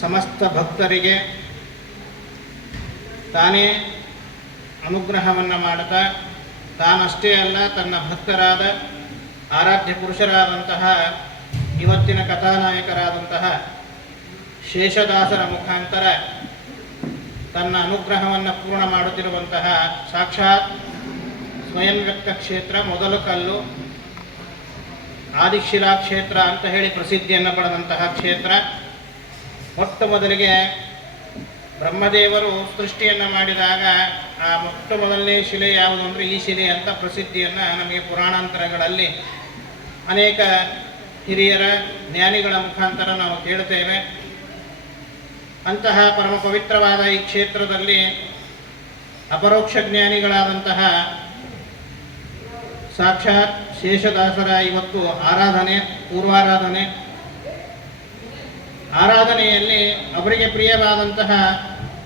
ಸಮಸ್ತ ಭಕ್ತರಿಗೆ ತಾನೇ ಅನುಗ್ರಹವನ್ನು ಮಾಡುತ್ತಾ ತಾನಷ್ಟೇ ಅಲ್ಲ ತನ್ನ ಭಕ್ತರಾದ ಆರಾಧ್ಯ ಪುರುಷರಾದಂತಹ ಇವತ್ತಿನ ಕಥಾನಾಯಕರಾದಂತಹ ಶೇಷದಾಸರ ಮುಖಾಂತರ ತನ್ನ ಅನುಗ್ರಹವನ್ನು ಪೂರ್ಣ ಮಾಡುತ್ತಿರುವಂತಹ ಸಾಕ್ಷಾತ್ ಸ್ವಯಂ ವ್ಯಕ್ತ ಕ್ಷೇತ್ರ ಮೊದಲು ಕಲ್ಲು ಆದಿಶಿಲಾ ಕ್ಷೇತ್ರ ಅಂತ ಹೇಳಿ ಪ್ರಸಿದ್ಧಿಯನ್ನು ಪಡೆದಂತಹ ಕ್ಷೇತ್ರ. ಮೊಟ್ಟ ಮೊದಲಿಗೆ ಬ್ರಹ್ಮದೇವರು ಸೃಷ್ಟಿಯನ್ನು ಮಾಡಿದಾಗ ಆ ಮೊಟ್ಟ ಮೊದಲನೇ ಶಿಲೆ ಯಾವುದು ಅಂದರೆ ಈ ಶಿಲೆ ಅಂತ ಪ್ರಸಿದ್ಧಿಯನ್ನು ನಮಗೆ ಪುರಾಣಾಂತರಗಳಲ್ಲಿ ಅನೇಕ ಹಿರಿಯರ ಜ್ಞಾನಿಗಳ ಮುಖಾಂತರ ನಾವು ಕೇಳುತ್ತೇವೆ. ಅಂತಹ ಪರಮ ಪವಿತ್ರವಾದ ಈ ಕ್ಷೇತ್ರದಲ್ಲಿ ಅಪರೋಕ್ಷ ಜ್ಞಾನಿಗಳಾದಂತಹ ಸಾಕ್ಷಾತ್ ಶೇಷದಾಸರ ಇವತ್ತು ಆರಾಧನೆ, ಆರಾಧನೆಯಲ್ಲಿ ಅವರಿಗೆ ಪ್ರಿಯವಾದಂತಹ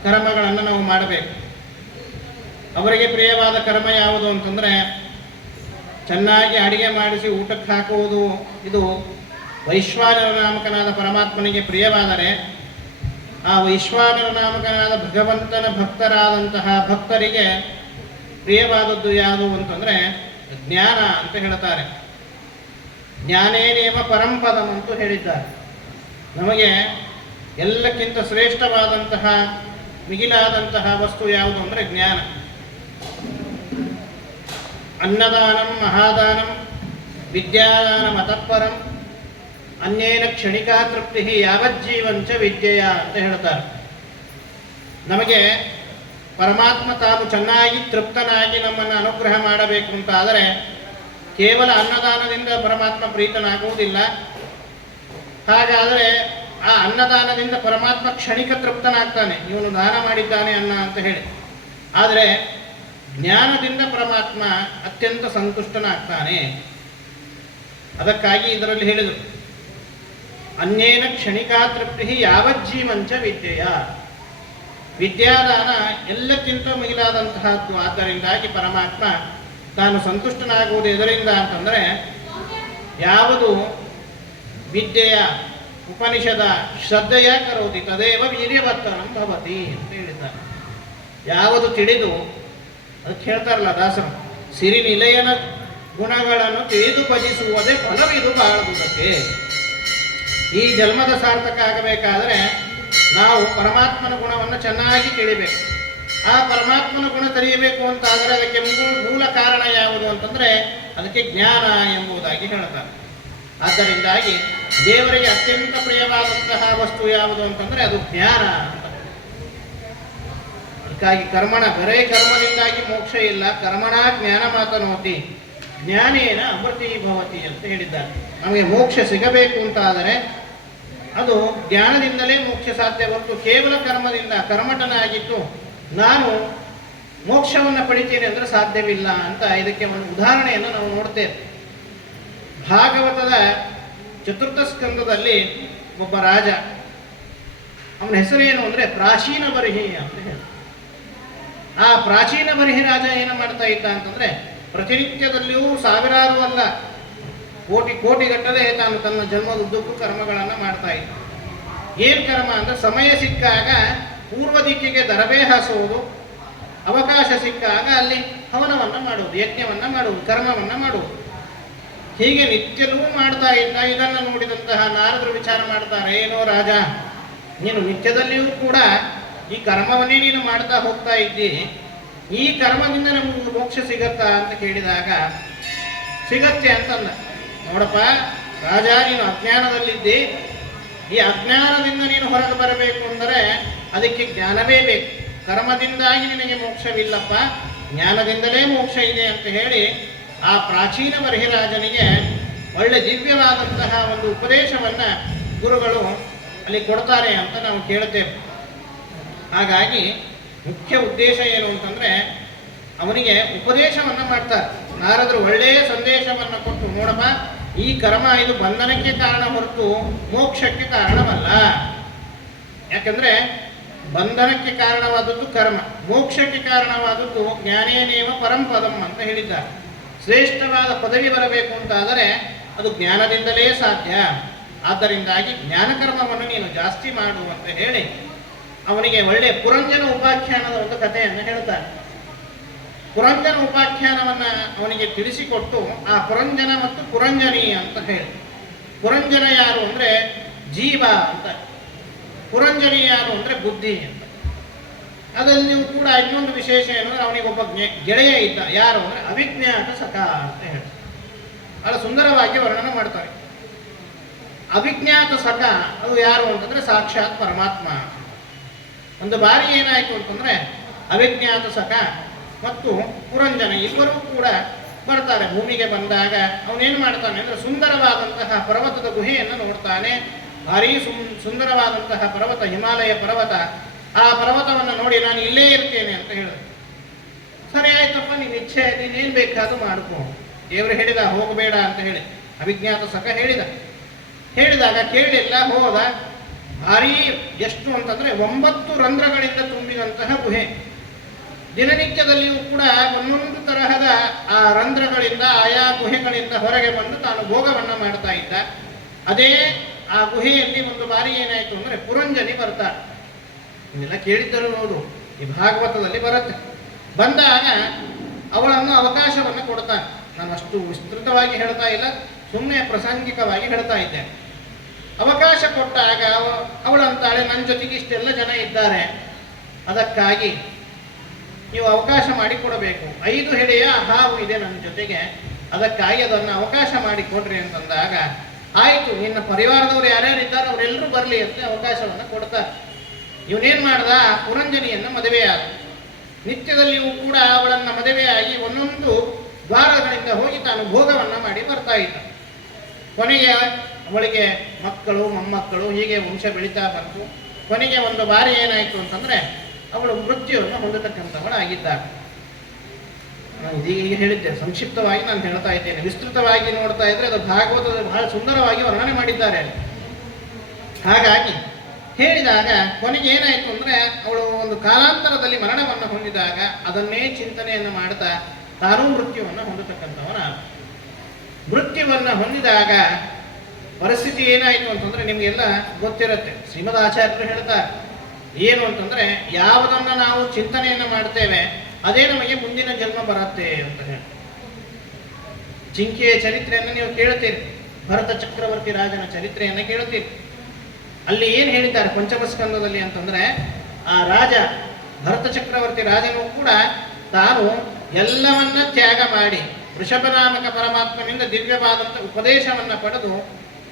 ಕರ್ಮಗಳನ್ನು ನಾವು ಮಾಡಬೇಕು. ಅವರಿಗೆ ಪ್ರಿಯವಾದ ಕರ್ಮ ಯಾವುದು ಅಂತಂದರೆ ಚೆನ್ನಾಗಿ ಅಡಿಗೆ ಮಾಡಿಸಿ ಊಟಕ್ಕೆ ಹಾಕುವುದು. ಇದು ವೈಶ್ವಾನರ ನಾಮಕನಾದ ಪರಮಾತ್ಮನಿಗೆ ಪ್ರಿಯವಾದರೆ ಆ ವೈಶ್ವಾನರ ನಾಮಕನಾದ ಭಗವಂತನ ಭಕ್ತರಾದಂತಹ ಭಕ್ತರಿಗೆ ಪ್ರಿಯವಾದದ್ದು ಯಾವುದು ಅಂತಂದರೆ ಜ್ಞಾನ ಅಂತ ಹೇಳ್ತಾರೆ. ಜ್ಞಾನೇನೇವ ಪರಂಪದಂ ಅಂತೂ ಹೇಳಿದ್ದಾರೆ. ನಮಗೆ ಎಲ್ಲಕ್ಕಿಂತ ಶ್ರೇಷ್ಠವಾದಂತಹ ಮಿಗಿಲಾದಂತಹ ವಸ್ತು ಯಾವುದು ಅಂದರೆ ಜ್ಞಾನ. ಅನ್ನದಾನಂ ಮಹಾದಾನಂ ವಿದ್ಯಾದಾನಂ ಅತಃಪರಂ ಅನ್ಯೇನ ಕ್ಷಣಿಕಾ ತೃಪ್ತಿ ಯಾವಜ್ಜೀವಂಚ ವಿದ್ಯೆಯ ಅಂತ ಹೇಳ್ತಾರೆ. ನಮಗೆ ಪರಮಾತ್ಮ ತಾನು ಚೆನ್ನಾಗಿ ತೃಪ್ತನಾಗಿ ನಮ್ಮನ್ನು ಅನುಗ್ರಹ ಮಾಡಬೇಕು ಅಂತ ಆದರೆ ಕೇವಲ ಅನ್ನದಾನದಿಂದ ಪರಮಾತ್ಮ ಪ್ರೀತನಾಗುವುದಿಲ್ಲ. ಹಾಗಾದರೆ ಆ ಅನ್ನದಾನದಿಂದ ಪರಮಾತ್ಮ ಕ್ಷಣಿಕ ತೃಪ್ತನಾಗ್ತಾನೆ, ಇವನು ದಾನ ಮಾಡಿದ್ದಾನೆ ಅನ್ನ ಅಂತ ಹೇಳಿ. ಆದರೆ ಜ್ಞಾನದಿಂದ ಪರಮಾತ್ಮ ಅತ್ಯಂತ ಸಂತುಷ್ಟನಾಗ್ತಾನೆ. ಅದಕ್ಕಾಗಿ ಇದರಲ್ಲಿ ಹೇಳಿದರು, ಅನ್ಯೇನ ಕ್ಷಣಿಕಾ ತೃಪ್ತಿ ಯಾವಜ್ಜೀವಂಚ ವಿದ್ಯೆಯ. ವಿದ್ಯಾದಾನ ಎಲ್ಲಕ್ಕಿಂತ ಮಿಗಿಲಾದಂತಹದ್ದು. ಆದ್ದರಿಂದಾಗಿ ಪರಮಾತ್ಮ ತಾನು ಸಂತುಷ್ಟನಾಗುವುದು ಇದರಿಂದ ಅಂತಂದರೆ ಯಾವುದು ವಿದ್ಯೆಯ ಉಪನಿಷದ ಶ್ರದ್ಧೆಯ ಕರೋತಿ ತದೇವ ವೀರ್ಯವತ್ತನಂ ಭವತಿ ಅಂತ ಹೇಳಿದ್ದಾರೆ. ಯಾವುದು ತಿಳಿದು, ಅದಕ್ಕೆ ಹೇಳ್ತಾರಲ್ಲ ದಾಸರು, ಸಿರಿ ನಿಲಯನ ಗುಣಗಳನ್ನು ತಿಳಿದು ಭಜಿಸುವುದೇ ಫಲವಿದು ಬಾಳುವುದಕ್ಕೆ. ಈ ಜನ್ಮದ ಸಾರ್ಥಕ ಆಗಬೇಕಾದರೆ ನಾವು ಪರಮಾತ್ಮನ ಗುಣವನ್ನು ಚೆನ್ನಾಗಿ ತಿಳಿಬೇಕು. ಆ ಪರಮಾತ್ಮನ ಗುಣ ತಿಳಿಯಬೇಕು ಅಂತಾದರೆ ಅದಕ್ಕೆ ಮೂಲ ಕಾರಣ ಯಾವುದು ಅಂತಂದರೆ ಅದಕ್ಕೆ ಜ್ಞಾನ ಎಂಬುದಾಗಿ ಹೇಳ್ತಾರೆ. ಆದ್ದರಿಂದಾಗಿ ದೇವರಿಗೆ ಅತ್ಯಂತ ಪ್ರಿಯವಾದಂತಹ ವಸ್ತು ಯಾವುದು ಅಂತಂದರೆ ಅದು ಜ್ಞಾನ ಅಂತ. ಅದಕ್ಕಾಗಿ ಬರೇ ಕರ್ಮದಿಂದಾಗಿ ಮೋಕ್ಷ ಇಲ್ಲ. ಕರ್ಮಣ ಜ್ಞಾನ ಮಾತನೋತಿ ಜ್ಞಾನೇನ ಅಮೃತಿ ಭವತಿ ಅಂತ ಹೇಳಿದ್ದಾರೆ. ನಮಗೆ ಮೋಕ್ಷ ಸಿಗಬೇಕು ಅಂತಾದರೆ ಅದು ಜ್ಞಾನದಿಂದಲೇ ಮೋಕ್ಷ ಸಾಧ್ಯ ಹೊರತು ಕೇವಲ ಕರ್ಮದಿಂದ ಕರ್ಮಠನಾಗಿದ್ದು ನಾನು ಮೋಕ್ಷವನ್ನು ಪಡಿತೇನೆ ಅಂದರೆ ಸಾಧ್ಯವಿಲ್ಲ ಅಂತ ಇದಕ್ಕೆ ಒಂದು ಉದಾಹರಣೆಯನ್ನು ನಾವು ನೋಡ್ತೇವೆ. ಭಾಗವತದ ಚತುರ್ಥ ಸ್ಕಂದದಲ್ಲಿ ಒಬ್ಬ ರಾಜ, ಅವನ ಹೆಸರೇನು ಅಂದರೆ ಪ್ರಾಚೀನ ಬರಿಹಿ ಅಂತ ಹೇಳಿ. ಆ ಪ್ರಾಚೀನ ಬರಿಹಿ ರಾಜ ಏನು ಮಾಡ್ತಾ ಇದ್ದ ಅಂತಂದರೆ ಪ್ರತಿನಿತ್ಯದಲ್ಲಿಯೂ ಸಾವಿರಾರು ಅಲ್ಲ ಕೋಟಿಗಟ್ಟಲೆ ತಾನು ತನ್ನ ಜನ್ಮದುದ್ದಕ್ಕೂ ಕರ್ಮಗಳನ್ನು ಮಾಡ್ತಾ ಇದ್ದ. ಏನು ಕರ್ಮ ಅಂದರೆ ಸಮಯ ಸಿಕ್ಕಾಗ ಪೂರ್ವ ದಿಕ್ಕಿಗೆ ದರಬೇ ಹಾಸುವುದು, ಅವಕಾಶ ಸಿಕ್ಕಾಗ ಅಲ್ಲಿ ಹವನವನ್ನು ಮಾಡುವುದು, ಯಜ್ಞವನ್ನು ಮಾಡುವುದು, ಕರ್ಮವನ್ನು ಮಾಡುವುದು. ಹೀಗೆ ನಿತ್ಯವೂ ಮಾಡ್ತಾ ಇದ್ದ. ಇದನ್ನು ನೋಡಿದಂತಹ ನಾರದರು ವಿಚಾರ ಮಾಡ್ತಾರೆ, ಏನೋ ರಾಜ, ನೀನು ನಿತ್ಯದಲ್ಲಿಯೂ ಕೂಡ ಈ ಕರ್ಮವನ್ನೇ ನೀನು ಮಾಡ್ತಾ ಹೋಗ್ತಾ ಇದ್ದೀರಿ, ಈ ಕರ್ಮದಿಂದ ನಮಗೆ ಮೋಕ್ಷ ಸಿಗತ್ತಾ ಅಂತ ಕೇಳಿದಾಗ ಸಿಗತ್ತೆ ಅಂತಂದ. ನೋಡಪ್ಪ ರಾಜ, ನೀನು ಅಜ್ಞಾನದಲ್ಲಿದ್ದಿ. ಈ ಅಜ್ಞಾನದಿಂದ ನೀನು ಹೊರಗೆ ಬರಬೇಕು ಅಂದರೆ ಅದಕ್ಕೆ ಜ್ಞಾನವೇ ಬೇಕು. ಕರ್ಮದಿಂದಾಗಿ ನಿನಗೆ ಮೋಕ್ಷವಿಲ್ಲಪ್ಪ, ಜ್ಞಾನದಿಂದಲೇ ಮೋಕ್ಷ ಇದೆ ಅಂತ ಹೇಳಿ ಆ ಪ್ರಾಚೀನ ಬರಿಹಿರಾಜನಿಗೆ ಒಳ್ಳೆ ದಿವ್ಯವಾದಂತಹ ಒಂದು ಉಪದೇಶವನ್ನು ಗುರುಗಳು ಅಲ್ಲಿ ಕೊಡ್ತಾರೆ ಅಂತ ನಾವು ಕೇಳುತ್ತೇವೆ. ಹಾಗಾಗಿ ಮುಖ್ಯ ಉದ್ದೇಶ ಏನು ಅಂತಂದರೆ ಅವನಿಗೆ ಉಪದೇಶವನ್ನು ಮಾಡ್ತಾರೆ. ನಾರದರು ಒಳ್ಳೆಯ ಸಂದೇಶವನ್ನು ಕೊಟ್ಟು, ನೋಡಪ್ಪ, ಈ ಕರ್ಮ ಇದು ಬಂಧನಕ್ಕೆ ಕಾರಣ ಹೊರತು ಮೋಕ್ಷಕ್ಕೆ ಕಾರಣವಲ್ಲ. ಯಾಕಂದರೆ ಬಂಧನಕ್ಕೆ ಕಾರಣವಾದದ್ದು ಕರ್ಮ, ಮೋಕ್ಷಕ್ಕೆ ಕಾರಣವಾದದ್ದು ಜ್ಞಾನೇನೇವ ಪರಂಪದಂ ಅಂತ ಹೇಳಿದ್ದಾರೆ. ಶ್ರೇಷ್ಠವಾದ ಪದವಿ ಬರಬೇಕು ಅಂತಾದರೆ ಅದು ಜ್ಞಾನದಿಂದಲೇ ಸಾಧ್ಯ. ಆದ್ದರಿಂದಾಗಿ ಜ್ಞಾನಕರ್ಮವನ್ನು ನೀನು ಜಾಸ್ತಿ ಮಾಡು ಅಂತ ಹೇಳಿ ಅವನಿಗೆ ಒಳ್ಳೆಯ ಪುರಂಜನ ಉಪಾಖ್ಯಾನದ ಒಂದು ಕಥೆಯನ್ನು ಹೇಳ್ತಾನೆ. ಪುರಂಜನ ಉಪಾಖ್ಯಾನವನ್ನ ಅವನಿಗೆ ತಿಳಿಸಿಕೊಟ್ಟು ಆ ಪುರಂಜನ ಮತ್ತು ಪುರಂಜನಿ ಅಂತ ಹೇಳಿ, ಪುರಂಜನ ಯಾರು ಅಂದ್ರೆ ಜೀವ ಅಂತ, ಪುರಂಜನಿ ಯಾರು ಅಂದ್ರೆ ಬುದ್ಧಿ ಅಂತ. ಅದಲ್ಲಿಯೂ ಕೂಡ ಇನ್ನೊಂದು ವಿಶೇಷ ಏನಂದ್ರೆ ಅವನಿಗೊಬ್ಬ ಗೆಳೆಯ ಇದ್ದ, ಯಾರು ಅಂದ್ರೆ ಅವಿಜ್ಞಾತ ಸಖ ಅಂತ ಹೇಳಿ ಬಹಳ ಸುಂದರವಾಗಿ ವರ್ಣನೆ ಮಾಡ್ತಾರೆ. ಅವಿಜ್ಞಾತ ಸಖ ಅದು ಯಾರು ಅಂತಂದ್ರೆ ಸಾಕ್ಷಾತ್ ಪರಮಾತ್ಮ. ಒಂದು ಬಾರಿ ಏನಾಯ್ತು ಅಂತಂದ್ರೆ ಅವಿಜ್ಞಾತ ಸಖ ಮತ್ತು ಪುರಂಜನ ಇಬ್ಬರೂ ಕೂಡ ಬರ್ತಾರೆ. ಭೂಮಿಗೆ ಬಂದಾಗ ಅವನೇನು ಮಾಡ್ತಾನೆ ಅಂದ್ರೆ ಸುಂದರವಾದಂತಹ ಪರ್ವತದ ಗುಹೆಯನ್ನು ನೋಡ್ತಾನೆ. ಭಾರೀ ಸುಂದರವಾದಂತಹ ಪರ್ವತ, ಹಿಮಾಲಯ ಪರ್ವತ. ಆ ಪರ್ವತವನ್ನು ನೋಡಿ ನಾನು ಇಲ್ಲೇ ಇರ್ತೇನೆ ಅಂತ ಹೇಳಿದೆ. ಸರಿ ಆಯ್ತಪ್ಪ, ನೀನ್ ಇಚ್ಛೆ, ನೀನೇನ್ ಬೇಕಾದ್ರೂ ಮಾಡ್ಕೋ, ದೇವರು ಹೇಳಿದ ಹೋಗಬೇಡ ಅಂತ ಹೇಳಿ ಅವಿಜ್ಞಾತ ಸಖ ಹೇಳಿದಾಗ ಕೇಳಿಲ್ಲ, ಹೋದ. ಭಾರೀ ಎಷ್ಟು ಅಂತಂದ್ರೆ 9 ರಂಧ್ರಗಳಿಂದ ತುಂಬಿದಂತಹ ಗುಹೆ. ದಿನನಿತ್ಯದಲ್ಲಿಯೂ ಕೂಡ ಒಂದೊಂದು ತರಹದ ಆ ರಂಧ್ರಗಳಿಂದ ಆಯಾ ಗುಹೆಗಳಿಂದ ಹೊರಗೆ ಬಂದು ತಾನು ಭೋಗವನ್ನ ಮಾಡ್ತಾ ಇದ್ದ. ಅದೇ ಆ ಗುಹೆಯಲ್ಲಿ ಒಂದು ಬಾರಿ ಏನಾಯ್ತು ಅಂದ್ರೆ ಪುರಂಜನಿ ಬರ್ತಾರೆ. ಇದೆಲ್ಲ ಕೇಳಿದ್ದರು ನೋಡು, ಈ ಭಾಗವತದಲ್ಲಿ ಬರುತ್ತೆ. ಬಂದಾಗ ಅವಳನ್ನು ಅವಕಾಶವನ್ನು ಕೊಡ್ತಾನೆ. ನಾನು ಅಷ್ಟು ವಿಸ್ತೃತವಾಗಿ ಹೇಳ್ತಾ ಇಲ್ಲ, ಸುಮ್ಮನೆ ಪ್ರಾಸಂಗಿಕವಾಗಿ ಹೇಳ್ತಾ ಇದ್ದೆ. ಅವಕಾಶ ಕೊಟ್ಟಾಗ ಅವಳಂತಾಳೆ, ನನ್ನ ಜೊತೆಗೆ ಇಷ್ಟೆಲ್ಲ ಜನ ಇದ್ದಾರೆ, ಅದಕ್ಕಾಗಿ ನೀವು ಅವಕಾಶ ಮಾಡಿಕೊಡಬೇಕು. 5 ಹೆಡೆಯ ಹಾವು ಇದೆ ನನ್ನ ಜೊತೆಗೆ, ಅದಕ್ಕಾಗಿ ಅದನ್ನು ಅವಕಾಶ ಮಾಡಿಕೊಡ್ರಿ ಅಂತಂದಾಗ, ಆಯಿತು, ನಿನ್ನ ಪರಿವಾರದವರು ಯಾರ್ಯಾರು ಇದ್ದಾರೆ ಅವರೆಲ್ಲರೂ ಬರಲಿ ಅಂತ ಅವಕಾಶವನ್ನು ಕೊಡ್ತಾರೆ. ಇವನೇನ್ ಮಾಡ್ದ, ಪುರಂಜನಿಯನ್ನು ಮದುವೆಯಾದ. ನಿತ್ಯದಲ್ಲಿಯೂ ಕೂಡ ಅವಳನ್ನು ಮದುವೆಯಾಗಿ ಒಂದೊಂದು ದ್ವಾರಗಳಿಂದ ಹೋಗಿ ತಾನು ಭೋಗವನ್ನ ಮಾಡಿ ಬರ್ತಾ ಇದ್ದ. ಕೊನೆಗೆ ಅವಳಿಗೆ ಮಕ್ಕಳು, ಮೊಮ್ಮಕ್ಕಳು, ಹೀಗೆ ವಂಶ ಬೆಳೀತಾ ಬಂತು. ಕೊನೆಗೆ ಒಂದು ಬಾರಿ ಏನಾಯ್ತು ಅಂತಂದ್ರೆ ಅವಳು ಮೃತ್ಯುವನ್ನು ಹೊಂದತಕ್ಕಂಥವಳಾಗಿದ್ದಾಳೆ. ನಾನು ಇದೀಗ ಹೇಳಿದ್ದೆ, ಸಂಕ್ಷಿಪ್ತವಾಗಿ ನಾನು ಹೇಳ್ತಾ ಇದ್ದೇನೆ. ವಿಸ್ತೃತವಾಗಿ ನೋಡ್ತಾ ಇದ್ರೆ ಅದು ಭಾಗವತದಲ್ಲಿ ಬಹಳ ಸುಂದರವಾಗಿ ವರ್ಣನೆ ಮಾಡಿದ್ದಾರೆ. ಹಾಗಾಗಿ ಹೇಳಿದಾಗ ಕೊನೆಗೆ ಏನಾಯ್ತು ಅಂದ್ರೆ ಅವಳು ಒಂದು ಕಾಲಾಂತರದಲ್ಲಿ ಮರಣವನ್ನು ಹೊಂದಿದಾಗ ಅದನ್ನೇ ಚಿಂತನೆಯನ್ನು ಮಾಡ್ತಾ ತಾನೂ ಮೃತ್ಯುವನ್ನು ಹೊಂದತಕ್ಕಂಥವನ. ಮೃತ್ಯುವನ್ನು ಹೊಂದಿದಾಗ ಪರಿಸ್ಥಿತಿ ಏನಾಯಿತು ಅಂತಂದ್ರೆ ನಿಮಗೆಲ್ಲ ಗೊತ್ತಿರುತ್ತೆ. ಶ್ರೀಮದ್ ಆಚಾರ್ಯರು ಹೇಳ್ತಾರೆ ಏನು ಅಂತಂದ್ರೆ, ಯಾವುದನ್ನ ನಾವು ಚಿಂತನೆಯನ್ನು ಮಾಡ್ತೇವೆ ಅದೇ ನಮಗೆ ಮುಂದಿನ ಜನ್ಮ ಬರುತ್ತೆ ಅಂತ ಹೇಳಿ. ಜಿಂಕೆಯ ಚರಿತ್ರೆಯನ್ನು ನೀವು ಕೇಳ್ತೀರಿ, ಭರತ ಚಕ್ರವರ್ತಿ ರಾಜನ ಚರಿತ್ರೆಯನ್ನು ಕೇಳ್ತೀರಿ. ಅಲ್ಲಿ ಏನು ಹೇಳಿದ್ದಾರೆ ಪಂಚಮಸ್ಕಂದದಲ್ಲಿ ಅಂತಂದ್ರೆ, ಆ ರಾಜ ಭರತ ಚಕ್ರವರ್ತಿ ರಾಜನು ಕೂಡ ತಾನು ಎಲ್ಲವನ್ನ ತ್ಯಾಗ ಮಾಡಿ ವೃಷಭನಾಮಕ ಪರಮಾತ್ಮನಿಂದ ದಿವ್ಯವಾದಂಥ ಉಪದೇಶವನ್ನ ಪಡೆದು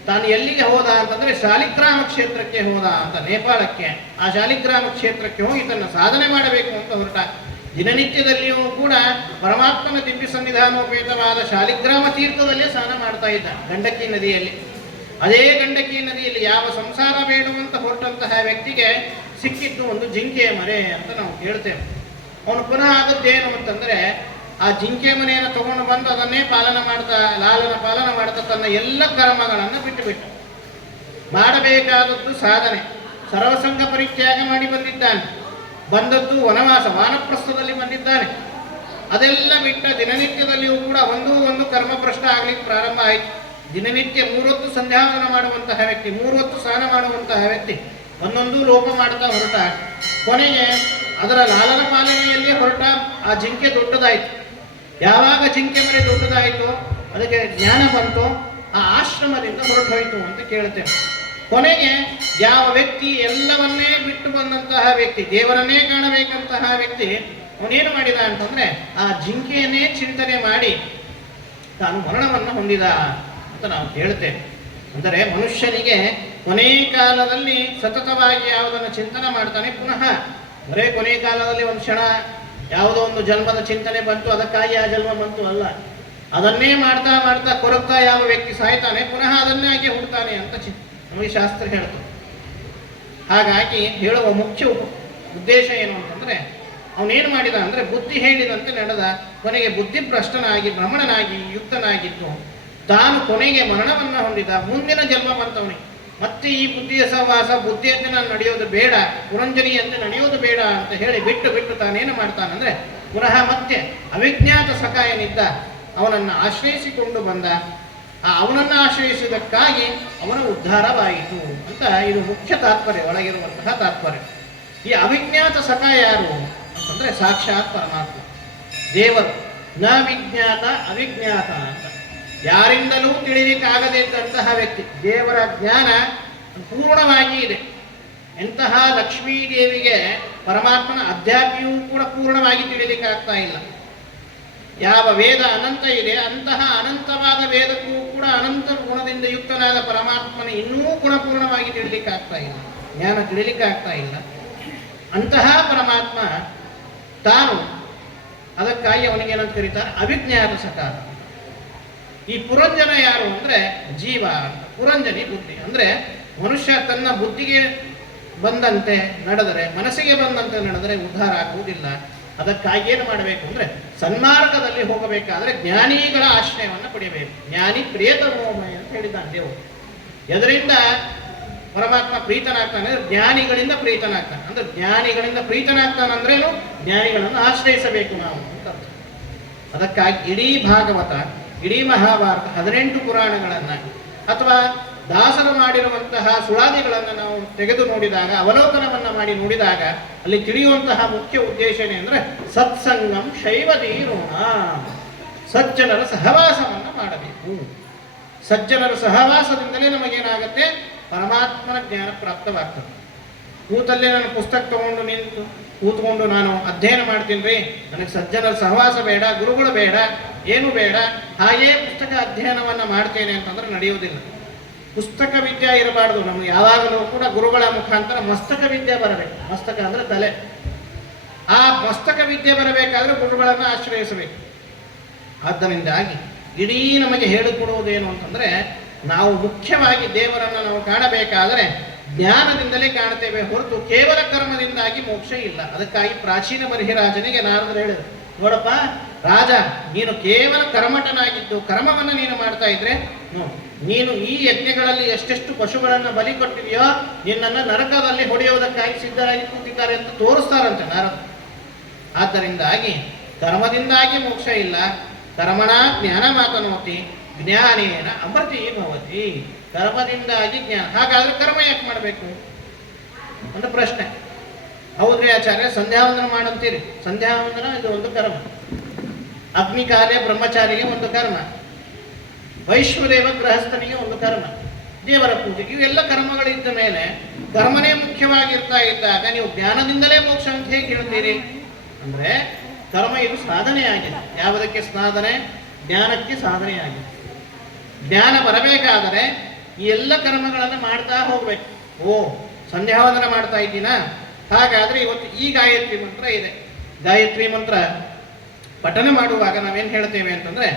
ತಾನು ಎಲ್ಲಿಗೆ ಹೋದ ಅಂತಂದ್ರೆ ಶಾಲಿಗ್ರಾಮ ಕ್ಷೇತ್ರಕ್ಕೆ ಹೋದ ಅಂತ, ನೇಪಾಳಕ್ಕೆ. ಆ ಶಾಲಿಗ್ರಾಮ ಕ್ಷೇತ್ರಕ್ಕೆ ಹೋಗಿ ತನ್ನ ಸಾಧನೆ ಮಾಡಬೇಕು ಅಂತ ಹೊರಟ. ದಿನನಿತ್ಯದಲ್ಲಿಯೂ ಕೂಡ ಪರಮಾತ್ಮನ ದಿವ್ಯ ಸನ್ನಿಧಾನೋಪೇತವಾದ ಶಾಲಿಗ್ರಾಮ ತೀರ್ಥದಲ್ಲೇ ಸ್ನಾನ ಮಾಡ್ತಾ ಇದ್ದ, ಗಂಡಕಿ ನದಿಯಲ್ಲಿ. ಅದೇ ಗಂಡಕಿ ನದಿಯಲ್ಲಿ ಯಾವ ಸಂಸಾರ ಬೇಡುವಂತ ಹೊರಟಂತಹ ವ್ಯಕ್ತಿಗೆ ಸಿಕ್ಕಿದ್ದು ಒಂದು ಜಿಂಕೆಯ ಮರೆ ಅಂತ ನಾವು ಕೇಳ್ತೇವೆ. ಅವನು ಪುನಃ ಆದದ್ದೇನು ಅಂತಂದ್ರೆ, ಆ ಜಿಂಕೆ ಮನೆಯನ್ನು ತಗೊಂಡು ಬಂದು ಅದನ್ನೇ ಲಾಲನ ಪಾಲನ ಮಾಡ್ತಾ ತನ್ನ ಎಲ್ಲ ಕರ್ಮಗಳನ್ನು ಬಿಟ್ಟು ಮಾಡಬೇಕಾದದ್ದು ಸಾಧನೆ, ಸರ್ವಸಂಗ ಪರಿತ್ಯಾಗ ಮಾಡಿ ಬಂದಿದ್ದಾನೆ. ಬಂದದ್ದು ವನವಾಸ, ವಾನಪ್ರಸ್ಥದಲ್ಲಿ ಬಂದಿದ್ದಾನೆ. ಅದೆಲ್ಲ ಬಿಟ್ಟ ದಿನನಿತ್ಯದಲ್ಲಿಯೂ ಕೂಡ ಒಂದು ಕರ್ಮಭ್ರಷ್ಟ ಆಗ್ಲಿಕ್ಕೆ ಪ್ರಾರಂಭ ಆಯಿತು. ದಿನನಿತ್ಯ 3 ಹೊತ್ತು ಸಂಧ್ಯಾವನ ಮಾಡುವಂತಹ ವ್ಯಕ್ತಿ, 3 ಹೊತ್ತು ಸ್ನಾನ ಮಾಡುವಂತಹ ವ್ಯಕ್ತಿ ಒಂದೊಂದು ಲೋಪ ಮಾಡ್ತಾ ಹೊರಟ. ಕೊನೆಗೆ ಅದರ ಲಾಲನ ಪಾಲನೆಯಲ್ಲೇ ಹೊರಟ ಆ ಜಿಂಕೆ ದೊಡ್ಡದಾಯಿತು. ಯಾವಾಗ ಜಿಂಕೆ ಮನೆ ದೊಡ್ಡದಾಯಿತು, ಅದಕ್ಕೆ ಜ್ಞಾನ ಬಂತು, ಆ ಆಶ್ರಮದಿಂದ ಹೊರಟು ಹೋಯಿತು ಅಂತ ಕೇಳ್ತೇವೆ. ಕೊನೆಗೆ ಯಾವ ವ್ಯಕ್ತಿ ಎಲ್ಲವನ್ನೇ ಬಿಟ್ಟು ಬಂದಂತಹ ವ್ಯಕ್ತಿ, ದೇವರನ್ನೇ ಕಾಣಬೇಕಂತಹ ವ್ಯಕ್ತಿ, ಅವನೇನು ಮಾಡಿದ ಅಂತಂದ್ರೆ ಆ ಜಿಂಕೆಯನ್ನೇ ಚಿಂತನೆ ಮಾಡಿ ತಾನು ಮರಣವನ್ನು ಹೊಂದಿದ ಅಂತ ನಾವು ಹೇಳ್ತೇವೆ. ಅಂದರೆ ಮನುಷ್ಯನಿಗೆ ಕೊನೆ ಕಾಲದಲ್ಲಿ ಸತತವಾಗಿ ಯಾವುದನ್ನು ಚಿಂತನೆ ಮಾಡ್ತಾನೆ, ಪುನಃ ಬರೇ ಕೊನೆ ಕಾಲದಲ್ಲಿ ಒಂದು ಕ್ಷಣ ಯಾವುದೋ ಒಂದು ಜನ್ಮದ ಚಿಂತನೆ ಬಂತು, ಅದಕ್ಕಾಗಿ ಆ ಜನ್ಮ ಬಂತು ಅಲ್ಲ. ಅದನ್ನೇ ಮಾಡ್ತಾ ಮಾಡ್ತಾ ಕೊರಗ್ತಾ ಯಾವ ವ್ಯಕ್ತಿ ಸಾಯ್ತಾನೆ, ಪುನಃ ಅದನ್ನೇ ಆಗಿ ಹುಡ್ತಾನೆ ಅಂತ ನಮಗೆ ಶಾಸ್ತ್ರ ಹೇಳ್ತದೆ. ಹಾಗಾಗಿ ಹೇಳುವ ಮುಖ್ಯ ಉದ್ದೇಶ ಏನು ಅಂತಂದ್ರೆ, ಅವನೇನು ಮಾಡಿದ ಅಂದ್ರೆ ಬುದ್ಧಿ ಹೇಳಿದಂತೆ ನಡೆದ. ಕೊನೆಗೆ ಬುದ್ಧಿಭ್ರಷ್ಟನಾಗಿ ಭ್ರಮಣನಾಗಿ ಯುಕ್ತನಾಗಿದ್ದು ತಾನು ಕೊನೆಗೆ ಮರಣವನ್ನು ಹೊಂದಿದ. ಮುಂದಿನ ಜನ್ಮ ಬಂತವನಿಗೆ ಮತ್ತೆ ಈ ಬುದ್ಧಿಯ ಸಹವಾಸ, ಬುದ್ಧಿಯಂತೆ ನಾನು ನಡೆಯೋದು ಬೇಡ, ಪುರಂಜನಿಯಂತೆ ನಡೆಯೋದು ಬೇಡ ಅಂತ ಹೇಳಿ ಬಿಟ್ಟು ತಾನೇನು ಮಾಡ್ತಾನಂದ್ರೆ ಪುನಃ ಮತ್ತೆ ಅವಿಜ್ಞಾತ ಸಖ ಏನಿದ್ದ ಅವನನ್ನು ಆಶ್ರಯಿಸಿಕೊಂಡು ಬಂದ. ಅವನನ್ನು ಆಶ್ರಯಿಸುವುದಕ್ಕಾಗಿ ಅವನ ಉದ್ಧಾರವಾಯಿತು ಅಂತ ಇದು ಮುಖ್ಯ ತಾತ್ಪರ್ಯ, ಒಳಗಿರುವಂತಹ ತಾತ್ಪರ್ಯ. ಈ ಅವಿಜ್ಞಾತ ಸಖ ಯಾರು ಅಂತಂದ್ರೆ ಸಾಕ್ಷಾತ್ ಪರಮಾತ್ಮ ದೇವರು. ನ ವಿಜ್ಞಾತ ಅವಿಜ್ಞಾತ ಅಂತ ಯಾರಿಂದಲೂ ತಿಳಿಲಿಕ್ಕಾಗದೇ ಇದ್ದಂತಹ ವ್ಯಕ್ತಿ. ದೇವರ ಜ್ಞಾನ ಪೂರ್ಣವಾಗಿ ಇದೆ. ಎಂತಹ ಲಕ್ಷ್ಮೀದೇವಿಗೆ ಪರಮಾತ್ಮನ ಅಧ್ಯಾತ್ಮಿಯೂ ಕೂಡ ಪೂರ್ಣವಾಗಿ ತಿಳಿಲಿಕ್ಕಾಗ್ತಾ ಇಲ್ಲ. ಯಾವ ವೇದ ಅನಂತ ಇದೆ ಅಂತಹ ಅನಂತವಾದ ವೇದಕ್ಕೂ ಕೂಡ ಅನಂತ ಗುಣದಿಂದ ಯುಕ್ತನಾದ ಪರಮಾತ್ಮನ ಇನ್ನೂ ಗುಣಪೂರ್ಣವಾಗಿ ತಿಳಿಲಿಕ್ಕಾಗ್ತಾ ಇಲ್ಲ, ಜ್ಞಾನ ತಿಳಿಲಿಕ್ಕಾಗ್ತಾ ಇಲ್ಲ. ಅಂತಹ ಪರಮಾತ್ಮ ತಾನು, ಅದಕ್ಕಾಗಿ ಅವನಿಗೆ ಏನಂತ ಕರೀತಾರೆ, ಅವಿಜ್ಞಾತ ಸಕಾರ. ಈ ಪುರಂಜನ ಯಾರು ಅಂದ್ರೆ ಜೀವ ಅಂತ. ಪುರಂಜನಿ ಬುದ್ಧಿ ಅಂದ್ರೆ ಮನುಷ್ಯ ತನ್ನ ಬುದ್ಧಿಗೆ ಬಂದಂತೆ ನಡೆದರೆ, ಮನಸ್ಸಿಗೆ ಬಂದಂತೆ ನಡೆದರೆ ಉದ್ಧಾರ ಆಗುವುದಿಲ್ಲ. ಅದಕ್ಕಾಗಿ ಏನು ಮಾಡಬೇಕು ಅಂದ್ರೆ ಸನ್ಮಾರ್ಗದಲ್ಲಿ ಹೋಗಬೇಕಾದ್ರೆ ಜ್ಞಾನಿಗಳ ಆಶ್ರಯವನ್ನು ಪಡೆಯಬೇಕು. ಜ್ಞಾನಿ ಪ್ರಿಯತಮೋಮಯ ಅಂತ ಹೇಳಿದ್ದಾನೆ ದೇವರು. ಎದರಿಂದ ಪರಮಾತ್ಮ ಪ್ರೀತನಾಗ್ತಾನೆ? ಜ್ಞಾನಿಗಳಿಂದ ಪ್ರೀತನಾಗ್ತಾನೆ. ಅಂದ್ರೆ ಜ್ಞಾನಿಗಳಿಂದ ಪ್ರೀತನಾಗ್ತಾನಂದ್ರೇನು? ಜ್ಞಾನಿಗಳನ್ನು ಆಶ್ರಯಿಸಬೇಕು ನಾವು ಅಂತ. ಅದಕ್ಕಾಗಿ ಇಡೀ ಭಾಗವತ, ಇಡೀ ಮಹಾಭಾರತ, 18 ಪುರಾಣಗಳನ್ನ ಅಥವಾ ದಾಸರು ಮಾಡಿರುವಂತಹ ಸುಳಾದಿಗಳನ್ನು ನಾವು ತೆಗೆದು ನೋಡಿದಾಗ, ಅವಲೋಕನವನ್ನ ಮಾಡಿ ನೋಡಿದಾಗ ಅಲ್ಲಿ ತಿಳಿಯುವಂತಹ ಮುಖ್ಯ ಉದ್ದೇಶ ಏನೆಂದ್ರೆ ಸತ್ಸಂಗಂ ಶೈವದೀರೋಣ, ಸಜ್ಜನರ ಸಹವಾಸವನ್ನು ಮಾಡಬೇಕು. ಸಜ್ಜನರ ಸಹವಾಸದಿಂದಲೇ ನಮಗೇನಾಗುತ್ತೆ? ಪರಮಾತ್ಮನ ಜ್ಞಾನ ಪ್ರಾಪ್ತವಾಗ್ತದೆ. ಕೂತಲ್ಲೇ ನಾನು ಪುಸ್ತಕ ತಗೊಂಡು ನಿಂತು ಕೂತ್ಕೊಂಡು ನಾನು ಅಧ್ಯಯನ ಮಾಡ್ತೀನಿ ರೀ, ನನಗೆ ಸಜ್ಜನರ ಸಹವಾಸ ಬೇಡ, ಗುರುಗಳು ಬೇಡ, ಏನು ಬೇಡ, ಹಾಗೇ ಪುಸ್ತಕ ಅಧ್ಯಯನವನ್ನ ಮಾಡ್ತೇನೆ ಅಂತಂದ್ರೆ ನಡೆಯುವುದಿಲ್ಲ. ಪುಸ್ತಕ ವಿದ್ಯೆ ಇರಬಾರ್ದು. ನಮ್ಗೆ ಯಾವಾಗಲೂ ಕೂಡ ಗುರುಗಳ ಮುಖಾಂತರ ಮಸ್ತಕ ವಿದ್ಯೆ ಬರಬೇಕು. ಮಸ್ತಕ ಅಂದ್ರೆ ತಲೆ. ಆ ಮಸ್ತಕ ವಿದ್ಯೆ ಬರಬೇಕಾದ್ರೆ ಗುರುಗಳನ್ನು ಆಶ್ರಯಿಸಬೇಕು. ಆದ್ದರಿಂದಾಗಿ ಇಡೀ ನಮಗೆ ಹೇಳಿಕೊಡುವುದೇನು ಅಂತಂದ್ರೆ, ನಾವು ಮುಖ್ಯವಾಗಿ ದೇವರನ್ನು ನಾವು ಕಾಣಬೇಕಾದರೆ ಜ್ಞಾನದಿಂದಲೇ ಕಾಣ್ತೇವೆ ಹೊರತು ಕೇವಲ ಕರ್ಮದಿಂದಾಗಿ ಮೋಕ್ಷ ಇಲ್ಲ. ಅದಕ್ಕಾಗಿ ಪ್ರಾಚೀನ ಬರ್ಹಿರಾಜನಿಗೆ ನಾರದರು ಹೇಳಿದರು, ನೋಡಪ್ಪ ರಾಜ, ನೀನು ಕೇವಲ ಕರ್ಮಟನಾಗಿದ್ದು ಕರ್ಮವನ್ನು ನೀನು ಮಾಡ್ತಾ ಇದ್ರೆ ನೀನು ಈ ಯಜ್ಞಗಳಲ್ಲಿ ಎಷ್ಟೆಷ್ಟು ಪಶುಗಳನ್ನು ಬಲಿ ಕೊಟ್ಟಿದೆಯೋ ನಿನ್ನನ್ನು ನರಕದಲ್ಲಿ ಹೊಡೆಯುವುದಕ್ಕಾಗಿ ಸಿದ್ಧರಾಗಿ ಕೂತಿದ್ದಾರೆ ಅಂತ ತೋರಿಸ್ತಾರಂತೆ ನಾರದರು. ಆದ್ದರಿಂದಾಗಿ ಕರ್ಮದಿಂದಾಗಿ ಮೋಕ್ಷ ಇಲ್ಲ. ಕರ್ಮಣ ಜ್ಞಾನ ಮಾತನೋತಿ ಜ್ಞಾನೇನ ಅಮೃತಿ ಭವತಿ. ಕರ್ಮದಿಂದಾಗಿ ಜ್ಞಾನ. ಹಾಗಾದ್ರೆ ಕರ್ಮ ಯಾಕೆ ಮಾಡಬೇಕು ಅಂತ ಪ್ರಶ್ನೆ. ಹೌದ್ರಿ ಆಚಾರ್ಯ, ಸಂಧ್ಯಾವಂದನ ಮಾಡಂತೀರಿ. ಸಂಧ್ಯಾವಂದನ ಇದು ಒಂದು ಕರ್ಮ. ಅಗ್ನಿ ಕಾರ್ಯ ಬ್ರಹ್ಮಚಾರಿಗೆ ಒಂದು ಕರ್ಮ, ವೈಶ್ವದೇವ ಗೃಹಸ್ಥನಿಗೆ ಒಂದು ಕರ್ಮ, ದೇವರ ಪೂಜೆಗೆ, ಇವೆಲ್ಲ ಕರ್ಮಗಳಿದ್ದ ಮೇಲೆ ಕರ್ಮನೇ ಮುಖ್ಯವಾಗಿರ್ತಾ ಇದ್ದಾಗ ನೀವು ಜ್ಞಾನದಿಂದಲೇ ಮೋಕ್ಷ ಅಂತ ಹೇಗೆ ಹೇಳ್ತೀರಿ ಅಂದ್ರೆ, ಕರ್ಮ ಇದು ಸಾಧನೆಯಾಗಿದೆ. ಯಾವುದಕ್ಕೆ ಸಾಧನೆ? ಜ್ಞಾನಕ್ಕೆ ಸಾಧನೆಯಾಗಿದೆ. ಜ್ಞಾನ ಬರಬೇಕಾದರೆ ಈ ಎಲ್ಲ ಕರ್ಮಗಳನ್ನು ಮಾಡ್ತಾ ಹೋಗ್ಬೇಕು. ಓ, ಸಂಧ್ಯಾವಂದನ ಮಾಡ್ತಾ ಇದ್ದೀನಾ, ಹಾಗಾದ್ರೆ ಇವತ್ತು ಈ ಗಾಯತ್ರಿ ಮಂತ್ರ ಇದೆ. ಗಾಯತ್ರಿ ಮಂತ್ರ ಪಠನ ಮಾಡುವಾಗ ನಾವೇನು ಹೇಳ್ತೇವೆ ಅಂತಂದ್ರೆ,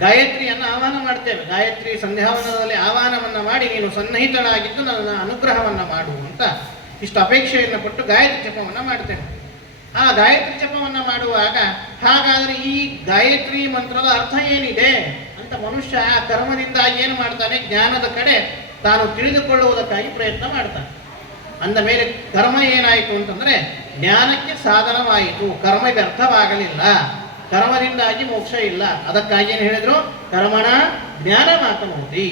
ಗಾಯತ್ರಿಯನ್ನು ಆಹ್ವಾನ ಮಾಡ್ತೇವೆ. ಗಾಯತ್ರಿ ಸಂಧ್ಯಾವಂದನದಲ್ಲಿ ಆಹ್ವಾನವನ್ನು ಮಾಡಿ ನೀನು ಸನ್ನಿಹಿತನಾಗಿದ್ದು ನನ್ನ ಅನುಗ್ರಹವನ್ನು ಮಾಡು ಅಂತ ಇಷ್ಟು ಅಪೇಕ್ಷೆಯನ್ನು ಪಟ್ಟು ಗಾಯತ್ರಿ ಜಪವನ್ನು ಮಾಡ್ತೇವೆ. ಆ ಗಾಯತ್ರಿ ಜಪವನ್ನು ಮಾಡುವಾಗ ಹಾಗಾದ್ರೆ ಈ ಗಾಯತ್ರಿ ಮಂತ್ರದ ಅರ್ಥ ಏನಿದೆ ಅಂತ ಮನುಷ್ಯ ಆ ಕರ್ಮದಿಂದಾಗಿ ಏನು ಮಾಡ್ತಾನೆ? ಜ್ಞಾನದ ಕಡೆ ತಾನು ತಿಳಿದುಕೊಳ್ಳುವುದಕ್ಕಾಗಿ ಪ್ರಯತ್ನ ಮಾಡ್ತಾನೆ. ಅಂದ ಮೇಲೆ ಕರ್ಮ ಏನಾಯಿತು ಅಂತಂದ್ರೆ ಜ್ಞಾನಕ್ಕೆ ಸಾಧನವಾಯಿತು, ಕರ್ಮ ವ್ಯರ್ಥವಾಗಲಿಲ್ಲ. ಕರ್ಮದಿಂದಾಗಿ ಮೋಕ್ಷ ಇಲ್ಲ. ಅದಕ್ಕಾಗಿ ಏನು ಹೇಳಿದ್ರು? ಕರ್ಮಣ ಜ್ಞಾನ ಮಾತನೋತಿ.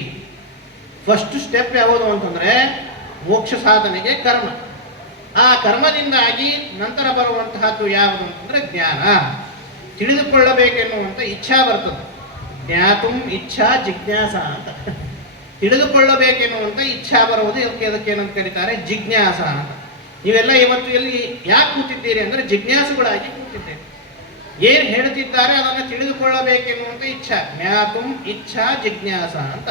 ಫಸ್ಟ್ ಸ್ಟೆಪ್ ಯಾವುದು ಅಂತಂದ್ರೆ ಮೋಕ್ಷ ಸಾಧನೆಗೆ ಕರ್ಮ. ಆ ಕರ್ಮದಿಂದಾಗಿ ನಂತರ ಬರುವಂತಹದ್ದು ಯಾವುದು ಅಂತಂದ್ರೆ ಜ್ಞಾನ. ತಿಳಿದುಕೊಳ್ಳಬೇಕೆನ್ನುವಂಥ ಇಚ್ಛಾ ಬರ್ತದೆ. ಜ್ಞಾತುಂ ಇಚ್ಛಾ ಜಿಜ್ಞಾಸ ಅಂತ. ತಿಳಿದುಕೊಳ್ಳಬೇಕೆನ್ನುವಂಥ ಇಚ್ಛಾ ಬರುವುದು ಅದಕ್ಕೆ ಏನಂತ ಕರೀತಾರೆ? ಜಿಜ್ಞಾಸ ಅಂತ. ನೀವೆಲ್ಲ ಇವತ್ತು ಎಲ್ಲಿ ಯಾಕೆ ಕೂತಿದ್ದೀರಿ ಅಂದ್ರೆ ಜಿಜ್ಞಾಸುಗಳಾಗಿ ಕೂತಿದ್ದೇವೆ. ಏನು ಹೇಳ್ತಿದ್ದಾರೆ ಅದನ್ನು ತಿಳಿದುಕೊಳ್ಳಬೇಕೆನ್ನುವಂಥ ಇಚ್ಛಾ, ಜ್ಞಾತುಂ ಇಚ್ಛಾ ಜಿಜ್ಞಾಸ ಅಂತ.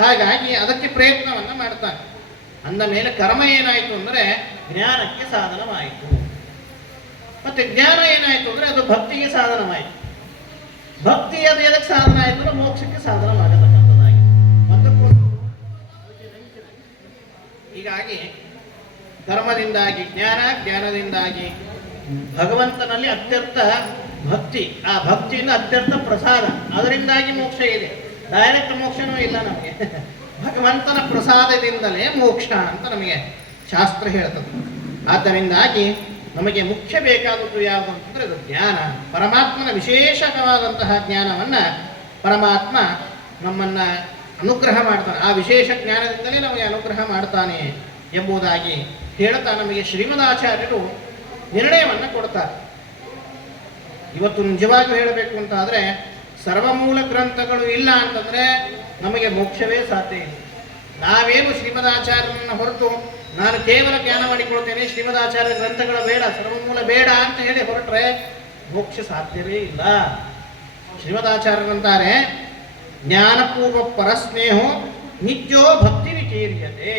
ಹಾಗಾಗಿ ಅದಕ್ಕೆ ಪ್ರಯತ್ನವನ್ನ ಮಾಡ್ತಾನೆ. ಅಂದ ಮೇಲೆ ಕರ್ಮ ಏನಾಯಿತು ಅಂದ್ರೆ ಜ್ಞಾನಕ್ಕೆ ಸಾಧನವಾಯಿತು. ಮತ್ತೆ ಜ್ಞಾನ ಏನಾಯಿತು ಅಂದ್ರೆ ಅದು ಭಕ್ತಿಗೆ ಸಾಧನವಾಯಿತು. ಭಕ್ತಿ ಅದು ಎದಕ್ಕೆ ಸಾಧನ ಆಯಿತು ಅಂದ್ರೆ ಮೋಕ್ಷಕ್ಕೆ ಸಾಧನವಾಗತಕ್ಕಂಥದ್ದಾಗಿ. ಹೀಗಾಗಿ ಕರ್ಮದಿಂದಾಗಿ ಜ್ಞಾನ, ಜ್ಞಾನದಿಂದಾಗಿ ಭಗವಂತನಲ್ಲಿ ಅತ್ಯಂತ ಭಕ್ತಿ, ಆ ಭಕ್ತಿಯಿಂದ ಅತ್ಯಂತ ಪ್ರಸಾದ, ಅದರಿಂದಾಗಿ ಮೋಕ್ಷ ಇದೆ. ಡೈರೆಕ್ಟ್ ಮೋಕ್ಷನೂ ಇಲ್ಲ ನಮಗೆ. ಭಗವಂತನ ಪ್ರಸಾದದಿಂದಲೇ ಮೋಕ್ಷ ಅಂತ ನಮಗೆ ಶಾಸ್ತ್ರ ಹೇಳ್ತದೆ. ಆದ್ದರಿಂದಾಗಿ ನಮಗೆ ಮುಖ್ಯ ಬೇಕಾದದ್ದು ಯಾವುದು ಅಂತಂದ್ರೆ ಅದು ಜ್ಞಾನ. ಪರಮಾತ್ಮನ ವಿಶೇಷವಾದಂತಹ ಜ್ಞಾನವನ್ನ ಪರಮಾತ್ಮ ನಮ್ಮನ್ನ ಅನುಗ್ರಹ ಮಾಡ್ತಾನೆ, ಆ ವಿಶೇಷ ಜ್ಞಾನದಿಂದಲೇ ನಮಗೆ ಅನುಗ್ರಹ ಮಾಡ್ತಾನೆ ಎಂಬುದಾಗಿ ಹೇಳ್ತಾ ನಮಗೆ ಶ್ರೀಮದಾಚಾರ್ಯರು ನಿರ್ಣಯವನ್ನು ಕೊಡ್ತಾರೆ. ಇವತ್ತು ನಿಜವಾಗಿ ಹೇಳಬೇಕು ಅಂತ ಆದರೆ ಸರ್ವಮೂಲ ಗ್ರಂಥಗಳು ಇಲ್ಲ ಅಂತಂದ್ರೆ ನಮಗೆ ಮೋಕ್ಷವೇ ಸಾಧ್ಯ ಇಲ್ಲ. ನಾವೇನು ಶ್ರೀಮದಾಚಾರ್ಯರನ್ನ ಹೊರತು ನಾನು ಕೇವಲ ಜ್ಞಾನ ಮಾಡಿಕೊಳ್ತೇನೆ, ಶ್ರೀಮದಾಚಾರ್ಯ ಗ್ರಂಥಗಳ ಬೇಡ, ಸರ್ವಮೂಲ ಬೇಡ ಅಂತ ಹೇಳಿ ಹೊರಟ್ರೆ ಮೋಕ್ಷ ಸಾಧ್ಯವೇ ಇಲ್ಲ. ಶ್ರೀಮದಾಚಾರ್ಯರಂತಾರೆ, ಜ್ಞಾನಪೂರ್ವ ಪರಸ್ನೇಹೋ ನಿತ್ಯೋ ಭಕ್ತಿ ವಿಚೀರ್ಯತೆ.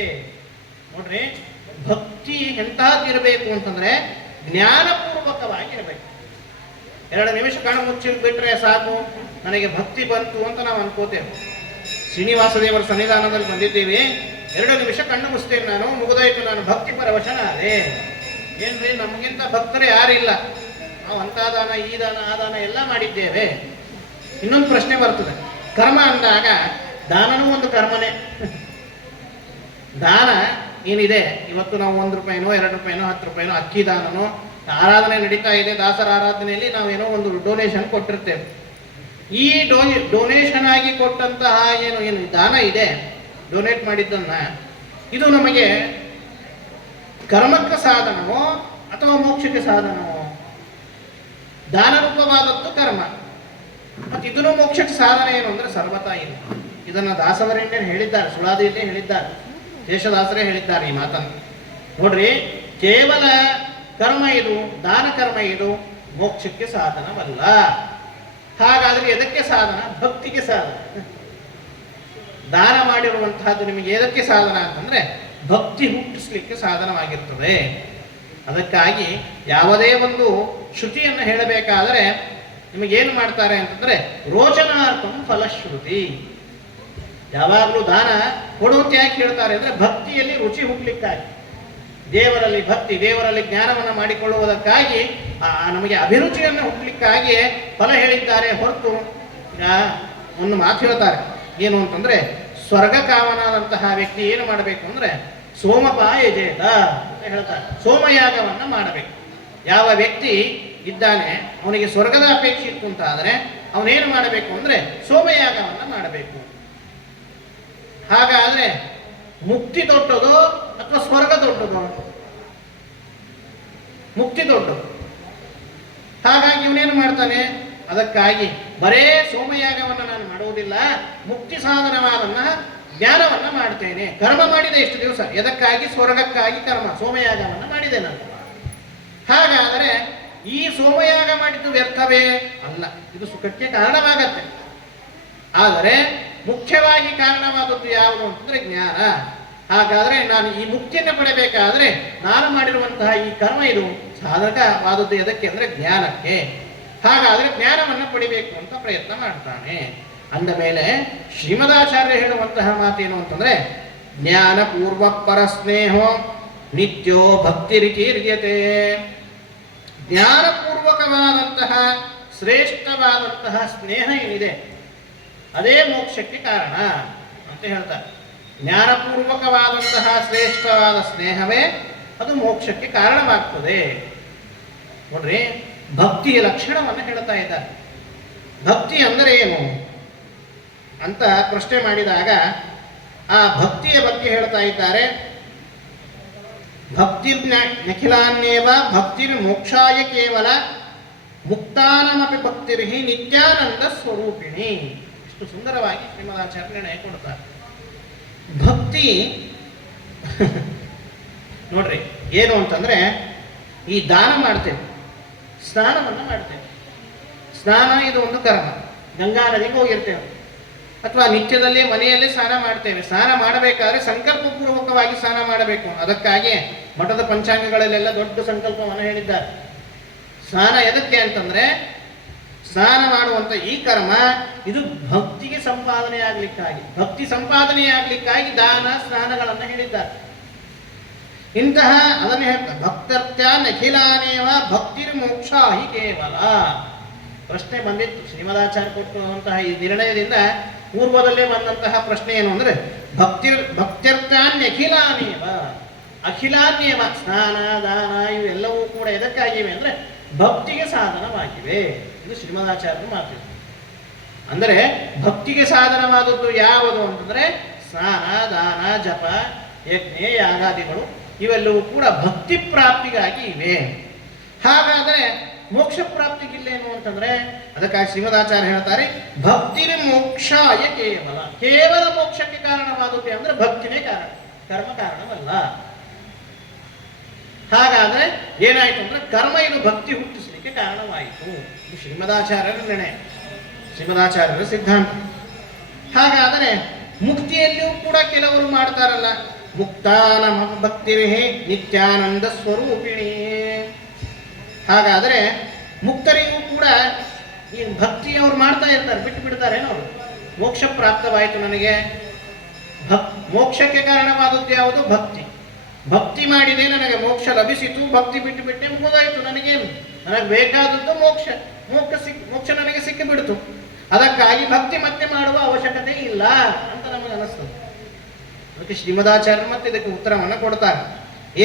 ನೋಡ್ರಿ, ಭಕ್ತಿ ಎಂತಹದ್ದಿರಬೇಕು ಅಂತಂದ್ರೆ ಜ್ಞಾನಪೂರ್ವಕವಾಗಿರಬೇಕು. 2 ನಿಮಿಷ ಕಣ್ಣು ಮುಚ್ಚಿ ಬಿಟ್ರೆ ಸಾಕು ನನಗೆ ಭಕ್ತಿ ಬಂತು ಅಂತ ನಾವು ಅನ್ಕೋತೇವೆ. ಶ್ರೀನಿವಾಸ ದೇವರ ಸನ್ನಿಧಾನದಲ್ಲಿ ಬಂದಿದ್ದೀವಿ, 2 ನಿಮಿಷ ಕಣ್ಣು ಮುಚ್ತೇನೆ, ನಾನು ಮುಗಿದೋಯ್ತು, ನಾನು ಭಕ್ತಿ ಪರವಶನಾದೆ. ಏನ್ರಿ, ನಮಗಿಂತ ಭಕ್ತರು ಯಾರಿಲ್ಲ, ನಾವು ಅಂತ ದಾನ ಈ ದಾನ ಆ ದಾನ ಎಲ್ಲ ಮಾಡಿದ್ದೇವೆ. ಇನ್ನೊಂದು ಪ್ರಶ್ನೆ ಬರ್ತದೆ, ಕರ್ಮ ಅಂದಾಗ ದಾನನೂ ಒಂದು ಕರ್ಮನೇ. ದಾನ ಏನಿದೆ, ಇವತ್ತು ನಾವು 1 ರೂಪಾಯಿನೋ 2 ರೂಪಾಯಿನೋ 10 ರೂಪಾಯಿನೋ ಅಕ್ಕಿ ದಾನನೋ, ಆರಾಧನೆ ನಡೀತಾ ಇದೆ, ದಾಸರ ಆರಾಧನೆಯಲ್ಲಿ ನಾವೇನೋ ಒಂದು ಡೊನೇಷನ್ ಕೊಟ್ಟಿರ್ತೇವೆ. ಈ ಡೊನೇಷನ್ ಆಗಿ ಕೊಟ್ಟಂತಹ ಏನು ದಾನ ಇದೆ, ಡೊನೇಟ್ ಮಾಡಿದ್ದನ್ನ, ಇದು ನಮಗೆ ಕರ್ಮಕ್ಕೆ ಸಾಧನವೋ ಅಥವಾ ಮೋಕ್ಷಕ್ಕೆ ಸಾಧನವೋ? ದಾನ ರೂಪವಾದದ್ದು ಕರ್ಮ, ಮತ್ತು ಇದನ್ನು ಮೋಕ್ಷಕ್ಕೆ ಸಾಧನ ಏನು ಅಂದ್ರೆ ಸರ್ವತಾ ಇದೆ. ಇದನ್ನ ದಾಸವರೇಣ್ಯರು ಹೇಳಿದ್ದಾರೆ, ಸುಳಾದಿಯಲ್ಲೇ ಹೇಳಿದ್ದಾರೆ, ಶೇಷದಾಸರೇ ಹೇಳಿದ್ದಾರೆ ಈ ಮಾತನ್ನು. ನೋಡ್ರಿ, ಕೇವಲ ಕರ್ಮ ಇದು, ದಾನ ಕರ್ಮ ಇದು ಮೋಕ್ಷಕ್ಕೆ ಸಾಧನವಲ್ಲ. ಹಾಗಾದ್ರೆ ಎದಕ್ಕೆ ಸಾಧನ? ಭಕ್ತಿಗೆ ಸಾಧನ. ದಾನ ಮಾಡಿರುವಂತಹದ್ದು ನಿಮಗೆ ಎದಕ್ಕೆ ಸಾಧನ ಅಂತಂದ್ರೆ ಭಕ್ತಿ ಹುಟ್ಟಿಸ್ಲಿಕ್ಕೆ ಸಾಧನವಾಗಿರ್ತದೆ. ಅದಕ್ಕಾಗಿ ಯಾವುದೇ ಒಂದು ಶ್ರುತಿಯನ್ನು ಹೇಳಬೇಕಾದರೆ ನಿಮಗೇನು ಮಾಡ್ತಾರೆ ಅಂತಂದ್ರೆ ರೋಚನಾರ್ಥಂ ಫಲಶ್ರುತಿ. ಯಾವಾಗಲೂ ದಾನ ಕೊಡುವಂತ ಯಾಕೆ ಹೇಳ್ತಾರೆ ಅಂದ್ರೆ ಭಕ್ತಿಯಲ್ಲಿ ರುಚಿ ಹುಟ್ಟಲಿಕ್ಕಾಗಿ, ದೇವರಲ್ಲಿ ಭಕ್ತಿ, ದೇವರಲ್ಲಿ ಜ್ಞಾನವನ್ನು ಮಾಡಿಕೊಳ್ಳುವುದಕ್ಕಾಗಿ, ನಮಗೆ ಅಭಿರುಚಿಯನ್ನು ಹುಟ್ಟಲಿಕ್ಕಾಗಿಯೇ ಫಲ ಹೇಳಿದ್ದಾರೆ ಹೊರತು ಒಂದು ಮಾತು ಹೇಳ್ತಾರೆ, ಏನು ಅಂತಂದ್ರೆ ಸ್ವರ್ಗ ಕಾಮನಾದಂತಹ ವ್ಯಕ್ತಿ ಏನು ಮಾಡಬೇಕು ಅಂದ್ರೆ ಸೋಮಪಾಯಜೇತ ಅಂತ ಹೇಳ್ತಾರೆ, ಸೋಮಯಾಗವನ್ನ ಮಾಡಬೇಕು. ಯಾವ ವ್ಯಕ್ತಿ ಇದ್ದಾನೆ ಅವನಿಗೆ ಸ್ವರ್ಗದ ಅಪೇಕ್ಷೆ ಇತ್ತು ಅಂತ ಆದರೆ ಅವನೇನು ಮಾಡಬೇಕು ಅಂದ್ರೆ ಸೋಮಯಾಗವನ್ನ ಮಾಡಬೇಕು. ಹಾಗಾದ್ರೆ ಮುಕ್ತಿ ದೊಡ್ಡದು ಅಥವಾ ಸ್ವರ್ಗ ದೊಡ್ಡದು? ಮುಕ್ತಿ ದೊಡ್ಡದು. ಹಾಗಾಗಿ ಇವನೇನು ಮಾಡ್ತಾನೆ, ಅದಕ್ಕಾಗಿ ಬರೇ ಸೋಮಯಾಗವನ್ನು ನಾನು ಮಾಡುವುದಿಲ್ಲ, ಮುಕ್ತಿ ಸಾಧನವಾದನ್ನ ಜ್ಞಾನವನ್ನ ಮಾಡ್ತೇನೆ. ಕರ್ಮ ಮಾಡಿದೆ ಎಷ್ಟು ದಿವಸ, ಎದಕ್ಕಾಗಿ? ಸ್ವರ್ಗಕ್ಕಾಗಿ ಕರ್ಮ, ಸೋಮಯಾಗವನ್ನ ಮಾಡಿದೆ ನಾನು. ಹಾಗಾದರೆ ಈ ಸೋಮಯಾಗ ಮಾಡಿದ್ದು ವ್ಯರ್ಥವೇ ಅಲ್ಲ, ಇದು ಸುಖಕ್ಕೆ ಕಾರಣವಾಗತ್ತೆ. ಆದರೆ ಮುಖ್ಯವಾಗಿ ಕಾರಣವಾದದ್ದು ಯಾವುದು ಅಂತಂದ್ರೆ ಜ್ಞಾನ. ಹಾಗಾದ್ರೆ ನಾನು ಈ ಮುಕ್ತಿಯನ್ನು ಪಡೆಯಬೇಕಾದ್ರೆ ನಾನು ಮಾಡಿರುವಂತಹ ಈ ಕರ್ಮ ಇದು ಸಾಧಕವಾದದ್ದು ಎದಕ್ಕೆ ಅಂದ್ರೆ ಜ್ಞಾನಕ್ಕೆ. ಹಾಗಾದ್ರೆ ಜ್ಞಾನವನ್ನು ಪಡಿಬೇಕು ಅಂತ ಪ್ರಯತ್ನ ಮಾಡ್ತಾನೆ. ಅಂದ ಮೇಲೆ ಶ್ರೀಮದಾಚಾರ್ಯ ಹೇಳುವಂತಹ ಮಾತೇನು ಅಂತಂದ್ರೆ ಜ್ಞಾನ ಪೂರ್ವ ಪರಸ್ನೇಹೋ ನಿತ್ಯೋ ಭಕ್ತಿ ರೀತಿಯತೆ. ಜ್ಞಾನಪೂರ್ವಕವಾದಂತಹ ಶ್ರೇಷ್ಠವಾದಂತಹ ಸ್ನೇಹ ಏನಿದೆ ಅದೇ ಮೋಕ್ಷಕ್ಕೆ ಕಾರಣ ಅಂತ ಹೇಳ್ತಾರೆ. ಜ್ಞಾನಪೂರ್ವಕವಾದಂತಹ ಶ್ರೇಷ್ಠವಾದ ಸ್ನೇಹವೇ ಅದು ಮೋಕ್ಷಕ್ಕೆ ಕಾರಣವಾಗ್ತದೆ. ನೋಡ್ರಿ, ಭಕ್ತಿಯ ಲಕ್ಷಣವನ್ನು ಹೇಳ್ತಾ ಇದ್ದಾರೆ. ಭಕ್ತಿ ಅಂದರೆ ಏನು ಅಂತ ಪ್ರಶ್ನೆ ಮಾಡಿದಾಗ ಆ ಭಕ್ತಿಯ ಬಗ್ಗೆ ಹೇಳ್ತಾ ಇದ್ದಾರೆ. ಭಕ್ತಿರ್ನಖಿಲಾನ್ಯೇವ ಭಕ್ತಿರ್ ಮೋಕ್ಷಾಯ ಕೇವಲ ಮುಕ್ತಾನಮಪಿ ಭಕ್ತಿರ್ಹಿ ನಿತ್ಯಾನಂದ ಸ್ವರೂಪಿಣಿ. ಇಷ್ಟು ಸುಂದರವಾಗಿ ಶ್ರೀಮದಾಚಾರ್ಯ ನಿರ್ಣಯ ಕೊಡ್ತಾರೆ. ಭಕ್ತಿ ನೋಡ್ರಿ ಏನು ಅಂತಂದ್ರೆ ಈ ದಾನ ಮಾಡ್ತೇವೆ, ಸ್ನಾನವನ್ನು ಮಾಡ್ತೇವೆ. ಸ್ನಾನ ಇದು ಒಂದು ಕರ್ಮ. ಗಂಗಾ ನದಿಗೆ ಹೋಗಿರ್ತೇವೆ ಅಥವಾ ನಿತ್ಯದಲ್ಲಿ ಮನೆಯಲ್ಲೇ ಸ್ನಾನ ಮಾಡ್ತೇವೆ. ಸ್ನಾನ ಮಾಡಬೇಕಾದ್ರೆ ಸಂಕಲ್ಪಪೂರ್ವಕವಾಗಿ ಸ್ನಾನ ಮಾಡಬೇಕು. ಅದಕ್ಕಾಗಿ ಮಠದ ಪಂಚಾಂಗಗಳಲ್ಲೆಲ್ಲ ದೊಡ್ಡ ಸಂಕಲ್ಪವನ್ನು ಹೇಳಿದ್ದಾರೆ. ಸ್ನಾನ ಎದಕ್ಕೆ ಅಂತಂದ್ರೆ ಸ್ನಾನ ಮಾಡುವಂತ ಈ ಕರ್ಮ ಇದು ಭಕ್ತಿಗೆ ಸಂಪಾದನೆ ಆಗ್ಲಿಕ್ಕಾಗಿ, ಭಕ್ತಿ ಸಂಪಾದನೆ ಆಗ್ಲಿಕ್ಕಾಗಿ ದಾನ ಸ್ನಾನಗಳನ್ನು ಹೇಳಿದ್ದಾರೆ. ಇಂತಹ ಅದನ್ನು ಹೇಳ್ತಾರೆ ಭಕ್ತರ್ತ್ಯ ನಖಿಲಾನೇವ ಭಕ್ತಿರ್ ಮೋಕ್ಷ ಹಿ ಕೇವಲ. ಪ್ರಶ್ನೆ ಬಂದಿತ್ತು ಶ್ರೀಮದಾಚಾರ್ಯ ಕೊಟ್ಟಂತಹ ಈ ನಿರ್ಣಯದಿಂದ ಪೂರ್ವದಲ್ಲೇ ಬಂದಂತಹ ಪ್ರಶ್ನೆ ಏನು ಅಂದ್ರೆ ಭಕ್ತ್ಯರ್ಥಾನ್ಯಖಿಲಾನೇವ, ಅಖಿಲಾನ್ಯವ ಸ್ನಾನ ದಾನ ಇವೆಲ್ಲವೂ ಕೂಡ ಎದಕ್ಕಾಗಿವೆ ಅಂದ್ರೆ ಭಕ್ತಿಗೆ ಸಾಧನವಾಗಿವೆ. ಇದು ಶ್ರೀಮದಾಚಾರ್ಯರು ಮಾತಿದೆ. ಅಂದರೆ ಭಕ್ತಿಗೆ ಸಾಧನವಾದದ್ದು ಯಾವುದು ಅಂತಂದ್ರೆ ಸ್ನಾನ, ದಾನ, ಜಪ, ಯಜ್ಞ, ಯಾಗಾದಿಗಳು ಇವೆಲ್ಲವೂ ಕೂಡ ಭಕ್ತಿ ಪ್ರಾಪ್ತಿಗಾಗಿ ಇವೆ. ಹಾಗಾದರೆ ಮೋಕ್ಷ ಪ್ರಾಪ್ತಿಗಿಲ್ಲೇನು ಅಂತಂದ್ರೆ ಅದಕ್ಕಾಗಿ ಶ್ರೀಮದಾಚಾರ್ಯ ಹೇಳ್ತಾರೆ, ಭಕ್ತಿ ಮೋಕ್ಷಾಯ ಕೇವಲ ಮೋಕ್ಷಕ್ಕೆ ಕಾರಣವಾಗುತ್ತೆ ಅಂದ್ರೆ ಭಕ್ತಿನೇ ಕಾರಣ, ಕರ್ಮ ಕಾರಣವಲ್ಲ. ಹಾಗಾದ್ರೆ ಏನಾಯ್ತು ಅಂದ್ರೆ ಕರ್ಮ ಇದು ಭಕ್ತಿ ಹುಟ್ಟಿಸಲಿಕ್ಕೆ ಕಾರಣವಾಯಿತು. ಇದು ಶ್ರೀಮದಾಚಾರ್ಯರ ನಿರ್ಣಯ, ಶ್ರೀಮದಾಚಾರ್ಯರ ಸಿದ್ಧಾಂತ. ಹಾಗಾದರೆ ಮುಕ್ತಿಯಲ್ಲಿಯೂ ಕೂಡ ಕೆಲವರು ಮಾಡ್ತಾರಲ್ಲ, ಮುಕ್ತಾನ ಭಕ್ತಿರೇ ನಿತ್ಯಾನಂದ ಸ್ವರೂಪಿಣಿ. ಹಾಗಾದರೆ ಮುಕ್ತರಿಗೂ ಕೂಡ ಈ ಭಕ್ತಿಯವರು ಮಾಡ್ತಾ ಇರ್ತಾರೆ, ಬಿಟ್ಟು ಬಿಡ್ತಾರೇನೋ ಅವರು. ಮೋಕ್ಷ ಪ್ರಾಪ್ತವಾಯಿತು ನನಗೆ, ಮೋಕ್ಷಕ್ಕೆ ಕಾರಣವಾದದ್ದು ಯಾವುದು? ಭಕ್ತಿ. ಭಕ್ತಿ ಮಾಡಿದೆ, ನನಗೆ ಮೋಕ್ಷ ಲಭಿಸಿತು, ಭಕ್ತಿ ಬಿಟ್ಟು ಬಿಟ್ಟೆ, ಮುಗಿದಾಯಿತು. ನನಗೇನು, ನನಗೆ ಬೇಕಾದದ್ದು ಮೋಕ್ಷ. ಮೋಕ್ಷ ನನಗೆ ಸಿಕ್ಕಿಬಿಡ್ತು. ಅದಕ್ಕಾಗಿ ಭಕ್ತಿ ಮತ್ತೆ ಮಾಡುವ ಅವಶ್ಯಕತೆ ಇಲ್ಲ ಅಂತ ನಮಗೆ ಅನಿಸ್ತದೆ. ಅದಕ್ಕೆ ಶ್ರೀಮದಾಚಾರ್ಯರು ಮತ್ತೆ ಇದಕ್ಕೆ ಉತ್ತರವನ್ನು ಕೊಡ್ತಾರೆ.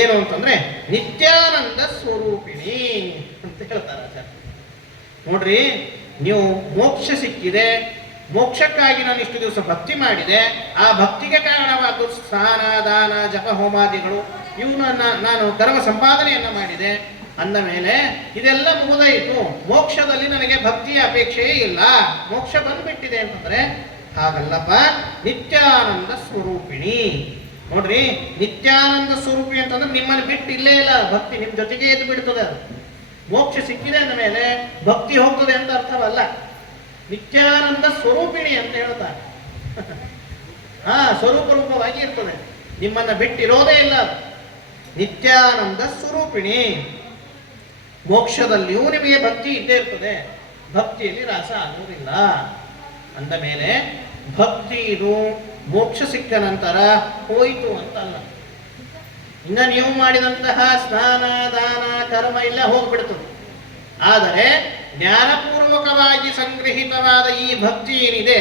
ಏನು ಅಂತಂದ್ರೆ ನಿತ್ಯಾನಂದ ಸ್ವರೂಪಿಣಿ ಅಂತ ಹೇಳ್ತಾರೆ ಆಚಾರ್ಯ. ನೋಡ್ರಿ, ನೀವು ಮೋಕ್ಷ ಸಿಕ್ಕಿದೆ, ಮೋಕ್ಷಕ್ಕಾಗಿ ನಾನು ಇಷ್ಟು ದಿವಸ ಭಕ್ತಿ ಮಾಡಿದೆ, ಆ ಭಕ್ತಿಗೆ ಕಾರಣವಾದ ಸ್ನಾನ, ದಾನ, ಜಪ, ಹೋಮಾದಿಗಳು ಇವನ್ನ ನಾನು ಕರ್ಮ ಸಂಪಾದನೆಯನ್ನ ಮಾಡಿದೆ ಅಂದ ಮೇಲೆ ಇದೆಲ್ಲ ಮುಗಿದಾಯಿತು, ಮೋಕ್ಷದಲ್ಲಿ ನನಗೆ ಭಕ್ತಿಯ ಅಪೇಕ್ಷೆಯೇ ಇಲ್ಲ, ಮೋಕ್ಷ ಬಂದ್ಬಿಟ್ಟಿದೆ ಅಂತಂದ್ರೆ ಹಾಗಲ್ಲಪ್ಪ. ನಿತ್ಯಾನಂದ ಸ್ವರೂಪಿಣಿ. ನೋಡ್ರಿ, ನಿತ್ಯಾನಂದ ಸ್ವರೂಪಿ ಅಂತಂದ್ರೆ ನಿಮ್ಮನ್ನು ಬಿಟ್ಟು ಇಲ್ಲೇ ಇಲ್ಲ, ಭಕ್ತಿ ನಿಮ್ಮ ಜೊತೆಗೆ ಎದ್ದು ಬಿಡ್ತದೆ. ಮೋಕ್ಷ ಸಿಕ್ಕಿದೆ ಅಂದ ಮೇಲೆ ಭಕ್ತಿ ಹೋಗ್ತದೆ ಅಂತ ಅರ್ಥವಲ್ಲ. ನಿತ್ಯಾನಂದ ಸ್ವರೂಪಿಣಿ ಅಂತ ಹೇಳ್ತಾರೆ. ಸ್ವರೂಪ ರೂಪವಾಗಿ ಇರ್ತದೆ, ನಿಮ್ಮನ್ನ ಬಿಟ್ಟಿರೋದೇ ಇಲ್ಲ. ನಿತ್ಯಾನಂದ ಸ್ವರೂಪಿಣಿ. ಮೋಕ್ಷದಲ್ಲಿಯೂ ನಿಮಗೆ ಭಕ್ತಿ ಇದ್ದೇ ಇರ್ತದೆ, ಭಕ್ತಿಯಲ್ಲಿ ರಾಸ ಆಗುವುದಿಲ್ಲ. ಅಂದ ಮೇಲೆ ಭಕ್ತಿ ಇದು ಮೋಕ್ಷ ಸಿಕ್ಕ ನಂತರ ಹೋಯಿತು ಅಂತಲ್ಲ. ಇನ್ನು ನೀವು ಮಾಡಿದಂತಹ ಸ್ನಾನ, ದಾನ, ಕರ್ಮ ಇಲ್ಲ ಹೋಗ್ಬಿಡ್ತದೆ. ಆದರೆ ಜ್ಞಾನಪೂರ್ವಕವಾಗಿ ಸಂಗ್ರಹಿತವಾದ ಈ ಭಕ್ತಿ ಏನಿದೆ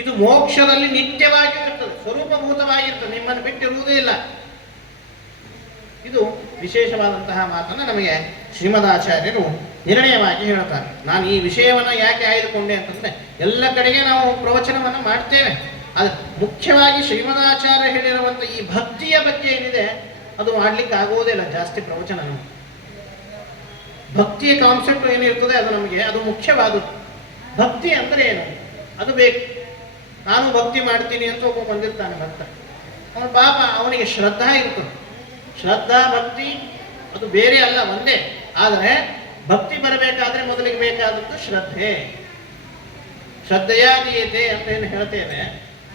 ಇದು ಮೋಕ್ಷದಲ್ಲಿ ನಿತ್ಯವಾಗಿ ಇರ್ತದೆ, ಸ್ವರೂಪಭೂತವಾಗಿರ್ತದೆ, ನಿಮ್ಮನ್ನು ಬಿಟ್ಟಿರುವುದೇ ಇಲ್ಲ. ಇದು ವಿಶೇಷವಾದಂತಹ ಮಾತನ್ನು ನಮಗೆ ಶ್ರೀಮದಾಚಾರ್ಯರು ನಿರ್ಣಯವಾಗಿ ಹೇಳ್ತಾರೆ. ನಾನು ಈ ವಿಷಯವನ್ನು ಯಾಕೆ ಆಯ್ದುಕೊಂಡೆ ಅಂತಂದ್ರೆ, ಎಲ್ಲ ಕಡೆಗೆ ನಾವು ಪ್ರವಚನವನ್ನು ಮಾಡ್ತೇವೆ, ಆದರೆ ಮುಖ್ಯವಾಗಿ ಶ್ರೀಮದಾಚಾರ್ಯ ಹೇಳಿರುವಂಥ ಈ ಭಕ್ತಿಯ ಬಗ್ಗೆ ಏನಿದೆ ಅದು ಮಾಡ್ಲಿಕ್ಕೆ ಆಗುವುದಿಲ್ಲ ಜಾಸ್ತಿ ಪ್ರವಚನ. ನಮಗೆ ಭಕ್ತಿಯ ಕಾನ್ಸೆಪ್ಟ್ ಏನಿರ್ತದೆ ಅದು ನಮಗೆ ಅದು ಮುಖ್ಯವಾದದ್ದು. ಭಕ್ತಿ ಅಂದ್ರೆ ಏನು ಅದು ಬೇಕು. ನಾನು ಭಕ್ತಿ ಮಾಡ್ತೀನಿ ಅಂತ ಒಬ್ಬ ಬಂದಿರ್ತಾನೆ ಭಕ್ತ, ಅವನು ಪಾಪ ಅವನಿಗೆ ಶ್ರದ್ಧಾ ಇರ್ತದೆ. ಶ್ರದ್ಧಾ ಭಕ್ತಿ ಅದು ಬೇರೆ ಅಲ್ಲ, ಒಂದೇ. ಆದರೆ ಭಕ್ತಿ ಬರಬೇಕಾದ್ರೆ ಮೊದಲಿಗೆ ಬೇಕಾದದ್ದು ಶ್ರದ್ಧೆ. ಶ್ರದ್ಧೆಯಾದೀಯತೆ ಅಂತ ಏನು ಹೇಳ್ತೇವೆ,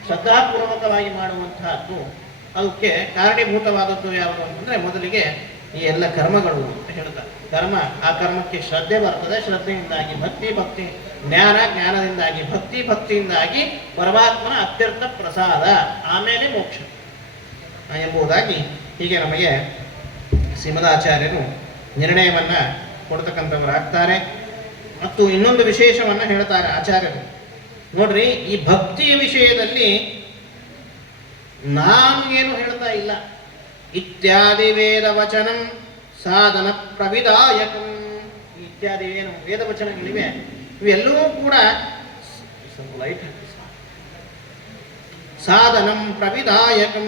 ಶ್ರದ್ಧಾಪೂರ್ವಕವಾಗಿ ಮಾಡುವಂತಹದ್ದು. ಅದಕ್ಕೆ ಕಾರಣೀಭೂತವಾದದ್ದು ಯಾವುದು ಅಂತಂದ್ರೆ ಮೊದಲಿಗೆ ಈ ಎಲ್ಲ ಕರ್ಮಗಳು ಅಂತ ಹೇಳ್ತಾರೆ. ಕರ್ಮ, ಆ ಕರ್ಮಕ್ಕೆ ಶ್ರದ್ಧೆ ಬರ್ತದೆ, ಶ್ರದ್ಧೆಯಿಂದಾಗಿ ಭಕ್ತಿ, ಭಕ್ತಿ ಜ್ಞಾನ, ಜ್ಞಾನದಿಂದಾಗಿ ಭಕ್ತಿ, ಭಕ್ತಿಯಿಂದಾಗಿ ಪರಮಾತ್ಮನ ಅತ್ಯರ್ಥ ಪ್ರಸಾದ, ಆಮೇಲೆ ಮೋಕ್ಷ ಎಂಬುದಾಗಿ ಹೀಗೆ ನಮಗೆ ಶ್ರೀಮದಾಚಾರ್ಯರು ನಿರ್ಣಯವನ್ನ ಕೊಡ್ತಕ್ಕಂಥವರಾಗ್ತಾರೆ. ಮತ್ತು ಇನ್ನೊಂದು ವಿಶೇಷವನ್ನ ಹೇಳ್ತಾರೆ ಆಚಾರ್ಯರು. ನೋಡ್ರಿ, ಈ ಭಕ್ತಿಯ ವಿಷಯದಲ್ಲಿ ನಾನು ಏನು ಹೇಳ್ತಾ ಇಲ್ಲ. ಇತ್ಯಾದಿ ವೇದ ವಚನಂ ಸಾಧನ ಪ್ರವಿದಾಯಕಂ. ಇತ್ಯಾದಿ ಏನು ವೇದ ವಚನಗಳಿವೆ ಇವೆಲ್ಲವೂ ಕೂಡ ಸಾಧನಂ ಪ್ರವಿದಾಯಕಂ.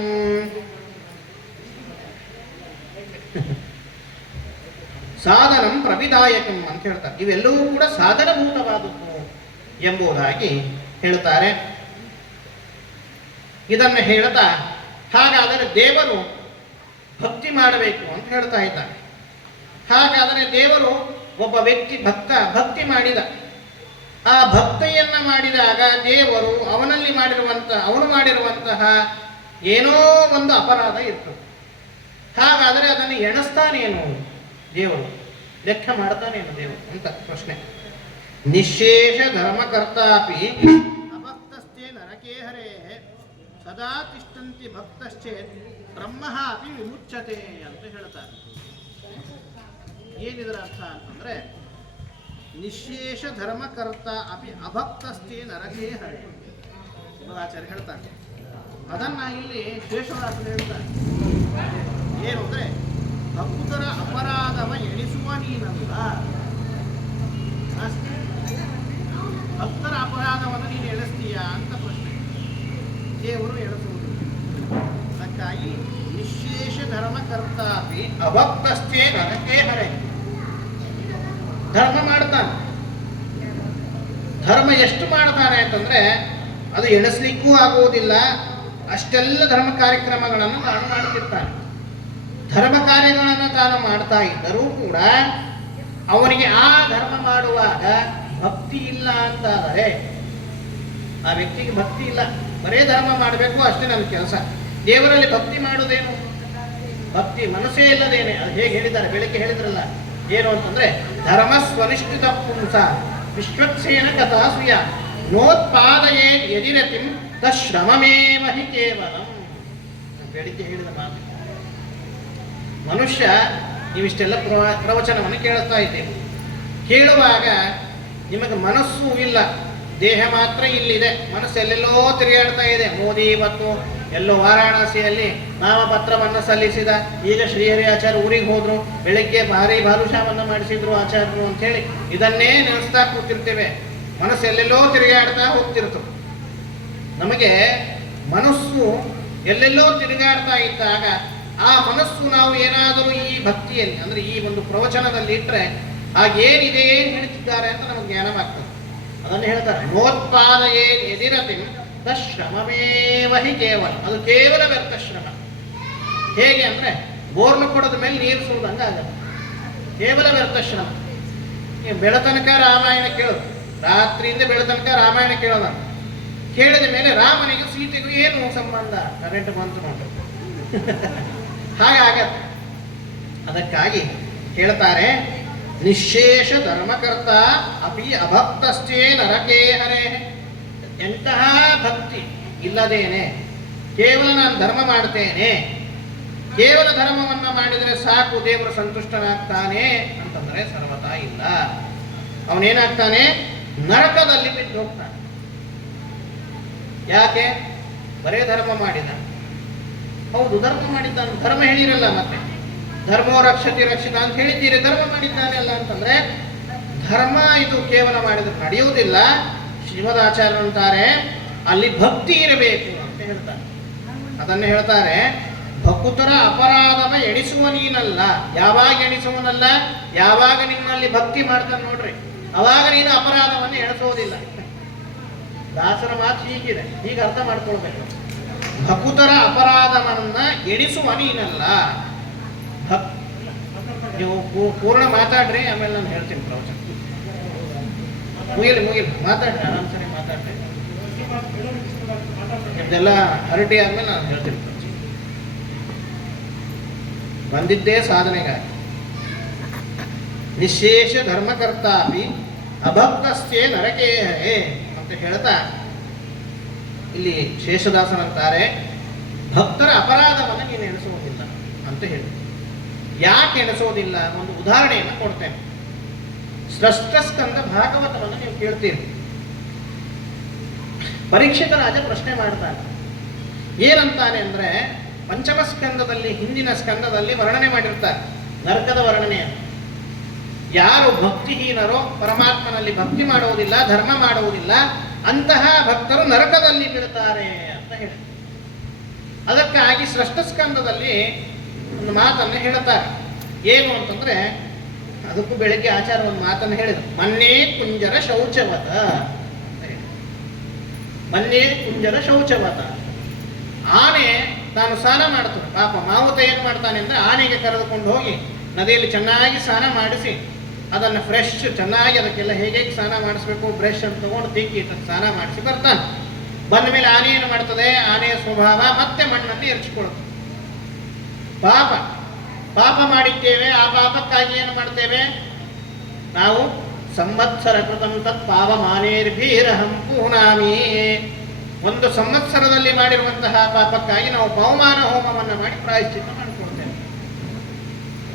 ಸಾಧನಂ ಪ್ರವಿದಾಯಕಂ ಅಂತ ಹೇಳ್ತಾರೆ. ಇವೆಲ್ಲವೂ ಕೂಡ ಸಾಧನಭೂತವಾದದ್ದು ಎಂಬುದಾಗಿ ಹೇಳ್ತಾರೆ. ಇದನ್ನು ಹೇಳ್ತಾ ಹಾಗಾದರೆ ದೇವರು ಭಕ್ತಿ ಮಾಡಬೇಕು ಅಂತ ಹೇಳ್ತಾ ಇದ್ದಾರೆ. ಹಾಗಾದರೆ ದೇವರು ಒಬ್ಬ ವ್ಯಕ್ತಿ ಭಕ್ತಿ ಮಾಡಿದ. ಆ ಭಕ್ತಿಯನ್ನ ಮಾಡಿದಾಗ ದೇವರು ಅವನು ಮಾಡಿರುವಂತಹ ಏನೋ ಒಂದು ಅಪರಾಧ ಇರ್ತದೆ. ಹಾಗಾದರೆ ಅದನ್ನು ಎಣಿಸ್ತಾನೇನು ದೇವರು, ಲೆಕ್ಕ ಮಾಡ್ತಾನೇನು ದೇವರು ಅಂತ ಪ್ರಶ್ನೆ. ನಿಶೇಷ ಧರ್ಮಕರ್ತಾಪಿ ಅಭಕ್ತಸ್ಥೆ ನರಕೇ ಹರೇ ಸದಾ ತಿಷ್ಟಂತಿ ಭಕ್ತಶ್ಚೇತ್ ಬ್ರಹ್ಮ ಅಪಿ ವಿಮುಚ್ಯತೆ ಅಂತ ಹೇಳ್ತಾರೆ. ಏನಿದರ ಅರ್ಥ ಅಂತಂದ್ರೆ, ನಿಶೇಷ ಧರ್ಮಕರ್ತ ಅಪಿ ಅಭಕ್ತಸ್ಥೆ ನರಕೇ ಹರೇ ಆಚಾರ್ಯ ಹೇಳ್ತಾರೆ. ಅದನ್ನ ಇಲ್ಲಿ ಶೇಷದಾಸರು ಹೇಳ್ತಾರೆ. ಏನು ಅಂದ್ರೆ, ಭಕ್ತರ ಅಪರಾಧವ ಎಣಿಸುವ ನೀನಲ್ಲ, ಭಕ್ತರ ಅಪರಾಧವನ್ನು ಧರ್ಮಕರ್ತಾಪಿ ಅಭಕ್ತಸ್ಥೇ ನರಕೇ ಹರೆ. ಧರ್ಮ ಮಾಡ್ತಾನೆ. ಧರ್ಮ ಎಷ್ಟು ಮಾಡ್ತಾನೆ ಅಂತಂದ್ರೆ ಅದು ಎಣಿಸ್ಲಿಕ್ಕೂ ಆಗುವುದಿಲ್ಲ. ಅಷ್ಟೆಲ್ಲ ಧರ್ಮ ಕಾರ್ಯಕ್ರಮಗಳನ್ನು ತಾನು ಮಾಡ್ತಿರ್ತಾನೆ. ಧರ್ಮ ಕಾರ್ಯಗಳನ್ನು ತಾನು ಮಾಡ್ತಾ ಇದ್ದರೂ ಕೂಡ ಅವನಿಗೆ ಆ ಧರ್ಮ ಮಾಡುವಾಗ ಭಕ್ತಿ ಇಲ್ಲ ಅಂತಾದರೆ, ಆ ವ್ಯಕ್ತಿಗೆ ಭಕ್ತಿ ಇಲ್ಲ, ಬರೇ ಧರ್ಮ ಮಾಡಬೇಕು ಅಷ್ಟೇ ನನ್ನ ಕೆಲಸ, ದೇವರಲ್ಲಿ ಭಕ್ತಿ ಮಾಡುವುದೇನು, ಭಕ್ತಿ ಮನಸ್ಸೇ ಇಲ್ಲದೇನೆ. ಅದು ಹೇಗೆ ಹೇಳಿದ್ದಾರೆ, ಬೆಳಗ್ಗೆ ಹೇಳಿದ್ರಲ್ಲ, ಏನು ಅಂತಂದ್ರೆ ಧರ್ಮ ಸ್ವನಿಷ್ಠಿತ ಪುಂಸ ವಿಶ್ವತ್ಸೇನ ಕಥಾಸುಯ ನೋತ್ಪಾದಯೇ ಯದಿರತಿಂ ತಶ್ರಮಮೇವ ಹಿ ಕೇವಲಂ. ಬೆಳಿಗ್ಗೆ ಹೇಳಿದ ಮಾತು. ಮನುಷ್ಯ ನೀವಿಷ್ಟೆಲ್ಲ ಪ್ರವಚನವನ್ನು ಕೇಳುತ್ತಾ ಇದ್ದೇವೆ. ಕೇಳುವಾಗ ನಿಮಗೆ ಮನಸ್ಸು ಇಲ್ಲ, ದೇಹ ಮಾತ್ರ ಇಲ್ಲಿದೆ, ಮನಸ್ಸು ಎಲ್ಲೆಲ್ಲೋ ತಿರುಗಾಡ್ತಾ ಇದೆ. ಮೋದಿ ಇವತ್ತು ಎಲ್ಲೋ ವಾರಾಣಸಿಯಲ್ಲಿ ನಾಮಪತ್ರವನ್ನು ಸಲ್ಲಿಸಿದ, ಈಗ ಶ್ರೀಹರಿ ಆಚಾರ್ಯ ಊರಿಗೆ ಹೋದ್ರು, ಬೆಳಗ್ಗೆ ಭಾರಿ ಬಾಲುಷಾವನ್ನು ಮಾಡಿಸಿದ್ರು ಆಚಾರ್ಯರು ಅಂತ ಹೇಳಿ ಇದನ್ನೇ ನೆನೆಸ್ತಾ ಕೂತಿರ್ತೇವೆ. ಮನಸ್ಸು ಎಲ್ಲೆಲ್ಲೋ ತಿರುಗಾಡ್ತಾ ಹೋಗ್ತಿರ್ತದೆ. ನಮಗೆ ಮನಸ್ಸು ಎಲ್ಲೆಲ್ಲೋ ತಿರುಗಾಡ್ತಾ ಇದ್ದಾಗ ಆ ಮನಸ್ಸು ನಾವು ಏನಾದರೂ ಈ ಭಕ್ತಿಯಲ್ಲಿ ಅಂದ್ರೆ ಈ ಒಂದು ಪ್ರವಚನದಲ್ಲಿ ಇಟ್ಟರೆ ಆಗೇನಿದೆ, ಏನು ಹೇಳ್ತಿದ್ದಾರೆ ಅಂತ ನಮಗೆ ಜ್ಞಾನವಾಗ್ತದೆ. ಅದನ್ನು ಹೇಳ್ತಾರೆ, ನೋತ್ಪಾದಯೇ ಎದಿರತಿಂ ತಶ್ರಮಮೇವ ಹಿ ಕೇವಲ. ಅದು ಕೇವಲ ವ್ಯರ್ಥ ಶ್ರಮ. ಹೇಗೆ ಅಂದ್ರೆ ಬೋರ್ಲು ಕೊಡದ ಮೇಲೆ ನೀರು ಸುರಿದಂಗೆ ಆಗಲ್ಲ, ಕೇವಲ ವ್ಯರ್ಥ ಶ್ರಮ. ಬೆಳತನಕ ರಾಮಾಯಣ ಕೇಳೋದು, ರಾತ್ರಿಯಿಂದ ಬೆಳತನಕ ರಾಮಾಯಣ ಕೇಳೋದ, ಕೇಳಿದ ಮೇಲೆ ರಾಮನಿಗೂ ಸೀತೆಗೂ ಏನು ಸಂಬಂಧ, ಕರೆಂಟ್ ಬಂತು ನೋಡಿ ಹಾಗಾಗತ್ತೆ. ಅದಕ್ಕಾಗಿ ಹೇಳ್ತಾರೆ, ನಿಶೇಷ ಧರ್ಮಕರ್ತ ಅಪಿ ಅಭಕ್ತಸ್ಥೇ ನರಕೇ ಹರೇ. ಎಂತಹ ಭಕ್ತಿ ಇಲ್ಲದೇನೆ ಕೇವಲ ನಾನು ಧರ್ಮ ಮಾಡ್ತೇನೆ, ಕೇವಲ ಧರ್ಮವನ್ನು ಮಾಡಿದರೆ ಸಾಕು ದೇವರು ಸಂತುಷ್ಟನಾಗ್ತಾನೆ ಅಂತಂದ್ರೆ ಸರ್ವತಾ ಇಲ್ಲ. ಅವನೇನಾಗ್ತಾನೆ, ನರಕದಲ್ಲಿ ಬಿದ್ದು ಹೋಗ್ತಾನೆ. ಯಾಕೆ? ಬರೇ ಧರ್ಮ ಮಾಡಿದ. ಹೌದು, ಧರ್ಮ ಮಾಡಿದ್ದಾನೆ, ಧರ್ಮ ಹೇಳಿರಲ್ಲ, ಮತ್ತೆ ಧರ್ಮೋ ರಕ್ಷತಿ ರಕ್ಷಿತ ಅಂತ ಹೇಳಿದ್ದೀರಿ, ಧರ್ಮ ಮಾಡಿದ್ದಾನೆ ಅಲ್ಲ ಅಂತಂದ್ರೆ ಧರ್ಮ ಇದು ಕೇವಲ ಮಾಡಿದ್ರೆ ನಡೆಯುವುದಿಲ್ಲ. ಶ್ರೀಮದಾಚಾರ್ಯರು ಅಂತಾರೆ, ಅಲ್ಲಿ ಭಕ್ತಿ ಇರಬೇಕು ಅಂತ ಹೇಳ್ತಾರೆ. ಅದನ್ನು ಹೇಳ್ತಾರೆ, ಭಕುತರ ಅಪರಾಧವ ಎಣಿಸುವ ನೀನಲ್ಲ. ಯಾವಾಗ ಎಣಿಸುವನಲ್ಲ? ಯಾವಾಗ ನಿನ್ನಲ್ಲಿ ಭಕ್ತಿ ಮಾಡ್ತಾನೆ ನೋಡ್ರಿ, ಅವಾಗ ನೀನು ಅಪರಾಧವನ್ನು ಎಣಿಸೋದಿಲ್ಲ. ದಾಸರ ಮಾತು ಹೀಗಿದೆ, ಹೀಗೆ ಅರ್ಥ ಮಾಡ್ಕೊಳ್ಬೇಕು. ಭಕುತರ ಅಪರಾಧವನ್ನ ಎಣಿಸುವ ನೀನಲ್ಲ. ನೀವು ಪೂರ್ಣ ಮಾತಾಡ್ರಿ, ಆಮೇಲೆ ನಾನು ಹೇಳ್ತೀನಿ ಪ್ರವಚನ. ಮುಗಿಲಿ ಮಾತಾಡ್ರಿ, ಆರಾಮ್ಸರಿ ಮಾತಾಡ್ರಿ. ಇದೆಲ್ಲ ಹರಟಿ ಆದ್ಮೇಲೆ ನಾನು ಹೇಳ್ತೀನಿ. ಬಂದಿದ್ದೇ ಸಾಧನೆಗಾಗಿ. ನಿಶೇಷ ಧರ್ಮಕರ್ತಾಪಿ ಅಭಕ್ತಸ್ಥೇ ನರಕೇ ಹರೇ ಅಂತ ಹೇಳ್ತಾ ಇಲ್ಲಿ ಶೇಷದಾಸನಂತಾರೆ, ಭಕ್ತರ ಅಪರಾಧವನ್ನು ನೀನು ಎಣಿಸುವುದಿಲ್ಲ ಅಂತ ಹೇಳಿ. ಯಾಕೆ ಎಣಿಸೋದಿಲ್ಲ? ಒಂದು ಉದಾಹರಣೆಯನ್ನು ಕೊಡ್ತೇನೆ. ಷಷ್ಠಸ್ಕಂದ ಭಾಗವತವನ್ನು ನೀವು ಕೇಳ್ತೀರಿ. ಪರೀಕ್ಷಿತ ರಾಜ ಪ್ರಶ್ನೆ ಮಾಡ್ತಾನೆ. ಏನಂತಾನೆ ಅಂದ್ರೆ, ಪಂಚಮ ಸ್ಕಂದದಲ್ಲಿ, ಹಿಂದಿನ ಸ್ಕಂದದಲ್ಲಿ ವರ್ಣನೆ ಮಾಡಿರ್ತಾರೆ ನರಕದ ವರ್ಣನೆ. ಯಾರು ಭಕ್ತಿಹೀನರೋ, ಪರಮಾತ್ಮನಲ್ಲಿ ಭಕ್ತಿ ಮಾಡುವುದಿಲ್ಲ, ಧರ್ಮ ಮಾಡುವುದಿಲ್ಲ, ಅಂತಹ ಭಕ್ತರು ನರಕದಲ್ಲಿ ಬೀಳ್ತಾರೆ ಅಂತ ಹೇಳಿ. ಅದಕ್ಕಾಗಿ ಷಷ್ಠಸ್ಕಂದದಲ್ಲಿ ಒಂದು ಮಾತನ್ನು ಹೇಳ್ತಾರೆ. ಏನು ಅಂತಂದ್ರೆ, ಅದಕ್ಕೂ ಬೆಳಗ್ಗೆ ಆಚಾರ ಒಂದು ಮಾತನ್ನು ಹೇಳಿದ್ರು, ಮನ್ನೇ ಕುಂಜರ ಶೌಚವತ. ಮನ್ನೇ ಕುಂಜರ ಶೌಚವತ. ಆನೆ ತಾನು ಸ್ನಾನ ಮಾಡ್ತಾನೆ. ಪಾಪ ಮಾವುತ ಏನ್ ಮಾಡ್ತಾನೆ ಅಂದ್ರೆ, ಆನೆಗೆ ಕರೆದುಕೊಂಡು ಹೋಗಿ ನದಿಯಲ್ಲಿ ಚೆನ್ನಾಗಿ ಸ್ನಾನ ಮಾಡಿಸಿ, ಅದನ್ನು ಫ್ರೆಶ್ ಚೆನ್ನಾಗಿ ಅದಕ್ಕೆಲ್ಲ ಹೇಗೆ ಸ್ನಾನ ಮಾಡಿಸ್ಬೇಕು, ಬ್ರಷ್ ಅಂತ ತಗೊಂಡು ತಿಕ್ಕಿ ಸ್ನಾನ ಮಾಡಿಸಿ ಬರ್ತಾನೆ. ಬಂದ ಮೇಲೆ ಆನೆ ಏನು ಮಾಡ್ತದೆ, ಆನೆಯ ಸ್ವಭಾವ ಮತ್ತೆ ಮಣ್ಣನ್ನು ಎರಚಿಕೊಳ್ಳುತ್ತೆ. ಪಾಪ ಮಾಡಿದ್ದೇವೆ, ಆ ಪಾಪಕ್ಕಾಗಿ ಏನು ಮಾಡ್ತೇವೆ ನಾವು, ಸಂವತ್ಸರ ಕೃತಂ ತತ್ ಪಾವಮಾನೇರ್ಭೀರಹಂ ಪೂನಾಮಿ. ಒಂದು ಸಂವತ್ಸರದಲ್ಲಿ ಮಾಡಿರುವಂತಹ ಪಾಪಕ್ಕಾಗಿ ನಾವು ಪವಮಾನ ಹೋಮವನ್ನು ಮಾಡಿ ಪ್ರಾಯಶ್ಚಿತ್ತ ಮಾಡಿಕೊಳ್ತೇವೆ.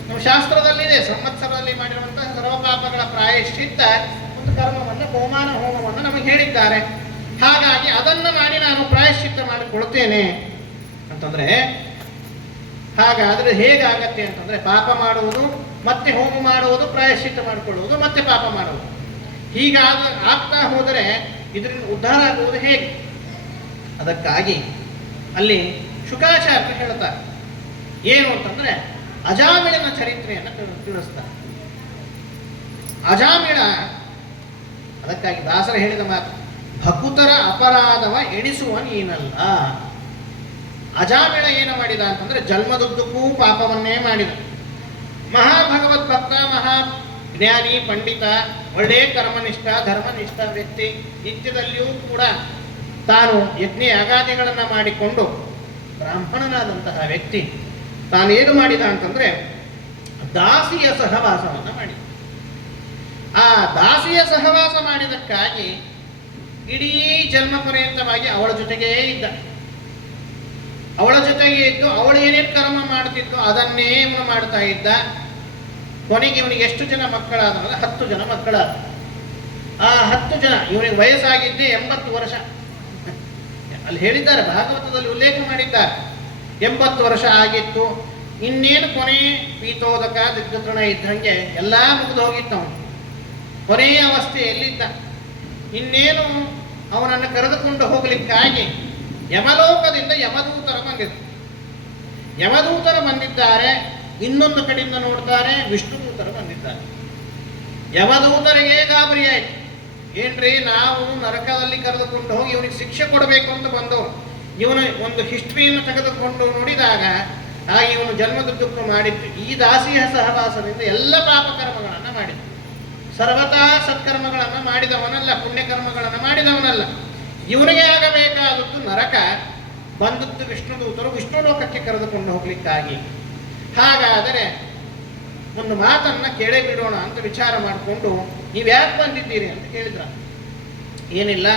ನಮ್ಮ ಶಾಸ್ತ್ರದಲ್ಲಿದೆ, ಸಂವತ್ಸರದಲ್ಲಿ ಮಾಡಿರುವಂತಹ ಸರ್ವ ಪಾಪಗಳ ಪ್ರಾಯಶ್ಚಿತ್ತ ಒಂದು ಕರ್ಮವನ್ನು, ಪವಮಾನ ಹೋಮವನ್ನು ನಮಗೆ ಹೇಳಿದ್ದಾರೆ. ಹಾಗಾಗಿ ಅದನ್ನು ಮಾಡಿ ನಾನು ಪ್ರಾಯಶ್ಚಿತ್ತ ಮಾಡಿಕೊಳ್ತೇನೆ ಅಂತಂದ್ರೆ, ಹಾಗಾದ್ರೆ ಹೇಗಾಗತ್ತೆ ಅಂತಂದ್ರೆ, ಪಾಪ ಮಾಡುವುದು ಮತ್ತೆ ಹೋಮ ಮಾಡುವುದು, ಪ್ರಾಯಶ್ಚಿತ್ತ ಮಾಡಿಕೊಳ್ಳುವುದು ಮತ್ತೆ ಪಾಪ ಮಾಡುವುದು, ಆಗ್ತಾ ಹೋದರೆ ಇದರಿಂದ ಉದ್ಧಾರ ಆಗುವುದು ಹೇಗೆ? ಅದಕ್ಕಾಗಿ ಅಲ್ಲಿ ಶುಕಾಚಾರ್ಯರು ಹೇಳ್ತಾರೆ, ಏನು ಅಂತಂದ್ರೆ ಅಜಾಮಿಳನ ಚರಿತ್ರೆಯನ್ನು ತಿಳಿಸ್ತಾರೆ. ಅಜಾಮಿಳ, ಅದಕ್ಕಾಗಿ ದಾಸರ ಹೇಳಿದ ಮಾತು, ಭಕುತರ ಅಪರಾಧವ ಎಣಿಸುವ ನೀನಲ್ಲ. ಅಜಾಮಿಳ ಏನು ಮಾಡಿದ ಅಂತಂದ್ರೆ ಜನ್ಮದುದ್ದಕ್ಕೂ ಪಾಪವನ್ನೇ ಮಾಡಿದ. ಮಹಾಭಗವತ್ ಭಕ್ತ, ಮಹಾ ಜ್ಞಾನಿ, ಪಂಡಿತ, ಒಳ್ಳೆಯ ಕರ್ಮನಿಷ್ಠ, ಧರ್ಮನಿಷ್ಠ ವ್ಯಕ್ತಿ. ನಿತ್ಯದಲ್ಲಿಯೂ ಕೂಡ ತಾನು ಯಜ್ಞ ಯಾಗಾದಿಗಳನ್ನು ಮಾಡಿಕೊಂಡು ಬ್ರಾಹ್ಮಣನಾದಂತಹ ವ್ಯಕ್ತಿ ತಾನೇನು ಮಾಡಿದ ಅಂತಂದ್ರೆ ದಾಸಿಯ ಸಹವಾಸವನ್ನು ಮಾಡಿದ. ಆ ದಾಸಿಯ ಸಹವಾಸ ಮಾಡಿದಕ್ಕಾಗಿ ಇಡೀ ಜನ್ಮ ಪರ್ಯಂತವಾಗಿ ಅವಳ ಜೊತೆಗೇ ಇದ್ದ. ಅವಳ ಜೊತೆಗೆ ಇದ್ದು ಅವಳು ಏನೇನು ಕರ್ಮ ಮಾಡ್ತಿದ್ದು ಅದನ್ನೇ ಇವನು ಮಾಡ್ತಾ ಇದ್ದ. ಕೊನೆಗೆ ಇವನಿಗೆ ಎಷ್ಟು ಜನ ಮಕ್ಕಳಾದ? 10 ಜನ ಮಕ್ಕಳಾದ. ಆ 10 ಜನ, ಇವನಿಗೆ ವಯಸ್ಸಾಗಿದ್ದೇ 80 ವರ್ಷ. ಅಲ್ಲಿ ಹೇಳಿದ್ದಾರೆ, ಭಾಗವತದಲ್ಲಿ ಉಲ್ಲೇಖ ಮಾಡಿದ್ದಾರೆ, 80 ವರ್ಷ ಆಗಿತ್ತು. ಇನ್ನೇನು ಕೊನೆ ಪೀತೋದಕ ದಿಗ್ಗತೃಣ ಇದ್ದಂಗೆ ಎಲ್ಲ ಮುಗಿದು ಹೋಗಿತ್ತು. ಅವನು ಕೊನೆಯ ಅವಸ್ಥೆಯಲ್ಲಿದ್ದ. ಇನ್ನೇನು ಅವನನ್ನು ಕರೆದುಕೊಂಡು ಹೋಗಲಿಕ್ಕಾಗಿ ಯಮಲೋಕದಿಂದ ಯಮದೂತರು ಬಂದಿದ್ದರು. ಯಮದೂತರು ಬಂದಿದ್ದಾರೆ. ಇನ್ನೊಂದು ಕಡೆಯಿಂದ ನೋಡ್ತಾರೆ, ವಿಷ್ಣುದೂತರು ಬಂದಿದ್ದಾರೆ. ಯಮದೂತರಿಗೆ ಗಾಬರಿ ಆಯ್ತು. ಏನ್ರಿ, ನಾವು ನರಕದಲ್ಲಿ ಕರೆದುಕೊಂಡು ಹೋಗಿ ಇವನಿಗೆ ಶಿಕ್ಷೆ ಕೊಡಬೇಕು ಅಂತ ಬಂದವರು. ಇವನ ಒಂದು ಹಿಸ್ಟ್ರಿಯನ್ನು ತೆಗೆದುಕೊಂಡು ನೋಡಿದಾಗ ಇವನು ಜನ್ಮದುದ್ದಕ್ಕೂ ಮಾಡಿದ್ದು ಈ ದಾಸಿಯ ಸಹವಾಸದಿಂದ ಎಲ್ಲ ಪಾಪಕರ್ಮಗಳನ್ನು ಮಾಡಿದ್ದು. ಸರ್ವತಾ ಸತ್ಕರ್ಮಗಳನ್ನು ಮಾಡಿದವನಲ್ಲ, ಪುಣ್ಯಕರ್ಮಗಳನ್ನು ಮಾಡಿದವನಲ್ಲ. ಇವನಿಗೆ ಆಗಬೇಕಾದದ್ದು ನರಕ. ಬಂದದ್ದು ವಿಷ್ಣುದೂತರು ವಿಷ್ಣು ಲೋಕಕ್ಕೆ ಕರೆದುಕೊಂಡು ಹೋಗ್ಲಿಕ್ಕಾಗಿ. ಹಾಗಾದರೆ ಒಂದು ಮಾತನ್ನ ಕೇಳೇ ಬಿಡೋಣ ಅಂತ ವಿಚಾರ ಮಾಡಿಕೊಂಡು, ನೀವು ಯಾಕೆ ಬಂದಿದ್ದೀರಿ ಅಂತ ಕೇಳಿದ್ರ. ಏನಿಲ್ಲ,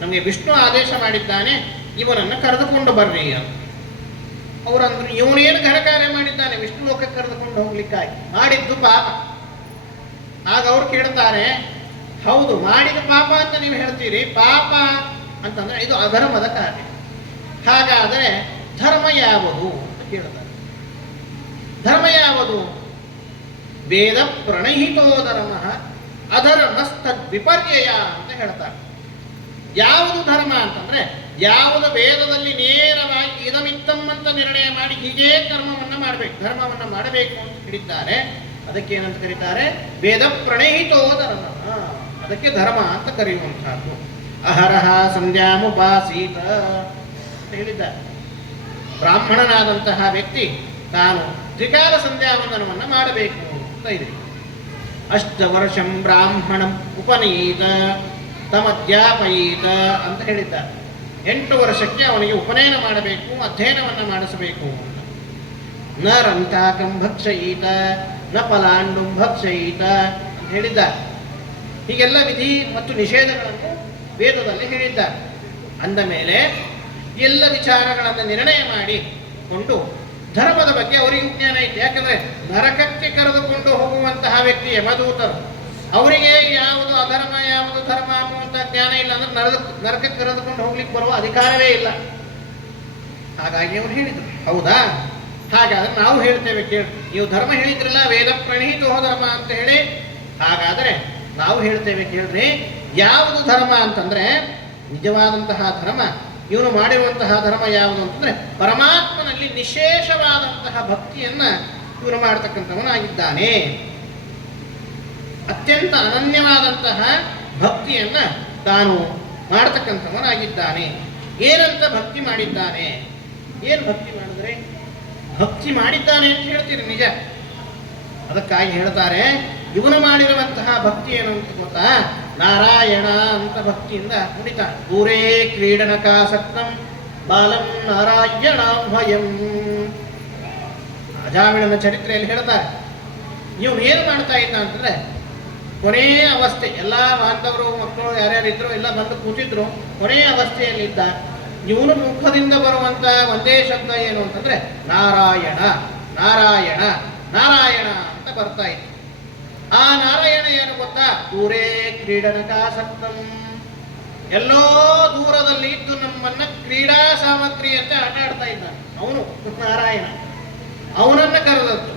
ನಮಗೆ ವಿಷ್ಣು ಆದೇಶ ಮಾಡಿದ್ದಾನೆ, ಇವನನ್ನು ಕರೆದುಕೊಂಡು ಬರ್ರಿ ಅಂತ. ಅವರಂದ್ರು, ಇವನೇನು ಘನ ಕಾರ್ಯ ಮಾಡಿದ್ದಾನೆ ವಿಷ್ಣು ಲೋಕಕ್ಕೆ ಕರೆದುಕೊಂಡು ಹೋಗ್ಲಿಕ್ಕಾಗಿ? ಮಾಡಿದ್ದು ಪಾಪ. ಆಗ ಅವ್ರು ಕೇಳ್ತಾರೆ, ಹೌದು ಮಾಡಿದ ಪಾಪ ಅಂತ ನೀವು ಹೇಳ್ತೀರಿ, ಪಾಪ ಅಂತಂದ್ರೆ ಇದು ಅಧರ್ಮದ ಕಾರ್ಯ. ಹಾಗಾದರೆ ಧರ್ಮ ಯಾವುದು ಅಂತ ಕೇಳ್ತಾರೆ. ಧರ್ಮ ಯಾವುದು? ವೇದ ಪ್ರಣಹಿತೋ ಧರ್ಮ ಅಧರ್ಮಸ್ತದ್ ವಿಪರ್ಯಯ ಅಂತ ಹೇಳ್ತಾರೆ. ಯಾವುದು ಧರ್ಮ ಅಂತಂದ್ರೆ ಯಾವುದು ವೇದದಲ್ಲಿ ನೇರವಾಗಿ ಇದಮಿತ್ತಂ ಅಂತ ನಿರ್ಣಯ ಮಾಡಿ ಹೀಗೇ ಕರ್ಮವನ್ನು ಮಾಡಬೇಕು, ಧರ್ಮವನ್ನು ಮಾಡಬೇಕು ಅಂತ ಹೇಳಿದ್ದಾರೆ. ಅದಕ್ಕೇನಂತ ಕರೀತಾರೆ? ವೇದ ಪ್ರಣಹಿತೋ ಧರ್ಮ. ಅದಕ್ಕೆ ಧರ್ಮ ಅಂತ ಕರೆಯುವಂತಹದ್ದು. ಅಹರಹ ಸಂಧ್ಯಾಮುಪಾಸೀತ ಅಂತ ಹೇಳಿದ್ದಾರೆ. ಬ್ರಾಹ್ಮಣನಾದಂತಹ ವ್ಯಕ್ತಿ ತಾನು ತ್ರಿಕಾಲ ಸಂಧ್ಯಾವಂದನವನ್ನು ಮಾಡಬೇಕು ಅಂತ ಇದೆ. 8 ವರ್ಷಂ ಬ್ರಾಹ್ಮಣಂ ಉಪನೀತ ತಮಧ್ಯಾಪಯೀತ ಅಂತ ಹೇಳಿದ್ದಾರೆ. 8 ವರ್ಷಕ್ಕೆ ಅವನಿಗೆ ಉಪನಯನ ಮಾಡಬೇಕು, ಅಧ್ಯಯನವನ್ನು ಮಾಡಿಸಬೇಕು. ನ ರಂತಾಕಂ ಭಕ್ಷಯೀತ ನ ಫಲಾಂಡುಂ ಭಕ್ಷಯೀತ ಅಂತ ಹೇಳಿದ್ದಾರೆ. ಹೀಗೆಲ್ಲ ವಿಧಿ ಮತ್ತು ನಿಷೇಧಗಳನ್ನು ವೇದದಲ್ಲಿ ಹೇಳಿದ್ದಾರೆ. ಅಂದ ಮೇಲೆ ಎಲ್ಲ ವಿಚಾರಗಳನ್ನು ನಿರ್ಣಯ ಮಾಡಿಕೊಂಡು ಧರ್ಮದ ಬಗ್ಗೆ ಅವರಿಗೆ ಜ್ಞಾನ ಇತ್ತು. ಯಾಕಂದ್ರೆ ನರಕಕ್ಕೆ ಕರೆದುಕೊಂಡು ಹೋಗುವಂತಹ ವ್ಯಕ್ತಿ ಯಮದೂತರು, ಅವರಿಗೆ ಯಾವುದು ಅಧರ್ಮ ಯಾವುದು ಧರ್ಮ ಅನ್ನುವಂಥ ಜ್ಞಾನ ಇಲ್ಲ. ಅಂದ್ರೆ ನರಕಕ್ಕೆ ಕರೆದುಕೊಂಡು ಹೋಗ್ಲಿಕ್ಕೆ ಬರುವ ಅಧಿಕಾರವೇ ಇಲ್ಲ. ಹಾಗಾಗಿ ಅವರು ಹೇಳಿದರು, ಹೌದಾ, ಹಾಗಾದ್ರೆ ನಾವು ಹೇಳ್ತೇವೆ ಕೇಳಿ, ನೀವು ಧರ್ಮ ಹೇಳಿದ್ರಲ್ಲ ವೇದ ಪ್ರಣೀತೋ ಧರ್ಮ ಅಂತ ಹೇಳಿ, ಹಾಗಾದ್ರೆ ನಾವು ಹೇಳ್ತೇವೆ ಕೇಳ್ರಿ, ಯಾವುದು ಧರ್ಮ ಅಂತಂದ್ರೆ ನಿಜವಾದಂತಹ ಧರ್ಮ, ಇವನು ಮಾಡಿರುವಂತಹ ಧರ್ಮ ಯಾವುದು ಅಂತಂದ್ರೆ ಪರಮಾತ್ಮನಲ್ಲಿ ವಿಶೇಷವಾದಂತಹ ಭಕ್ತಿಯನ್ನ ಇವನು ಮಾಡತಕ್ಕಂಥವನಾಗಿದ್ದಾನೆ. ಅತ್ಯಂತ ಅನನ್ಯವಾದಂತಹ ಭಕ್ತಿಯನ್ನ ತಾನು ಮಾಡತಕ್ಕಂಥವನಾಗಿದ್ದಾನೆ. ಏನಂತ ಭಕ್ತಿ ಮಾಡಿದ್ದಾನೆ? ಏನು ಭಕ್ತಿ ಮಾಡಿದ್ರೆ ಭಕ್ತಿ ಮಾಡಿದ್ದಾನೆ ಅಂತ ಹೇಳ್ತೀರಿ, ನಿಜ. ಅದಕ್ಕಾಗಿ ಹೇಳ್ತಾರೆ, ಇವನು ಮಾಡಿರುವಂತಹ ಭಕ್ತಿ ಏನು ಅಂತ ಗೊತ್ತಾ? ನಾರಾಯಣ ಅಂತ ಭಕ್ತಿಯಿಂದ ಕುಣಿತ. ದೂರೇ ಕ್ರೀಡನಕಾಸಕ್ತಂ ಬಾಲಂ ನಾರಾಯಣ ಭಯಂ. ಅಜಾಮಿಳನ ಚರಿತ್ರೆಯಲ್ಲಿ ಹೇಳ್ತಾರೆ, ಇವನು ಏನು ಮಾಡ್ತಾ ಇದ್ದ ಅಂತಂದ್ರೆ ಕೊನೆಯ ಅವಸ್ಥೆ, ಎಲ್ಲ ಬಾಂಧವರು ಮಕ್ಕಳು ಯಾರ್ಯಾರಿದ್ರು ಎಲ್ಲ ಬಂದು ಕೂತಿದ್ರು. ಕೊನೆಯ ಅವಸ್ಥೆಯಲ್ಲಿದ್ದ ಇವನು ಮುಖದಿಂದ ಬರುವಂತ ಒಂದೇ ಶಬ್ದ ಏನು ಅಂತಂದ್ರೆ ನಾರಾಯಣ ನಾರಾಯಣ ನಾರಾಯಣ ಅಂತ ಬರ್ತಾ ಇತ್ತು. ಆ ನಾರಾಯಣ ಏನು ಗೊತ್ತಾ? ದೂರೇ ಕ್ರೀಡನಕಾಸಕ್ತಂ, ಎಲ್ಲೋ ದೂರದಲ್ಲಿ ಇದ್ದು ನಮ್ಮನ್ನ ಕ್ರೀಡಾ ಸಾಮಗ್ರಿ ಅಂತ ಆಟ ಆಡ್ತಾ ಇದ್ದಾನೆ ಅವನು ನಾರಾಯಣ. ಅವನನ್ನ ಕರೆದದ್ದು.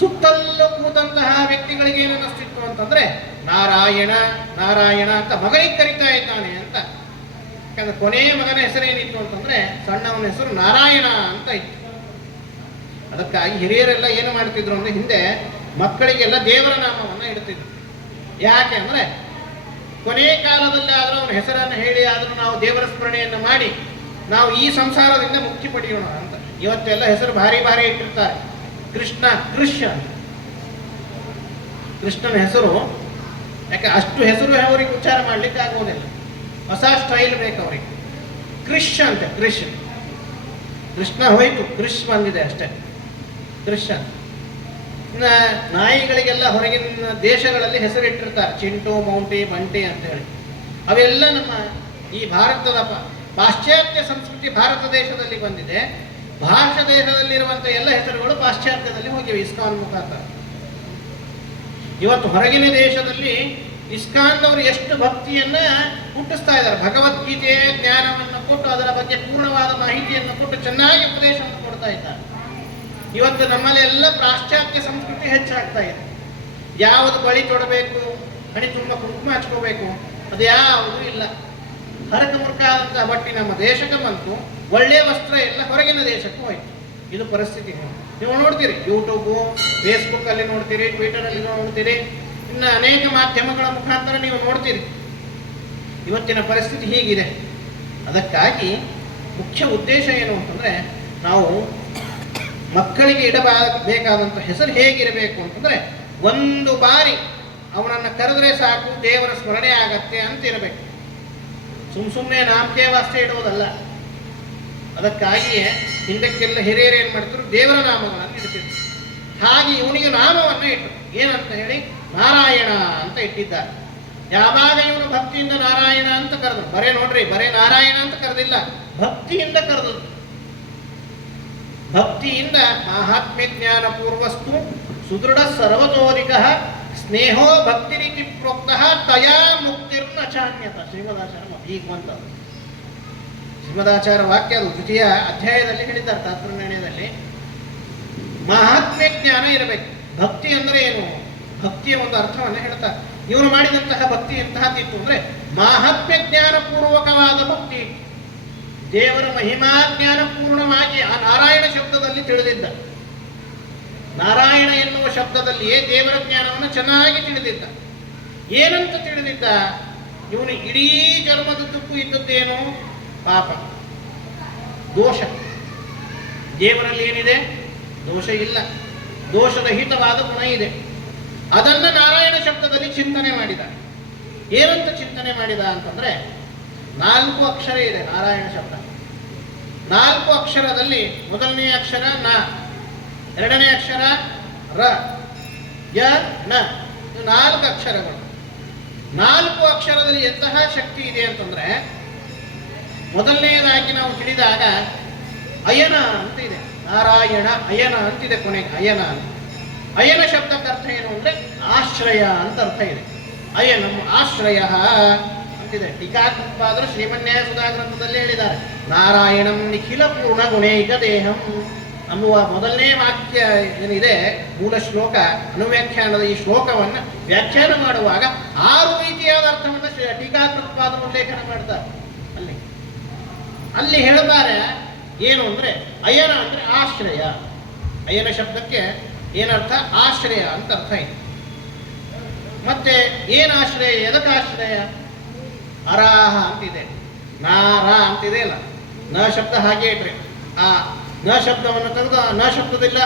ಸುತ್ತಲ್ಲೂ ಕೂತಂತಹ ವ್ಯಕ್ತಿಗಳಿಗೆ ಏನು ಅನ್ನಿಸ್ತಿತ್ತು ಅಂತಂದ್ರೆ ನಾರಾಯಣ ನಾರಾಯಣ ಅಂತ ಮಗನಿಗೆ ಕರಿತಾ ಇದ್ದಾನೆ ಅಂತ. ಯಾಕಂದ್ರೆ ಕೊನೆಯ ಮಗನ ಹೆಸರೇನಿತ್ತು ಅಂತಂದ್ರೆ ಸಣ್ಣವನ ಹೆಸರು ನಾರಾಯಣ ಅಂತ ಇತ್ತು. ಅದಕ್ಕಾಗಿ ಹಿರಿಯರೆಲ್ಲ ಏನು ಮಾಡ್ತಿದ್ರು ಅಂದರೆ ಹಿಂದೆ ಮಕ್ಕಳಿಗೆಲ್ಲ ದೇವರ ನಾಮವನ್ನು ಇಡ್ತಿದ್ರು. ಯಾಕೆ ಅಂದರೆ ಕೊನೆ ಕಾಲದಲ್ಲಿ ಆದರೂ ಅವನ ಹೆಸರನ್ನು ಹೇಳಿ ಆದರೂ ನಾವು ದೇವರ ಸ್ಮರಣೆಯನ್ನು ಮಾಡಿ ನಾವು ಈ ಸಂಸಾರದಿಂದ ಮುಕ್ತಿ ಪಡೆಯೋಣ ಅಂತ. ಇವತ್ತೆಲ್ಲ ಹೆಸರು ಭಾರಿ ಭಾರಿ ಇಟ್ಟಿರ್ತಾರೆ. ಕೃಷ್ಣ ಅಂತ. ಕೃಷ್ಣನ ಹೆಸರು ಯಾಕೆ ಅಷ್ಟು ಹೆಸರು ಅವರಿಗೆ ಉಚ್ಚಾರ ಮಾಡಲಿಕ್ಕೆ ಆಗೋದಿಲ್ಲ, ಹೊಸ ಸ್ಟೈಲ್ ಬೇಕು ಅವರಿಗೆ. ಅಂತ ಕೃಷ್ಣ ಹೋಯ್ತು, ಕೃಷ್ ಬಂದಿದೆ ಅಷ್ಟೇ. ನಾಯಿಗಳಿಗೆಲ್ಲ ಹೊರಗಿನ ದೇಶಗಳಲ್ಲಿ ಹೆಸರಿಟ್ಟಿರ್ತಾರೆ, ಚಿಂಟು, ಮೌಂಟಿ, ಬಂಟಿ ಅಂತ ಹೇಳಿ. ಅವೆಲ್ಲ ನಮ್ಮ ಈ ಭಾರತದ ಪಾಶ್ಚಾತ್ಯ ಸಂಸ್ಕೃತಿ ಭಾರತ ದೇಶದಲ್ಲಿ ಬಂದಿದೆ. ಭಾರತ ದೇಶದಲ್ಲಿರುವಂಥ ಎಲ್ಲ ಹೆಸರುಗಳು ಪಾಶ್ಚಾತ್ಯದಲ್ಲಿ ಹೋಗಿವೆ ಇಸ್ಕಾನ್ ಮುಖಾಂತರ. ಇವತ್ತು ಹೊರಗಿನ ದೇಶದಲ್ಲಿ ಇಸ್ಕಾನ್ದವರು ಎಷ್ಟು ಭಕ್ತಿಯನ್ನ ಹುಟ್ಟಿಸ್ತಾ ಇದ್ದಾರೆ. ಭಗವದ್ಗೀತೆಯ ಜ್ಞಾನವನ್ನು ಕೊಟ್ಟು ಅದರ ಬಗ್ಗೆ ಪೂರ್ಣವಾದ ಮಾಹಿತಿಯನ್ನು ಕೊಟ್ಟು ಚೆನ್ನಾಗಿ ಉಪದೇಶವನ್ನು ಕೊಡ್ತಾ ಇದ್ದಾರೆ. ಇವತ್ತು ನಮ್ಮಲ್ಲಿ ಎಲ್ಲ ಪಾಶ್ಚಾತ್ಯ ಸಂಸ್ಕೃತಿ ಹೆಚ್ಚಾಗ್ತಾ ಇದೆ. ಯಾವುದು ಬಳಿ ತೊಡಬೇಕು, ಹಣಿ ತುಂಬ ಕುಂಕುಮ ಹಚ್ಕೋಬೇಕು, ಅದು ಯಾವುದೂ ಇಲ್ಲ. ಹರಕ ಮುರ್ಕಾದಂಥ ಬಟ್ಟಿ ನಮ್ಮ ದೇಶಕ್ಕೆ ಬಂತು, ಒಳ್ಳೆಯ ವಸ್ತ್ರ ಎಲ್ಲ ಹೊರಗಿನ ದೇಶಕ್ಕೆ ಹೋಯ್ತು. ಇದು ಪರಿಸ್ಥಿತಿ ನೀವು ನೋಡ್ತೀರಿ. ಯೂಟ್ಯೂಬು, ಫೇಸ್ಬುಕ್ಕಲ್ಲಿ ನೋಡ್ತೀರಿ, ಟ್ವಿಟರಲ್ಲಿ ನೋಡ್ತೀರಿ, ಇನ್ನು ಅನೇಕ ಮಾಧ್ಯಮಗಳ ಮುಖಾಂತರ ನೀವು ನೋಡ್ತೀರಿ. ಇವತ್ತಿನ ಪರಿಸ್ಥಿತಿ ಹೀಗಿದೆ. ಅದಕ್ಕಾಗಿ ಮುಖ್ಯ ಉದ್ದೇಶ ಏನು ಅಂತಂದರೆ, ನಾವು ಮಕ್ಕಳಿಗೆ ಇಡಬೇಕಾದಂಥ ಹೆಸರು ಹೇಗಿರಬೇಕು ಅಂತಂದರೆ, ಒಂದು ಬಾರಿ ಅವನನ್ನು ಕರೆದ್ರೆ ಸಾಕು ದೇವರ ಸ್ಮರಣೆ ಆಗತ್ತೆ ಅಂತ ಇರಬೇಕು. ಸುಮ್ಮನೆ ನಾಮಕೆ ವಾಸ್ತೆ ಇಡುವುದಲ್ಲ. ಅದಕ್ಕಾಗಿಯೇ ಹಿಂದಕ್ಕೆಲ್ಲ ಹಿರಿಯರು ಏನು ಮಾಡ್ತಿದ್ರು, ದೇವರ ನಾಮಗಳನ್ನು ಇಡ್ತಿದ್ರು. ಹಾಗೆ ಇವನಿಗೆ ನಾಮವನ್ನು ಇಟ್ಟು ಏನಂತ ಹೇಳಿ ನಾರಾಯಣ ಅಂತ ಇಟ್ಟಿದ್ದಾರೆ. ಯಾವಾಗ ಇವನು ಭಕ್ತಿಯಿಂದ ನಾರಾಯಣ ಅಂತ ಕರೆದ್ರು, ಬರೇ ನಾರಾಯಣ ಅಂತ ಕರೆದಿಲ್ಲ, ಭಕ್ತಿಯಿಂದ ಕರೆದದ್ದು. ಭಕ್ತಿಯಿಂದ ಮಾಹಾತ್ಮ್ಯ ಜ್ಞಾನ ಪೂರ್ವಸ್ತು ಸುದೃಢ ಸರ್ವತೋಧಿಕ ಸ್ನೇಹೋ ಭಕ್ತಿ ರೀತಿ ಪ್ರೋಕ್ತ ತಯಾ ಮುಕ್ತಿರ್ನ ಚಾನ್ಯತ. ಶ್ರೀಮದಾಚಾರ್ಯ ಈಗ ಬಂತದ್ದು. ಶ್ರೀಮದಾಚಾರ್ಯ ವಾಕ್ಯ ಅದು ದ್ವಿತೀಯ ಅಧ್ಯಾಯದಲ್ಲಿ ಹೇಳಿದ್ದಾರೆ ತಾತ್ಪರ್ಯದಲ್ಲಿ. ಮಹಾತ್ಮ್ಯ ಜ್ಞಾನ ಇರಬೇಕು. ಭಕ್ತಿ ಅಂದರೆ ಏನು? ಭಕ್ತಿಯ ಒಂದು ಅರ್ಥವನ್ನು ಹೇಳ್ತಾರೆ. ಇವನು ಮಾಡಿದಂತಹ ಭಕ್ತಿ ಎಂತಹದ್ದಿತ್ತು ಅಂದರೆ ಮಾಹಾತ್ಮ್ಯ ಜ್ಞಾನ ಪೂರ್ವಕವಾದ ಭಕ್ತಿ. ದೇವರ ಮಹಿಮಾ ಜ್ಞಾನ ಪೂರ್ಣವಾಗಿ ಆ ನಾರಾಯಣ ಶಬ್ದದಲ್ಲಿ ತಿಳಿದಿದ್ದ. ನಾರಾಯಣ ಎನ್ನುವ ಶಬ್ದದಲ್ಲಿಯೇ ದೇವರ ಜ್ಞಾನವನ್ನು ಚೆನ್ನಾಗಿ ತಿಳಿದಿದ್ದ. ಏನಂತ ತಿಳಿದಿದ್ದ? ಇವನು ಇಡೀ ಜನ್ಮದುದ್ದಕ್ಕೂ ಇದ್ದದ್ದೇನು? ಪಾಪ, ದೋಷ. ದೇವರಲ್ಲಿ ಏನಿದೆ? ದೋಷ ಇಲ್ಲ. ದೋಷರಹಿತವಾದ ಗುಣ ಇದೆ. ಅದನ್ನು ನಾರಾಯಣ ಶಬ್ದದಲ್ಲಿ ಚಿಂತನೆ ಮಾಡಿದ. ಏನಂತ ಚಿಂತನೆ ಮಾಡಿದ ಅಂತಂದ್ರೆ, 4 ಅಕ್ಷರ ಇದೆ ನಾರಾಯಣ ಶಬ್ದ. 4 ಅಕ್ಷರದಲ್ಲಿ ಮೊದಲನೇ ಅಕ್ಷರ ನ, ಎರಡನೇ ಅಕ್ಷರ ರ, ಯ, ನ. 4 ಅಕ್ಷರಗಳು. 4 ಅಕ್ಷರದಲ್ಲಿ ಎಂತಹ ಶಕ್ತಿ ಇದೆ ಅಂತಂದ್ರೆ, ಮೊದಲನೆಯದಾಗಿ ನಾವು ತಿಳಿದಾಗ ಅಯನ ಅಂತ ಇದೆ. ನಾರಾಯಣ ಅಯನ ಅಂತಿದೆ ಕೊನೆಗೆ, ಅಯನ ಅಂತ. ಅಯನ ಶಬ್ದಕ್ಕೆ ಅರ್ಥ ಏನು ಅಂದ್ರೆ ಆಶ್ರಯ ಅಂತ ಅರ್ಥ ಇದೆ. ಅಯನಂ ಆಶ್ರಯ ಅಂತಿದೆ. ಟೀಕಾಕೃತ್ಪಾದರು ಶ್ರೀಮನ್ಯಾಯ ಸುಧಾ ಗ್ರಂಥದಲ್ಲಿ ಹೇಳಿದ್ದಾರೆ, ನಾರಾಯಣಂ ನಿಖಿಲ ಪೂರ್ಣ ಗುಣೈಕ ದೇಹಂ ಅನ್ನುವ ಮೊದಲನೇ ವಾಕ್ಯ ಏನಿದೆ, ಮೂಲ ಶ್ಲೋಕ, ಅನುವ್ಯಾಖ್ಯಾನದ ಈ ಶ್ಲೋಕವನ್ನು ವ್ಯಾಖ್ಯಾನ ಮಾಡುವಾಗ 6 ರೀತಿಯಾದ ಅರ್ಥವನ್ನು ಟೀಕಾಕೃತ್ಪಾದರು ಉಲ್ಲೇಖನ ಮಾಡ್ತಾರೆ. ಅಲ್ಲಿ ಹೇಳ್ತಾರೆ ಏನು ಅಂದ್ರೆ, ಅಯನ ಅಂದ್ರೆ ಆಶ್ರಯ. ಅಯನ ಶಬ್ದಕ್ಕೆ ಏನರ್ಥ? ಆಶ್ರಯ ಅಂತ ಅರ್ಥ ಇದೆ. ಮತ್ತೆ ಏನು ಆಶ್ರಯ? ಎದಕ್ಕೆ ಆಶ್ರಯ? ಅರಾಹ ಅಂತಿದೆ, ನಾರ ಅಂತಿದೆ ಅಲ್ಲ. ನ ಶಬ್ದ ಹಾಗೆ ಇಟ್ರೆ ಆ ನ ಶಬ್ದವನ್ನು ತೆಗೆದು ನ ಶಬ್ದದಿಲ್ಲ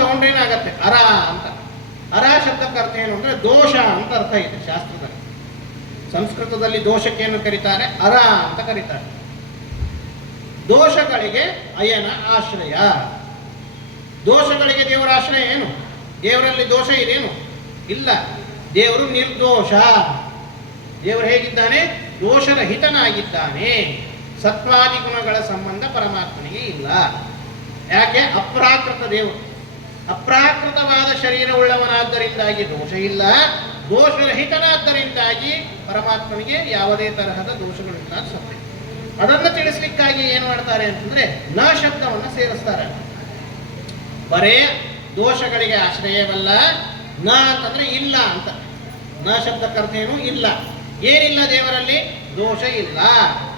ತಗೊಂಡ್ರೇನಾಗತ್ತೆ? ಅರ ಅಂತ. ಅರ ಶಬ್ದಕ್ಕೆ ಅರ್ಥ ಏನು ಅಂದ್ರೆ ದೋಷ ಅಂತ ಅರ್ಥ ಇದೆ ಶಾಸ್ತ್ರದಲ್ಲಿ. ಸಂಸ್ಕೃತದಲ್ಲಿ ದೋಷಕ್ಕೇನು ಕರೀತಾರೆ? ಅರ ಅಂತ ಕರೀತಾರೆ. ದೋಷಗಳಿಗೆ ಅಯನ ಆಶ್ರಯ. ದೋಷಗಳಿಗೆ ದೇವರ ಆಶ್ರಯ ಏನು? ದೇವರಲ್ಲಿ ದೋಷ ಇದೇನು? ಇಲ್ಲ. ದೇವರು ನಿರ್ದೋಷ. ದೇವರು ಹೇಗಿದ್ದಾನೆ? ದೋಷರಹಿತನಾಗಿದ್ದಾನೆ. ಸತ್ವಾದಿ ಗುಣಗಳ ಸಂಬಂಧ ಪರಮಾತ್ಮನಿಗೆ ಇಲ್ಲ. ಯಾಕೆ? ಅಪ್ರಾಕೃತ ದೇವರು. ಅಪ್ರಾಕೃತವಾದ ಶರೀರವುಳ್ಳವನಾದ್ದರಿಂದಾಗಿ ದೋಷ ಇಲ್ಲ. ದೋಷರಹಿತನಾದ್ದರಿಂದಾಗಿ ಪರಮಾತ್ಮನಿಗೆ ಯಾವುದೇ ತರಹದ ದೋಷಗಳಿಲ್ಲ. ಸತ್ಯ. ಅದನ್ನು ತಿಳಿಸ್ಲಿಕ್ಕಾಗಿ ಏನು ಮಾಡ್ತಾರೆ ಅಂತಂದ್ರೆ ನ ಶಬ್ದವನ್ನು ಸೇರಿಸ್ತಾರೆ. ಬರೇ ದೋಷಗಳಿಗೆ ಆಶ್ರಯವಲ್ಲ. ನ ಅಂತಂದ್ರೆ ಇಲ್ಲ ಅಂತ. ನ ಶಬ್ದಕ್ಕರ್ಥ ಏನು? ಇಲ್ಲ. ಏನಿಲ್ಲ ದೇವರಲ್ಲಿ? ದೋಷ ಇಲ್ಲ.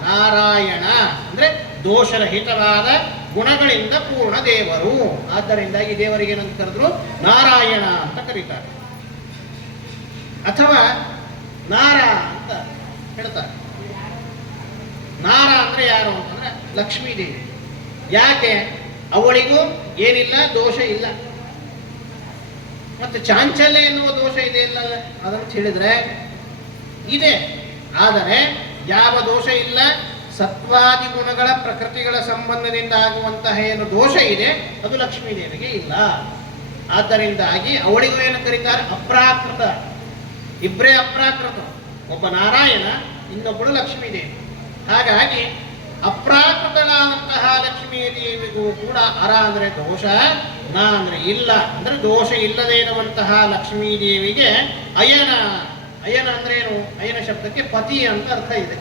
ನಾರಾಯಣ ಅಂದ್ರೆ ದೋಷರಹಿತವಾದ ಗುಣಗಳಿಂದ ಪೂರ್ಣ ದೇವರು. ಆದ್ದರಿಂದ ಈ ದೇವರಿಗೆ ಏನಂತ ಕರೆದ್ರು? ನಾರಾಯಣ ಅಂತ ಕರೀತಾರೆ, ಅಥವಾ ನಾರ ಅಂತ ಹೇಳ್ತಾರೆ. ನಾರ ಅಂದ್ರೆ ಯಾರು ಅಂತಂದ್ರೆ ಲಕ್ಷ್ಮೀದೇವಿ. ಯಾಕೆ? ಅವಳಿಗೂ ಏನಿಲ್ಲ, ದೋಷ ಇಲ್ಲ. ಮತ್ತೆ ಚಾಂಚಲ್ಯ ಎನ್ನುವ ದೋಷ ಇದೆ ಇಲ್ಲ ಅದನ್ನು ಹೇಳಿದ್ರೆ ಇದೆ, ಆದರೆ ಯಾವ ದೋಷ ಇಲ್ಲ, ಸತ್ವಾದಿ ಗುಣಗಳ ಪ್ರಕೃತಿಗಳ ಸಂಬಂಧದಿಂದ ಆಗುವಂತಹ ಏನು ದೋಷ ಇದೆ ಅದು ಲಕ್ಷ್ಮೀದೇವಿಗೆ ಇಲ್ಲ. ಆದ್ದರಿಂದಾಗಿ ಅವಳಿಗೂ ಏನು ಕರೀತಾರೆ? ಅಪ್ರಾಕೃತ. ಇಬ್ಬರೇ ಅಪ್ರಾಕೃತ, ಒಬ್ಬ ನಾರಾಯಣ, ಇನ್ನೊಬ್ಬಳು ಲಕ್ಷ್ಮೀದೇವಿ. ಹಾಗಾಗಿ ಅಪ್ರಾಕೃತಳಾದಂತಹ ಲಕ್ಷ್ಮೀದೇವಿಗೂ ಕೂಡ ಅರ ಅಂದ್ರೆ ದೋಷ, ನ ಅಂದ್ರೆ ಇಲ್ಲ, ಅಂದ್ರೆ ದೋಷ ಇಲ್ಲದೇ ಇರುವಂತಹ ಲಕ್ಷ್ಮೀದೇವಿಗೆ ಅಯನ. ಅಯನ ಅಂದ್ರೆ ಏನು? ಅಯನ ಶಬ್ದಕ್ಕೆ ಪತಿ ಅಂತ ಅರ್ಥ ಇದೆ.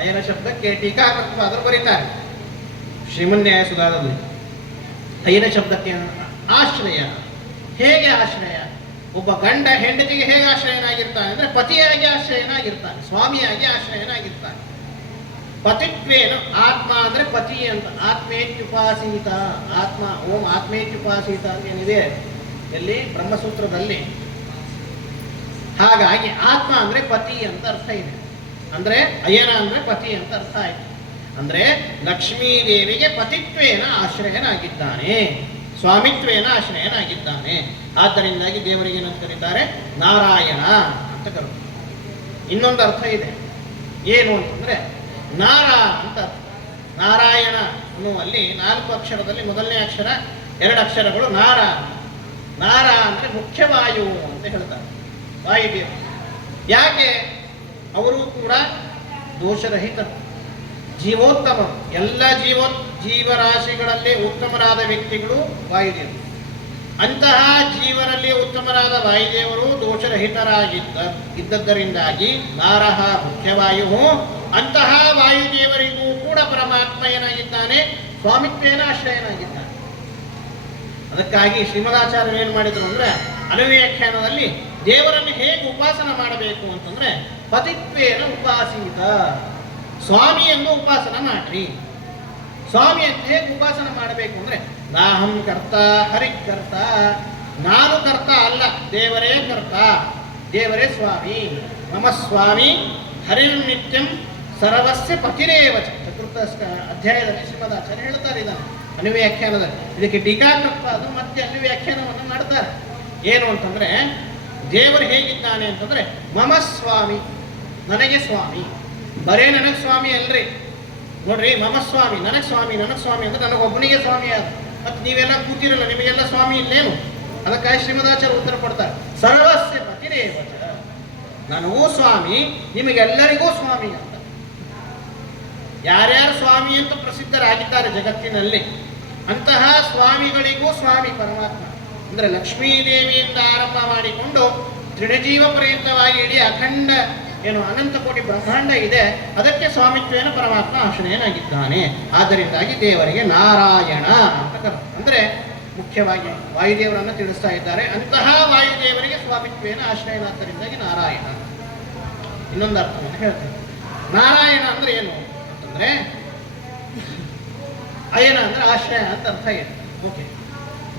ಅಯನ ಶಬ್ದಕ್ಕೆ ಟೀಕಾಕೃತವಾದರೂ ಬರೀತಾರೆ ಶ್ರೀಮನ್ಯಾಯ ಸುಧಾದಲ್ಲಿ. ಅಯನ ಶಬ್ದಕ್ಕೆ ಆಶ್ರಯ. ಹೇಗೆ ಆಶ್ರಯ? ಒಬ್ಬ ಗಂಡ ಹೆಂಡತಿಗೆ ಹೇಗೆ ಆಶ್ರಯನಾಗಿರ್ತಾನೆ ಅಂದ್ರೆ ಪತಿಯಾಗಿ ಆಶ್ರಯನಾಗಿರ್ತಾನೆ, ಸ್ವಾಮಿಯಾಗಿ ಆಶ್ರಯನಾಗಿರ್ತಾನೆ. ಪತಿತ್ವೇನು ಆತ್ಮ ಅಂದ್ರೆ ಪತಿ ಅಂತ. ಆತ್ಮೇತ್ಯುಪಾಸೀತ, ಆತ್ಮ ಓಂ ಆತ್ಮೇತ್ಯುಪಾಸೀತ ಅಂತ ಏನಿದೆ ಎಲ್ಲಿ ಬ್ರಹ್ಮಸೂತ್ರದಲ್ಲಿ. ಹಾಗಾಗಿ ಆತ್ಮ ಅಂದ್ರೆ ಪತಿ ಅಂತ ಅರ್ಥ ಇದೆ. ಅಂದ್ರೆ ಅಯನ ಅಂದ್ರೆ ಪತಿ ಅಂತ ಅರ್ಥ ಆಯ್ತು. ಅಂದ್ರೆ ಲಕ್ಷ್ಮೀದೇವಿಗೆ ಪತಿತ್ವೇನ ಆಶ್ರಯನಾಗಿದ್ದಾನೆ, ಸ್ವಾಮಿತ್ವೇನ ಆಶ್ರಯನಾಗಿದ್ದಾನೆ. ಆದ್ದರಿಂದಾಗಿ ದೇವರಿಗೆ ಏನಂತ ಕರೀತಾರೆ? ನಾರಾಯಣ ಅಂತ ಕರೀತಾರೆ. ಇನ್ನೊಂದು ಅರ್ಥ ಇದೆ, ಏನು ಅಂತಂದ್ರೆ ನಾರ ಅಂತ. ನಾರಾಯಣ ಅನ್ನುವಲ್ಲಿ 4 ಅಕ್ಷರದಲ್ಲಿ ಮೊದಲನೇ ಅಕ್ಷರ 2 ಅಕ್ಷರಗಳು ನಾರ. ನಾರ ಅಂದ್ರೆ ಮುಖ್ಯವಾಯು ಅಂತ ಹೇಳ್ತಾರೆ, ವಾಯುದೇವರು. ಯಾಕೆ? ಅವರು ಕೂಡ ದೋಷರಹಿತರು, ಜೀವೋತ್ತಮರು. ಎಲ್ಲ ಜೀವರಾಶಿಗಳಲ್ಲಿ ಉತ್ತಮರಾದ ವ್ಯಕ್ತಿಗಳು ವಾಯುದೇವರು. ಅಂತಹ ಜೀವನಲ್ಲಿ ಉತ್ತಮರಾದ ವಾಯುದೇವರು ದೋಷರಹಿತರಾಗಿದ್ದದ್ದರಿಂದಾಗಿ ನಾರಹ ಮುಖ್ಯವಾಯು. ಅಂತಹ ವಾಯುದೇವರಿಗೂ ಕೂಡ ಪರಮಾತ್ಮ ಏನಾಗಿದ್ದಾನೆ? ಸ್ವಾಮಿತ್ವೇನ ಆಶ್ರಯನಾಗಿದ್ದಾನೆ. ಅದಕ್ಕಾಗಿ ಶ್ರೀಮದಾಚಾರ್ಯರು ಏನು ಮಾಡಿದ್ರು ಅಂದ್ರೆ ಅನುವ್ಯಾಖ್ಯಾನದಲ್ಲಿ ದೇವರನ್ನು ಹೇಗೆ ಉಪಾಸನ ಮಾಡಬೇಕು ಅಂತಂದ್ರೆ ಪತಿತ್ವೇನ ಉಪಾಸೀತ, ಸ್ವಾಮಿಯನ್ನು ಉಪಾಸನ ಮಾಡ್ರಿ. ಸ್ವಾಮಿಯನ್ನು ಹೇಗೆ ಉಪಾಸನ ಮಾಡಬೇಕು ಅಂದ್ರೆ ನಾಹಂ ಕರ್ತ ಹರಿಕರ್ತ, ನಾನು ಕರ್ತ ಅಲ್ಲ, ದೇವರೇ ಕರ್ತ, ದೇವರೇ ಸ್ವಾಮಿ. ಮಮ ಸ್ವಾಮಿ ಹರಿರ್ನಿತ್ಯಂ ಸರ್ವಸ್ಯ ಪತಿರೇವ. ಚತುರ್ಥ ಅಧ್ಯಾಯದಲ್ಲಿ ಶ್ರೀಮದಾಚಾರ್ಯ ಹೇಳ್ತಾರೆ ಇದನ್ನು ಅನುವ್ಯಾಖ್ಯಾನದಲ್ಲಿ. ಇದಕ್ಕೆ ಟೀಕಾಕೃತ ಅದು ಮತ್ತೆ ಅನುವ್ಯಾಖ್ಯಾನವನ್ನು ಮಾಡ್ತಾರೆ. ಏನು ಅಂತಂದ್ರೆ ದೇವರು ಹೇಗಿದ್ದಾನೆ ಅಂತಂದ್ರೆ ಮಮ ಸ್ವಾಮಿ, ನನಗೆ ಸ್ವಾಮಿ. ಬರೇ ನನಗೆ ಸ್ವಾಮಿ ಅಲ್ರಿ ನೋಡ್ರಿ, ಮಮ ಸ್ವಾಮಿ, ನನಗೆ ಸ್ವಾಮಿ. ನನಗೆ ಸ್ವಾಮಿ ಅಂದ್ರೆ ನನಗೊಬ್ಬನಿಗೆ ಸ್ವಾಮಿ ಆದ. ಮತ್ತೆ ನೀವೆಲ್ಲ ಕೂತಿರಲ್ಲ, ನಿಮಗೆಲ್ಲ ಸ್ವಾಮಿ ಇಲ್ಲೇನು? ಅದಕ್ಕಾಗಿ ಶ್ರೀಮದಾಚಾರ್ಯ ಉತ್ತರ ಕೊಡ್ತಾರೆ, ಸರ್ವಸ್ಯ ಪತಿರೇವ. ನನಗೂ ಸ್ವಾಮಿ, ನಿಮಗೆಲ್ಲರಿಗೂ ಸ್ವಾಮಿ ಅಂತ. ಯಾರ್ಯಾರು ಸ್ವಾಮಿ ಅಂತ ಪ್ರಸಿದ್ಧರಾಗಿದ್ದಾರೆ ಜಗತ್ತಿನಲ್ಲಿ, ಅಂತಹ ಸ್ವಾಮಿಗಳಿಗೂ ಸ್ವಾಮಿ ಪರಮಾತ್ಮ. ಅಂದ್ರೆ ಲಕ್ಷ್ಮೀದೇವಿಯಿಂದ ಆರಂಭ ಮಾಡಿಕೊಂಡು ತೃಣಜೀವ ಪರ್ಯಂತವಾಗಿ ಇಡೀ ಅಖಂಡ ಏನು ಅನಂತ ಕೋಟಿ ಬ್ರಹ್ಮಾಂಡ ಇದೆ, ಅದಕ್ಕೆ ಸ್ವಾಮಿತ್ವೇನ ಪರಮಾತ್ಮ ಆಶ್ರಯನಾಗಿದ್ದಾನೆ. ಆದ್ದರಿಂದಾಗಿ ದೇವರಿಗೆ ನಾರಾಯಣ ಅಂತ ಅಂದ್ರೆ ಮುಖ್ಯವಾಗಿ ವಾಯುದೇವರನ್ನು ತಿಳಿಸ್ತಾ ಇದ್ದಾರೆ. ಅಂತಹ ವಾಯುದೇವರಿಗೆ ಸ್ವಾಮಿತ್ವೇನ ಆಶ್ರಯನಾದ್ದರಿಂದಾಗಿ ನಾರಾಯಣ. ಇನ್ನೊಂದು ಅರ್ಥವನ್ನು ಹೇಳ್ತೇನೆ. ನಾರಾಯಣ ಅಂದ್ರೆ ಏನು ಅಂತಂದ್ರೆ ಅಯನ ಅಂದ್ರೆ ಆಶ್ರಯ ಅಂತ ಅರ್ಥ ಇದೆ. ಓಕೆ.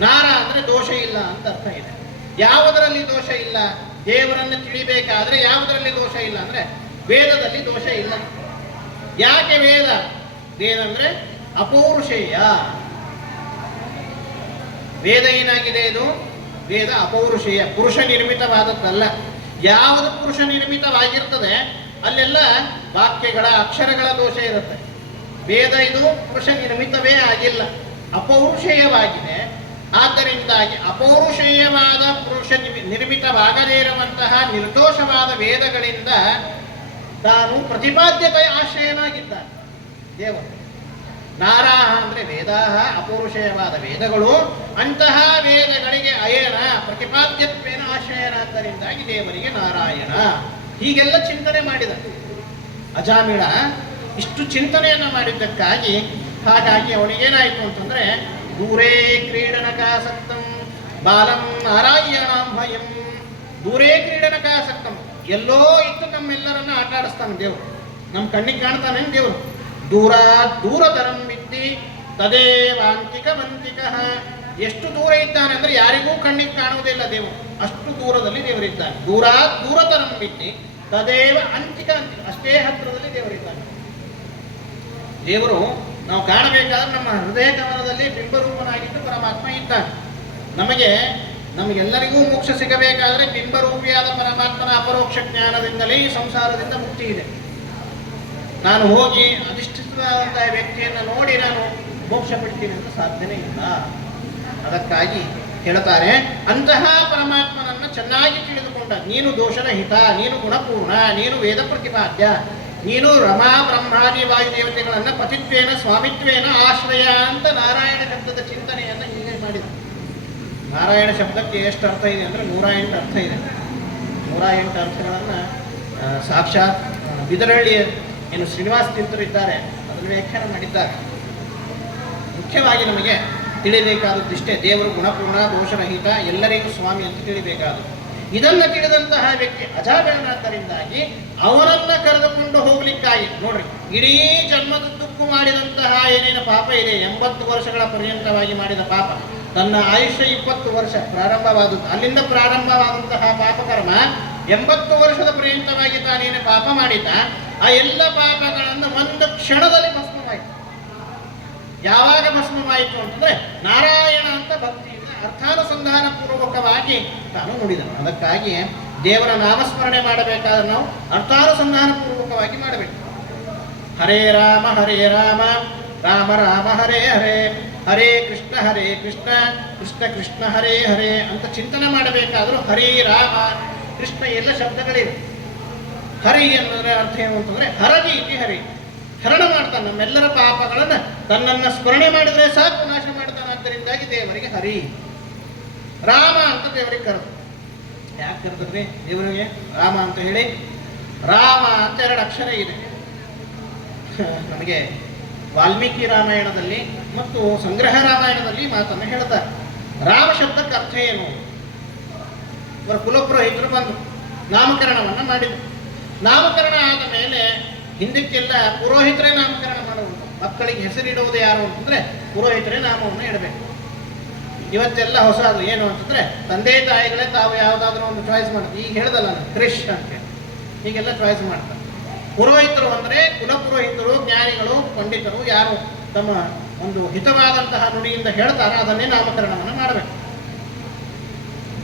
ನಾರ ಅಂದ್ರೆ ದೋಷ ಇಲ್ಲ ಅಂತ ಅರ್ಥ ಇದೆ. ಯಾವುದರಲ್ಲಿ ದೋಷ ಇಲ್ಲ? ದೇವರನ್ನು ತಿಳಿಬೇಕಾದ್ರೆ ಯಾವುದರಲ್ಲಿ ದೋಷ ಇಲ್ಲ ಅಂದ್ರೆ ವೇದದಲ್ಲಿ ದೋಷ ಇಲ್ಲ. ಯಾಕೆ ವೇದ? ವೇದ ಅಂದ್ರೆ ಅಪೌರುಷೇಯ. ವೇದ ಏನಾಗಿದೆ? ಇದು ವೇದ ಅಪೌರುಷೇಯ, ಪುರುಷ ನಿರ್ಮಿತವಾದದ್ದಲ್ಲ. ಯಾವುದು ಪುರುಷ ನಿರ್ಮಿತವಾಗಿರ್ತದೆ ಅಲ್ಲೆಲ್ಲ ವಾಕ್ಯಗಳ ಅಕ್ಷರಗಳ ದೋಷ ಇರುತ್ತೆ. ವೇದ ಇದು ಪುರುಷ ನಿರ್ಮಿತವೇ ಆಗಿಲ್ಲ, ಅಪೌರುಷೇಯವಾಗಿದೆ. ಆದ್ದರಿಂದಾಗಿ ಅಪೌರುಷೇಯವಾದ ಪುರುಷ ನಿರ್ಮಿತವಾಗದೇ ಇರುವಂತಹ ನಿರ್ದೋಷವಾದ ವೇದಗಳಿಂದ ತಾನು ಪ್ರತಿಪಾದ್ಯತೆ ಆಶ್ರಯನಾಗಿದ್ದಾನೆ ದೇವರು. ನಾರಾಹ ಅಂದ್ರೆ ವೇದಾಹ, ಅಪೌರುಷೇಯವಾದ ವೇದಗಳು. ಅಂತಹ ವೇದಗಳಿಗೆ ಅಯನ ಪ್ರತಿಪಾದ್ಯತ್ವೇನ ಆಶ್ರಯನಾದ್ದರಿಂದಾಗಿ ದೇವರಿಗೆ ನಾರಾಯಣ. ಹೀಗೆಲ್ಲ ಚಿಂತನೆ ಮಾಡಿದ ಅಜಾಮಿಳ. ಇಷ್ಟು ಚಿಂತನೆಯನ್ನು ಮಾಡಿದ್ದಕ್ಕಾಗಿ ಹಾಗಾಗಿ ಅವನಿಗೇನಾಯಿತು ಅಂತಂದ್ರೆ ದೂರೇ ಕ್ರೀಡನಕಾಸಕ್ತಂ ಬಾಲಂ ನಾರಾಯಣಾಂ ಭಯಂ. ದೂರೇ ಕ್ರೀಡನಕಾಸಕ್ತಂ, ಎಲ್ಲೋ ಇತ್ತು ನಮ್ಮೆಲ್ಲರನ್ನ ಆಟ ಆಡಿಸ್ತಾನೆ ದೇವರು. ನಮ್ಮ ಕಣ್ಣಿಗೆ ಕಾಣ್ತಾನೆ ದೇವರು. ದೂರತರಂ ವಿದ್ಯೆ ತದೇವಾಂತಿಕವಂತಿಕ. ಎಷ್ಟು ದೂರ ಇದ್ದಾನೆ ಅಂದ್ರೆ ಯಾರಿಗೂ ಕಣ್ಣಿಗೆ ಕಾಣುವುದಿಲ್ಲ ದೇವರು, ಅಷ್ಟು ದೂರದಲ್ಲಿ ದೇವರಿದ್ದಾನೆ. ದೂರತರಂ ಬಿಟ್ಟು ತದೇವ ಅಂತಿಕ ಅಂತಿಕ, ಅಷ್ಟೇ ಹತ್ತಿರದಲ್ಲಿ ದೇವರಿದ್ದಾನೆ. ದೇವರು ನಾವು ಕಾಣಬೇಕಾದ್ರೆ ನಮ್ಮ ಹೃದಯ ಕಮಲದಲ್ಲಿ ಬಿಂಬರೂಪನಾಗಿದ್ದು ಪರಮಾತ್ಮ ಇದ್ದಾನೆ. ನಮಗೆಲ್ಲರಿಗೂ ಮೋಕ್ಷ ಸಿಗಬೇಕಾದ್ರೆ ಬಿಂಬರೂಪಿಯಾದ ಪರಮಾತ್ಮನ ಅಪರೋಕ್ಷ ಜ್ಞಾನದಿಂದಲೇ ಈ ಸಂಸಾರದಿಂದ ಮುಕ್ತಿ ಇದೆ. ನಾನು ಹೋಗಿ ಅಧಿಷ್ಠಿತವಾದಂತಹ ವ್ಯಕ್ತಿಯನ್ನು ನೋಡಿ ನಾನು ಮೋಕ್ಷ ಬಿಡ್ತೀನಿ ಅಂತ ಸಾಧ್ಯನೇ ಇಲ್ಲ. ಅದಕ್ಕಾಗಿ ಹೇಳ್ತಾರೆ, ಅಂತಹ ಪರಮಾತ್ಮನನ್ನು ಚೆನ್ನಾಗಿ ತಿಳಿದುಕೊಂಡ ನೀನು ದೋಷರಹಿತ, ನೀನು ಗುಣಪೂರ್ಣ, ನೀನು ವೇದ ಪ್ರತಿಪಾದ್ಯ, ನೀನು ರಮಾ ಬ್ರಹ್ಮಾದಿ ವಾಯುದೇವತೆಗಳನ್ನು ಪತಿತ್ವೇನ ಸ್ವಾಮಿತ್ವೇನ ಆಶ್ರಯ ಅಂತ ನಾರಾಯಣ ಶಬ್ದದ ಚಿಂತನೆಯನ್ನು ಹೀಗೆ ಮಾಡಿದ. ನಾರಾಯಣ ಶಬ್ದಕ್ಕೆ ಎಷ್ಟು ಅರ್ಥ ಇದೆ ಅಂದರೆ 108 ಅರ್ಥ ಇದೆ. 108 ಅರ್ಥಗಳನ್ನು ಸಾಕ್ಷಾತ್ ಬಿದರಹಳ್ಳಿಯ ಏನು ಶ್ರೀನಿವಾಸ ತೀರ್ಥರು ಇದ್ದಾರೆ ಅದನ್ನು ವ್ಯಾಖ್ಯಾನ ಮಾಡಿದ್ದಾರೆ. ಮುಖ್ಯವಾಗಿ ನಮಗೆ ತಿಳಿಬೇಕಾದದ್ದಿಷ್ಟೇ, ದೇವರು ಗುಣಪೂರ್ಣ, ದೋಷರಹಿತ, ಎಲ್ಲರಿಗೂ ಸ್ವಾಮಿ ಅಂತ ತಿಳಿಬೇಕಾದದ್ದು. ಇದನ್ನು ತಿಳಿದಂತಹ ವ್ಯಕ್ತಿ ಅಜಾಗಣನಾದ್ದರಿಂದಾಗಿ ಅವರನ್ನ ಕರೆದುಕೊಂಡು ಹೋಗ್ಲಿಕ್ಕಾಗಿ ನೋಡ್ರಿ, ಇಡೀ ಜನ್ಮದುದ್ದಕ್ಕೂ ಮಾಡಿದಂತಹ ಏನೇನು ಪಾಪ ಇದೆ, 80 ವರ್ಷಗಳ ಪರ್ಯಂತವಾಗಿ ಮಾಡಿದ ಪಾಪ, ತನ್ನ ಆಯುಷ್ಯ 20 ವರ್ಷ ಪ್ರಾರಂಭವಾದದ್ದು, ಅಲ್ಲಿಂದ ಪ್ರಾರಂಭವಾದಂತಹ ಪಾಪಕರ್ಮ 80 ವರ್ಷದ ಪರ್ಯಂತವಾಗಿ ತಾನೇನು ಪಾಪ ಮಾಡಿದ್ದ ಆ ಎಲ್ಲ ಪಾಪಗಳನ್ನು ಒಂದು ಕ್ಷಣದಲ್ಲಿ ಭಸ್ಮವಾಯಿತು. ಯಾವಾಗ ಭಸ್ಮವಾಯಿತು ಅಂತಂದ್ರೆ ನಾರಾಯಣ ಅಂತ ಭಕ್ತಿಯಿಂದ ಅರ್ಥಾನುಸಂಧಾನ ಪೂರ್ವಕವಾಗಿ ತಾನು ನುಡಿದನು. ಅದಕ್ಕಾಗಿ ದೇವರ ನಾಮಸ್ಮರಣೆ ಮಾಡಬೇಕಾದ್ರೆ ನಾವು ಅರ್ಥಾನುಸಂಧಾನ ಪೂರ್ವಕವಾಗಿ ಮಾಡಬೇಕು. ಹರೇ ರಾಮ ರಾಮ ರಾಮ ಹರೇ ಹರೇ, ಹರೇ ಕೃಷ್ಣ ಕೃಷ್ಣ ಕೃಷ್ಣ ಹರೇ ಹರೇ ಅಂತ ಚಿಂತನೆ ಮಾಡಬೇಕಾದ್ರೂ ಹರೇ ರಾಮ ಕೃಷ್ಣ ಎಲ್ಲ ಶಬ್ದಗಳಿವೆ. ಹರಿ ಅನ್ನೋದ್ರ ಅರ್ಥ ಏನು ಅಂತಂದ್ರೆ ಹರದಿ ಇತಿ ಹರಿ, ಹರಣ ಮಾಡ್ತಾನೆ ನಮ್ಮೆಲ್ಲರ ಪಾಪಗಳನ್ನು, ತನ್ನನ್ನು ಸ್ಮರಣೆ ಮಾಡಿದ್ರೆ ಸಾಕು ನಾಶ ಮಾಡ್ತಾನೆ. ಆದ್ದರಿಂದಾಗಿ ದೇವರಿಗೆ ಹರಿ. ರಾಮ ಅಂತ ದೇವರಿಗೆ ಕರೆದು, ಯಾಕೆ ಕರೆದ್ರಿ ದೇವರಿಗೆ ರಾಮ ಅಂತ ಹೇಳಿ? ರಾಮ ಅಂತ 2 ಅಕ್ಷರ ಇದೆ. ನಮಗೆ ವಾಲ್ಮೀಕಿ ರಾಮಾಯಣದಲ್ಲಿ ಮತ್ತು ಸಂಗ್ರಹ ರಾಮಾಯಣದಲ್ಲಿ ಮಾತನ್ನು ಹೇಳ್ತಾರೆ. ರಾಮ ಶಬ್ದಕ್ಕೆ ಅರ್ಥ ಏನು? ಅವರ ಕುಲಪುರೋಹಿತರು ಬಂದು ನಾಮಕರಣವನ್ನು ಮಾಡಿದರು. ನಾಮಕರಣ ಆದ ಮೇಲೆ ಹಿಂದಕ್ಕೆಲ್ಲ ಪುರೋಹಿತರೇ ನಾಮಕರಣ ಮಾಡುವುದು. ಮಕ್ಕಳಿಗೆ ಹೆಸರಿಡುವುದು ಯಾರು ಅಂತಂದ್ರೆ ಪುರೋಹಿತರೇ ನಾಮವನ್ನು ಇಡಬೇಕು. ಇವತ್ತೆಲ್ಲ ಹೊಸದು ಏನು ಅಂತಂದ್ರೆ ತಂದೆ ತಾಯಿಗಳೇ ತಾವು ಯಾವುದಾದ್ರೂ ಒಂದು ಚಾಯ್ಸ್ ಮಾಡೋದು. ಈಗ ಹೇಳ್ದಲ್ಲ ನಾನು ಕ್ರಿಶ್ ಅಂತ ಹೀಗೆಲ್ಲ ಚಾಯ್ಸ್ ಮಾಡ್ತಾರೆ. ಪುರೋಹಿತರು ಅಂದರೆ ಕುಲಪುರೋಹಿತರು, ಜ್ಞಾನಿಗಳು, ಪಂಡಿತರು ಯಾರು ತಮ್ಮ ಒಂದು ಹಿತವಾದಂತಹ ನುಡಿಯಿಂದ ಹೇಳ್ತಾರೋ ಅದನ್ನೇ ನಾಮಕರಣವನ್ನು ಮಾಡಬೇಕು.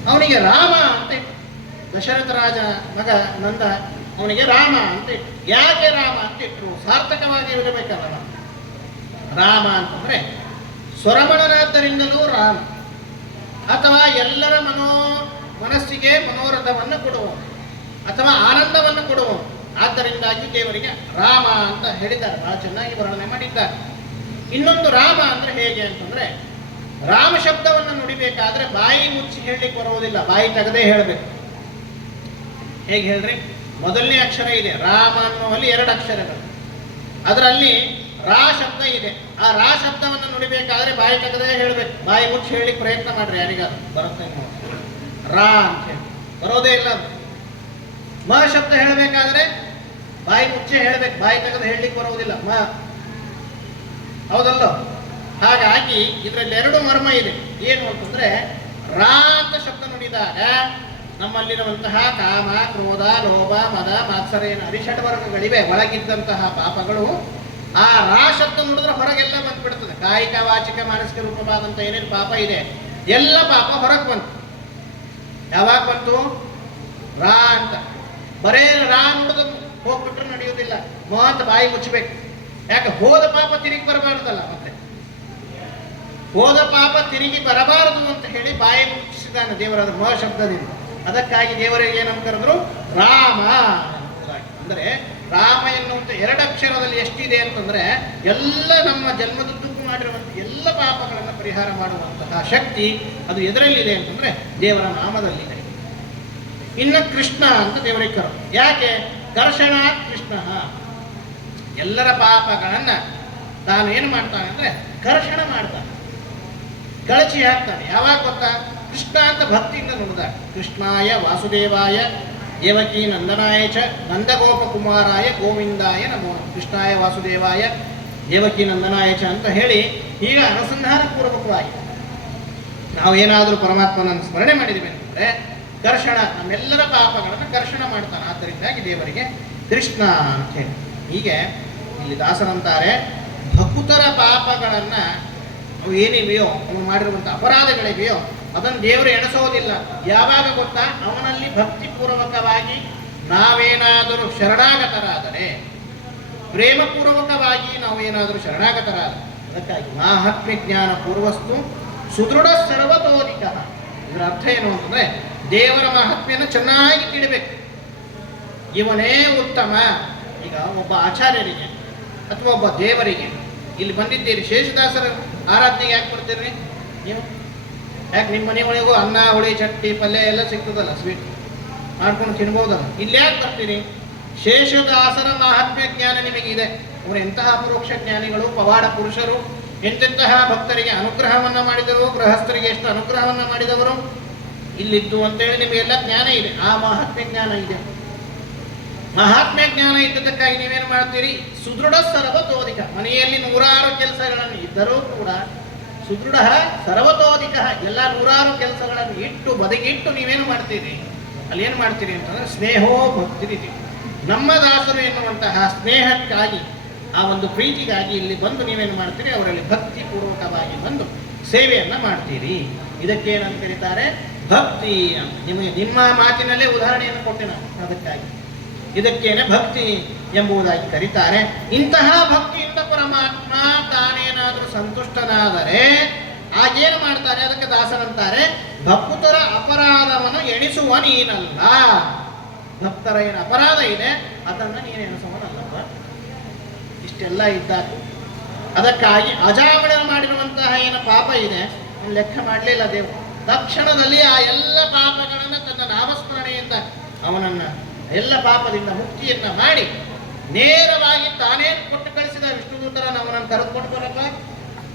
ಅವನಿಗೆ ರಾಮ ಅಂತ ಇಟ್ಟು, ದಶರಥ ರಾಜ ಮಗ ನಂದ ಅವನಿಗೆ ರಾಮ ಅಂತ ಇಟ್ಟು. ಯಾಕೆ ರಾಮ ಅಂತ ಇಟ್ಟರು? ಸಾರ್ಥಕವಾಗಿ ಇರಬೇಕಲ್ಲ. ರಾಮ ಅಂತಂದ್ರೆ ಸ್ವರಮಣನಾದ್ದರಿಂದಲೂ ರಾಮ, ಅಥವಾ ಎಲ್ಲರ ಮನಸ್ಸಿಗೆ ಮನೋರಥವನ್ನು ಕೊಡುವನು, ಅಥವಾ ಆನಂದವನ್ನು ಕೊಡುವನು. ಆದ್ದರಿಂದಾಗಿ ದೇವರಿಗೆ ರಾಮ ಅಂತ ಹೇಳಿದ್ದಾರೆ. ಬಹಳ ಚೆನ್ನಾಗಿ ವರ್ಣನೆ ಮಾಡಿದ್ದಾರೆ. ಇನ್ನೊಂದು ರಾಮ ಅಂದ್ರೆ ಹೇಗೆ ಅಂತಂದ್ರೆ, ರಾಮ ಶಬ್ದವನ್ನು ನುಡಿಬೇಕಾದ್ರೆ ಬಾಯಿ ಮುಚ್ಚಿ ಹೇಳಲಿಕ್ಕೆ ಬರುವುದಿಲ್ಲ, ಬಾಯಿ ತೆಗೆದೇ ಹೇಳಬೇಕು. ಹೇಗೆ ಹೇಳ್ರಿ? ಮೊದಲನೇ ಅಕ್ಷರ ಇದೆ ರಾಮ ಅನ್ನುವಲ್ಲಿ 2 ಅಕ್ಷರಗಳು, ಅದರಲ್ಲಿ ರಾ ಶಬ್ದ ಇದೆ. ಆ ರಾ ಶಬ್ದವನ್ನು ನುಡಿಬೇಕಾದ್ರೆ ಬಾಯಿ ತೆಗೆದೇ ಹೇಳಬೇಕು. ಬಾಯಿ ಮುಚ್ಚಿ ಹೇಳಲಿಕ್ಕೆ ಪ್ರಯತ್ನ ಮಾಡ್ರಿ, ಯಾರಿಗಾದ್ರು ಬರುತ್ತೆ ರಾ ಅಂತ ಹೇಳಿ ಬರೋದೇ ಇಲ್ಲ. ಅದು ಮ ಶಬ್ದ ಹೇಳಬೇಕಾದ್ರೆ ಬಾಯಿ ಮುಚ್ಚೆ ಹೇಳಬೇಕು, ಬಾಯಿ ತೆಗೆದು ಹೇಳಲಿಕ್ಕೆ ಬರುವುದಿಲ್ಲ ಮ, ಹೌದಲ್ಲೋ? ಹಾಗಾಗಿ ಇದರಲ್ಲಿ 2 ಮರ್ಮ ಇದೆ. ಏನು ಅಂತಂದ್ರೆ, ರಾ ಅಂತ ಶಬ್ದ ನುಡಿದಾಗ ನಮ್ಮಲ್ಲಿರುವಂತಹ ಕಾಮ, ಕ್ರೋಧ, ಲೋಭ, ಮದ, ಮಾತ್ಸರ ಏನು ಅರಿಷಡ್ವರ್ಗಗಳಿವೆ, ಒಳಗಿದ್ದಂತಹ ಪಾಪಗಳು ಆ ರಾ ಶಬ್ದ ನುಡಿದ್ರೆ ಹೊರಗೆಲ್ಲ ಬಂದ್ಬಿಡ್ತದೆ. ಕಾಯಿಕ, ವಾಚಿಕ, ಮಾನಸಿಕ ರೂಪವಾದಂಥ ಏನೇನು ಪಾಪ ಇದೆ ಎಲ್ಲ ಪಾಪ ಹೊರಗೆ ಬಂತು. ಯಾವಾಗ ಬಂತು? ರಾ ಅಂತ. ಬರೇ ರಾ ನುಡಿದು ಹೋಗ್ಬಿಟ್ರೆ ನಡೆಯುವುದಿಲ್ಲ, ಮಾತ ಬಾಯಿ ಮುಚ್ಚಬೇಕು. ಯಾಕೆ? ಹೋದ ಪಾಪ ತಿರುಗಿ ಬರಬಾರ್ದಲ್ಲ. ಮತ್ತೆ ಹೋದ ಪಾಪ ತಿರುಗಿ ಬರಬಾರದು ಅಂತ ಹೇಳಿ ಬಾಯಿ ಮುಚ್ಚಿಸಿದಾನೆ ದೇವರಾದ ಮ ಶಬ್ದದಿಂದ. ಅದಕ್ಕಾಗಿ ದೇವರಿಗೆ ಏನಂತ ಕರೆದ್ರು? ರಾಮ. ಅಂದರೆ ರಾಮ ಎನ್ನುವಂಥ 2 ಅಕ್ಷರದಲ್ಲಿ ಎಷ್ಟಿದೆ ಅಂತಂದ್ರೆ ಎಲ್ಲ ನಮ್ಮ ಜನ್ಮದುದ್ದಕ್ಕೂ ಮಾಡಿರುವಂಥ ಎಲ್ಲ ಪಾಪಗಳನ್ನು ಪರಿಹಾರ ಮಾಡುವಂತಹ ಶಕ್ತಿ ಅದು ಎದರಲ್ಲಿದೆ ಅಂತಂದ್ರೆ ದೇವರ ನಾಮದಲ್ಲಿದೆ. ಇನ್ನು ಕೃಷ್ಣ ಅಂತ ದೇವರಿಗೆ ಕರೆದು, ಯಾಕೆ? ಕರ್ಷಣ ಕೃಷ್ಣ. ಎಲ್ಲರ ಪಾಪಗಳನ್ನ ತಾನು ಏನು ಮಾಡ್ತಾನೆ ಅಂದ್ರೆ ಕರ್ಷಣ ಮಾಡ್ತಾನೆ, ಕಳಚಿ ಹಾಕ್ತಾನೆ. ಯಾವಾಗ ಗೊತ್ತಾ? ಕೃಷ್ಣ ಅಂತ ಭಕ್ತಿಯಿಂದ ನುಡಿದ. ಕೃಷ್ಣಾಯ ವಾಸುದೇವಾಯ ದೇವಕೀ ನಂದನಾಯ ಚ ನಂದಗೋಪಕುಮಾರಾಯ ಗೋವಿಂದಾಯ ನಮೋ. ಕೃಷ್ಣಾಯ ವಾಸುದೇವಾಯ ದೇವಕಿ ನಂದನಾಯಚ ಅಂತ ಹೇಳಿ ಈಗ ಅನುಸಂಧಾನ ಪೂರ್ವಕವಾಗಿ ನಾವೇನಾದರೂ ಪರಮಾತ್ಮನನ್ನು ಸ್ಮರಣೆ ಮಾಡಿದ್ದೀವಿ ಅಂತಂದರೆ ಕರ್ಷಣ ನಮ್ಮೆಲ್ಲರ ಪಾಪಗಳನ್ನು ಕರ್ಷಣ ಮಾಡ್ತಾನೆ. ಆದ್ದರಿಂದಾಗಿ ದೇವರಿಗೆ ಕೃಷ್ಣ ಅಂತ ಹೇಳಿ. ಹೀಗೆ ಇಲ್ಲಿ ದಾಸರಂತಾರೆ ಭಕ್ತರ ಪಾಪಗಳನ್ನು ಅವು ಏನಿವೆಯೋ ಅವನು ಮಾಡಿರುವಂಥ ಅಪರಾಧಗಳಿವೆಯೋ ಅದನ್ನು ದೇವರು ಎಣಿಸೋದಿಲ್ಲ. ಯಾವಾಗ ಗೊತ್ತಾ, ಅವನಲ್ಲಿ ಭಕ್ತಿಪೂರ್ವಕವಾಗಿ ನಾವೇನಾದರೂ ಶರಣಾಗತರಾದರೆ, ಪ್ರೇಮಪೂರ್ವಕವಾಗಿ ನಾವೇನಾದರೂ ಶರಣಾಗತರಾದರೆ, ಅದಕ್ಕಾಗಿ ಮಾಹಾತ್ಮ್ಯ ಜ್ಞಾನ ಪೂರ್ವಸ್ತು ಸುದೃಢ ಸರ್ವತೋಧಿಕ. ಇದರ ಅರ್ಥ ಏನು ಅಂತಂದರೆ ದೇವರ ಮಹಾತ್ಮೆಯನ್ನು ಚೆನ್ನಾಗಿ ತಿಳಿಬೇಕು. ಇವನೇ ಉತ್ತಮ. ಈಗ ಒಬ್ಬ ಆಚಾರ್ಯರಿಗೆ ಅಥವಾ ಒಬ್ಬ ದೇವರಿಗೆ ಇಲ್ಲಿ ಬಂದಿದ್ದೀರಿ, ಶೇಷದಾಸರ ಆರಾಧನೆಗೆ ಯಾಕೆ ಬರ್ತೀರಿ ನೀವು? ಯಾಕೆ ನಿಮ್ಮ ಮನೆ ಒಳಗೂ ಅನ್ನ ಹುಳಿ ಚಟ್ನಿ ಪಲ್ಯ ಎಲ್ಲ ಸಿಗ್ತದಲ್ಲ, ಸ್ವೀಟ್ ಮಾಡ್ಕೊಂಡು ತಿನ್ಬೋದಲ್ಲ, ಇಲ್ಲಿ ಯಾಕೆ ಬರ್ತೀರಿ? ಶೇಷದಾಸರ ಮಹಾತ್ಮ್ಯ ಜ್ಞಾನ ನಿಮಗಿದೆ. ಅವರು ಎಂತಹ ಅಪರೋಕ್ಷ ಜ್ಞಾನಿಗಳು, ಪವಾಡ ಪುರುಷರು, ಎಂತೆಂತಹ ಭಕ್ತರಿಗೆ ಅನುಗ್ರಹವನ್ನು ಮಾಡಿದರು, ಗೃಹಸ್ಥರಿಗೆ ಎಷ್ಟು ಅನುಗ್ರಹವನ್ನು ಮಾಡಿದವರು ಇಲ್ಲಿದ್ದು ಅಂತೇಳಿ ನಿಮಗೆಲ್ಲ ಜ್ಞಾನ ಇದೆ. ಆ ಮಹಾತ್ಮ್ಯ ಜ್ಞಾನ ಇದೆ. ಮಹಾತ್ಮ್ಯ ಜ್ಞಾನ ಇದ್ದದಕ್ಕಾಗಿ ನೀವೇನು ಮಾಡ್ತೀರಿ? ಸುದೃಢ ಸರ್ವತೋಧಿಕ. ಮನೆಯಲ್ಲಿ ನೂರಾರು ಕೆಲಸಗಳನ್ನು ಇದ್ದರೂ ಕೂಡ ಸುದೃಢ ಸರ್ವತೋಧಿಕ, ಎಲ್ಲ ನೂರಾರು ಕೆಲಸಗಳನ್ನು ಇಟ್ಟು ಬದಿಗಿಟ್ಟು ನೀವೇನು ಮಾಡ್ತೀರಿ? ಅಲ್ಲಿ ಏನು ಮಾಡ್ತೀರಿ ಅಂತಂದ್ರೆ ಸ್ನೇಹೋ ಭಕ್ತಿ. ನಮ್ಮ ದಾಸರು ಎನ್ನುವಂತಹ ಸ್ನೇಹಕ್ಕಾಗಿ, ಆ ಒಂದು ಪ್ರೀತಿಗಾಗಿ ಇಲ್ಲಿ ಬಂದು ನೀವೇನು ಮಾಡ್ತೀರಿ? ಅವರಲ್ಲಿ ಭಕ್ತಿ ಪೂರ್ವಕವಾಗಿ ಬಂದು ಸೇವೆಯನ್ನು ಮಾಡ್ತೀರಿ. ಇದಕ್ಕೇನಂತ ಕರೀತಾರೆ? ಭಕ್ತಿ ಅಂತ. ನಿಮಗೆ ನಿಮ್ಮ ಮಾತಿನಲ್ಲೇ ಉದಾಹರಣೆಯನ್ನು ಕೊಟ್ಟೆ ನಾನು. ಅದಕ್ಕಾಗಿ ಇದಕ್ಕೇನೆ ಭಕ್ತಿ ಎಂಬುದಾಗಿ ಕರೀತಾರೆ. ಇಂತಹ ಭಕ್ತಿಯಿಂದ ಪರಮಾತ್ಮ ತಾನೇನಾದರೂ ಸಂತುಷ್ಟನಾದರೆ ಆಗೇನು ಮಾಡ್ತಾರೆ? ಅದಕ್ಕೆ ದಾಸರಂತಾರೆ ಭಕ್ತರ ಅಪರಾಧವನ್ನು ಎಣಿಸುವ ನೀನಲ್ಲ. ಭಕ್ತರ ಏನು ಅಪರಾಧ ಇದೆ ಅದನ್ನು ನೀನು ಎಣಿಸುವನಲ್ಲಪ್ಪ. ಇಷ್ಟೆಲ್ಲ ಇದ್ದಾಗ ಅದಕ್ಕಾಗಿ ಅಜಾಮಿಳರು ಮಾಡಿರುವಂತಹ ಏನು ಪಾಪ ಇದೆ ಲೆಕ್ಕ ಮಾಡಲಿಲ್ಲ ದೇವರು. ತಕ್ಷಣದಲ್ಲಿ ಆ ಎಲ್ಲ ಪಾಪಗಳನ್ನು ತನ್ನ ನಾಮಸ್ಮರಣೆಯಿಂದ ಅವನನ್ನು ಎಲ್ಲ ಪಾಪದಿಂದ ಮುಕ್ತಿಯನ್ನ ಮಾಡಿ ನೇರವಾಗಿ ತಾನೇ ಕೊಟ್ಟು ಕಳಿಸಿದ ವಿಷ್ಣುದೂತರನ್ನು ಅವನನ್ನು ಕರೆದುಕೊಟ್ಕೊಳಪ್ಪ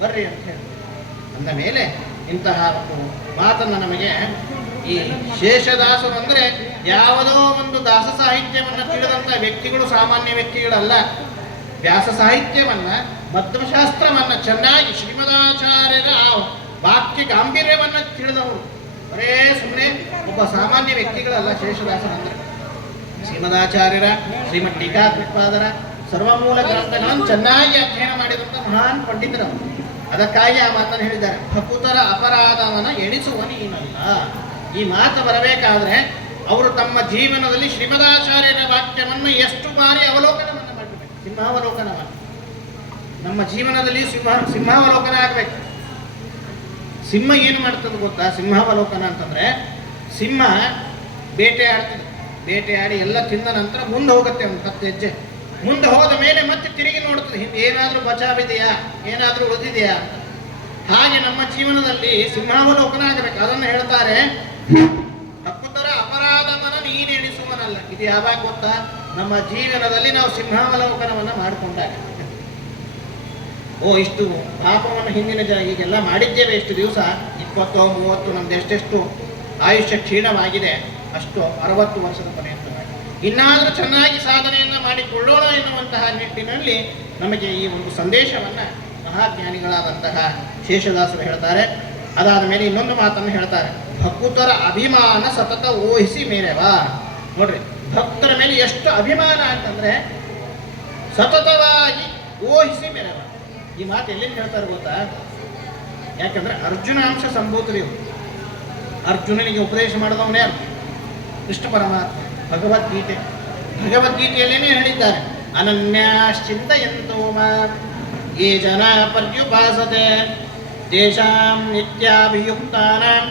ಬರ್ರಿ ಅಂತ ಹೇಳಿ ಅಂದ ಮೇಲೆ ಇಂತಹ ಒಂದು ಮಾತನ್ನು ನಮಗೆ ಈ ಶೇಷದಾಸರು ಅಂದರೆ ಯಾವುದೋ ಒಂದು ದಾಸ ಸಾಹಿತ್ಯವನ್ನು ತಿಳಿದಂಥ ವ್ಯಕ್ತಿಗಳು ಸಾಮಾನ್ಯ ವ್ಯಕ್ತಿಗಳಲ್ಲ. ವ್ಯಾಸ ಸಾಹಿತ್ಯವನ್ನ, ಮಧ್ವಶಾಸ್ತ್ರವನ್ನ ಚೆನ್ನಾಗಿ ಶ್ರೀಮದಾಚಾರ್ಯರ ಆ ವಾಕ್ಯ ಗಾಂಭೀರ್ಯವನ್ನ ತಿಳಿದವರು. ಬರೇ ಸುಮ್ಮನೆ ಒಬ್ಬ ಸಾಮಾನ್ಯ ವ್ಯಕ್ತಿಗಳಲ್ಲ ಶೇಷದಾಸರಂದ್ರೆ. ಶ್ರೀಮದಾಚಾರ್ಯರ, ಶ್ರೀಮದ್ ಟೀಕಾಕೃತ್ಪಾದರ ಸರ್ವಮೂಲ ಗ್ರಂಥಗಳನ್ನು ಚೆನ್ನಾಗಿ ಅಧ್ಯಯನ ಮಾಡಿದಂಥ ಮಹಾನ್ ಪಂಡಿತರವರು. ಅದಕ್ಕಾಗಿ ಆ ಮಾತನ್ನು ಹೇಳಿದ್ದಾರೆ, ಭಕುತರ ಅಪರಾಧವನ್ನು ಎಣಿಸುವ ನೀನಲ್ಲ. ಈ ಮಾತು ಬರಬೇಕಾದ್ರೆ ಅವರು ತಮ್ಮ ಜೀವನದಲ್ಲಿ ಶ್ರೀಮದಾಚಾರ್ಯರ ವಾಕ್ಯವನ್ನು ಎಷ್ಟು ಬಾರಿ ಅವಲೋಕನವನ್ನು ಮಾಡಬೇಕು. ಸಿಂಹಾವಲೋಕನವನ್ನು ನಮ್ಮ ಜೀವನದಲ್ಲಿ ಸಿಂಹಾವಲೋಕನ ಆಗಬೇಕು. ಸಿಂಹ ಏನು ಮಾಡ್ತದೆ ಗೊತ್ತಾ? ಸಿಂಹಾವಲೋಕನ ಅಂತಂದ್ರೆ ಸಿಂಹ ಬೇಟೆ ಆಡ್ತದೆ. ಬೇಟೆಯಾಡಿ ಎಲ್ಲ ತಿಂದ ನಂತರ ಮುಂದೆ ಹೋಗುತ್ತೆ. ಒಂದು 10 ಹೆಜ್ಜೆ ಮುಂದೆ ಹೋದ ಮೇಲೆ ಮತ್ತೆ ತಿರುಗಿ ನೋಡುತ್ತದೆ, ಹಿಂದೆ ಏನಾದರೂ ಬಚಾವಿದೆಯಾ, ಏನಾದರೂ ಉಳಿದಿದೆಯಾ ಅಂತ. ಹಾಗೆ ನಮ್ಮ ಜೀವನದಲ್ಲಿ ಸಿಂಹಾವಲೋಕನ ಆಗಬೇಕು. ಅದನ್ನು ಹೇಳ್ತಾರೆ, ಭಕ್ತರ ಅಪರಾಧವನ್ನು ನೀನು ಎಣಿಸುವನಲ್ಲ. ಇದು ಯಾವಾಗ ಗೊತ್ತಾ? ನಮ್ಮ ಜೀವನದಲ್ಲಿ ನಾವು ಸಿಂಹಾವಲೋಕನವನ್ನು ಮಾಡಿಕೊಂಡಾಗ, ಇಷ್ಟು ಪಾಪವನ್ನು ಹಿಂದಿನ ಈಗೆಲ್ಲ ಮಾಡಿದ್ದೇವೆ, ಎಷ್ಟು ದಿವಸ 20 30 ನಮ್ದು ಎಷ್ಟೆಷ್ಟು ಆಯುಷ್ಯ ಕ್ಷೀಣವಾಗಿದೆ, ಅಷ್ಟು 60 ವರ್ಷದ ಪರ್ಯಂತ ಇನ್ನಾದರೂ ಚೆನ್ನಾಗಿ ಸಾಧನೆಯನ್ನು ಮಾಡಿಕೊಳ್ಳೋಣ ಎನ್ನುವಂತಹ ನಿಟ್ಟಿನಲ್ಲಿ ನಮಗೆ ಈ ಒಂದು ಸಂದೇಶವನ್ನು ಮಹಾಜ್ಞಾನಿಗಳಾದಂತಹ ಶೇಷದಾಸರು ಹೇಳ್ತಾರೆ. ಅದಾದ ಮೇಲೆ ಇನ್ನೊಂದು ಮಾತನ್ನು ಹೇಳ್ತಾರೆ, ಭಕ್ತರ ಅಭಿಮಾನ ಸತತ ಊಹಿಸಿ ಮೇರೆವಾ. ನೋಡ್ರಿ, ಭಕ್ತರ ಮೇಲೆ ಎಷ್ಟು ಅಭಿಮಾನ ಅಂತಂದ್ರೆ ಸತತವಾಗಿ ಊಹಿಸಿ ಮೇರೆವ. ಈ ಮಾತು ಎಲ್ಲಿಂದ ಹೇಳ್ತಾರೆ ಗೊತ್ತಾ? ಯಾಕಂದ್ರೆ ಅರ್ಜುನಾಂಶ ಸಂಭೂತರು ಇವರು. ಅರ್ಜುನನಿಗೆ ಉಪದೇಶ ಮಾಡಿದವನೇ ಕೃಷ್ಣ ಪರಮಾತ್ಮ. ಭಗವದ್ಗೀತೆಯಲ್ಲೇನೇ ಹೇಳಿದ್ದಾರೆ, ಅನನ್ಯಾಶ್ಚಿಂತಯಂತೋ ಮಾಂ ಯೇ ಜನಾ ಪರ್ಯುಪಾಸತೆ ತೇಷಾಂ ನಿತ್ಯಾಭಿಯುಕ್ತಾನಾಂ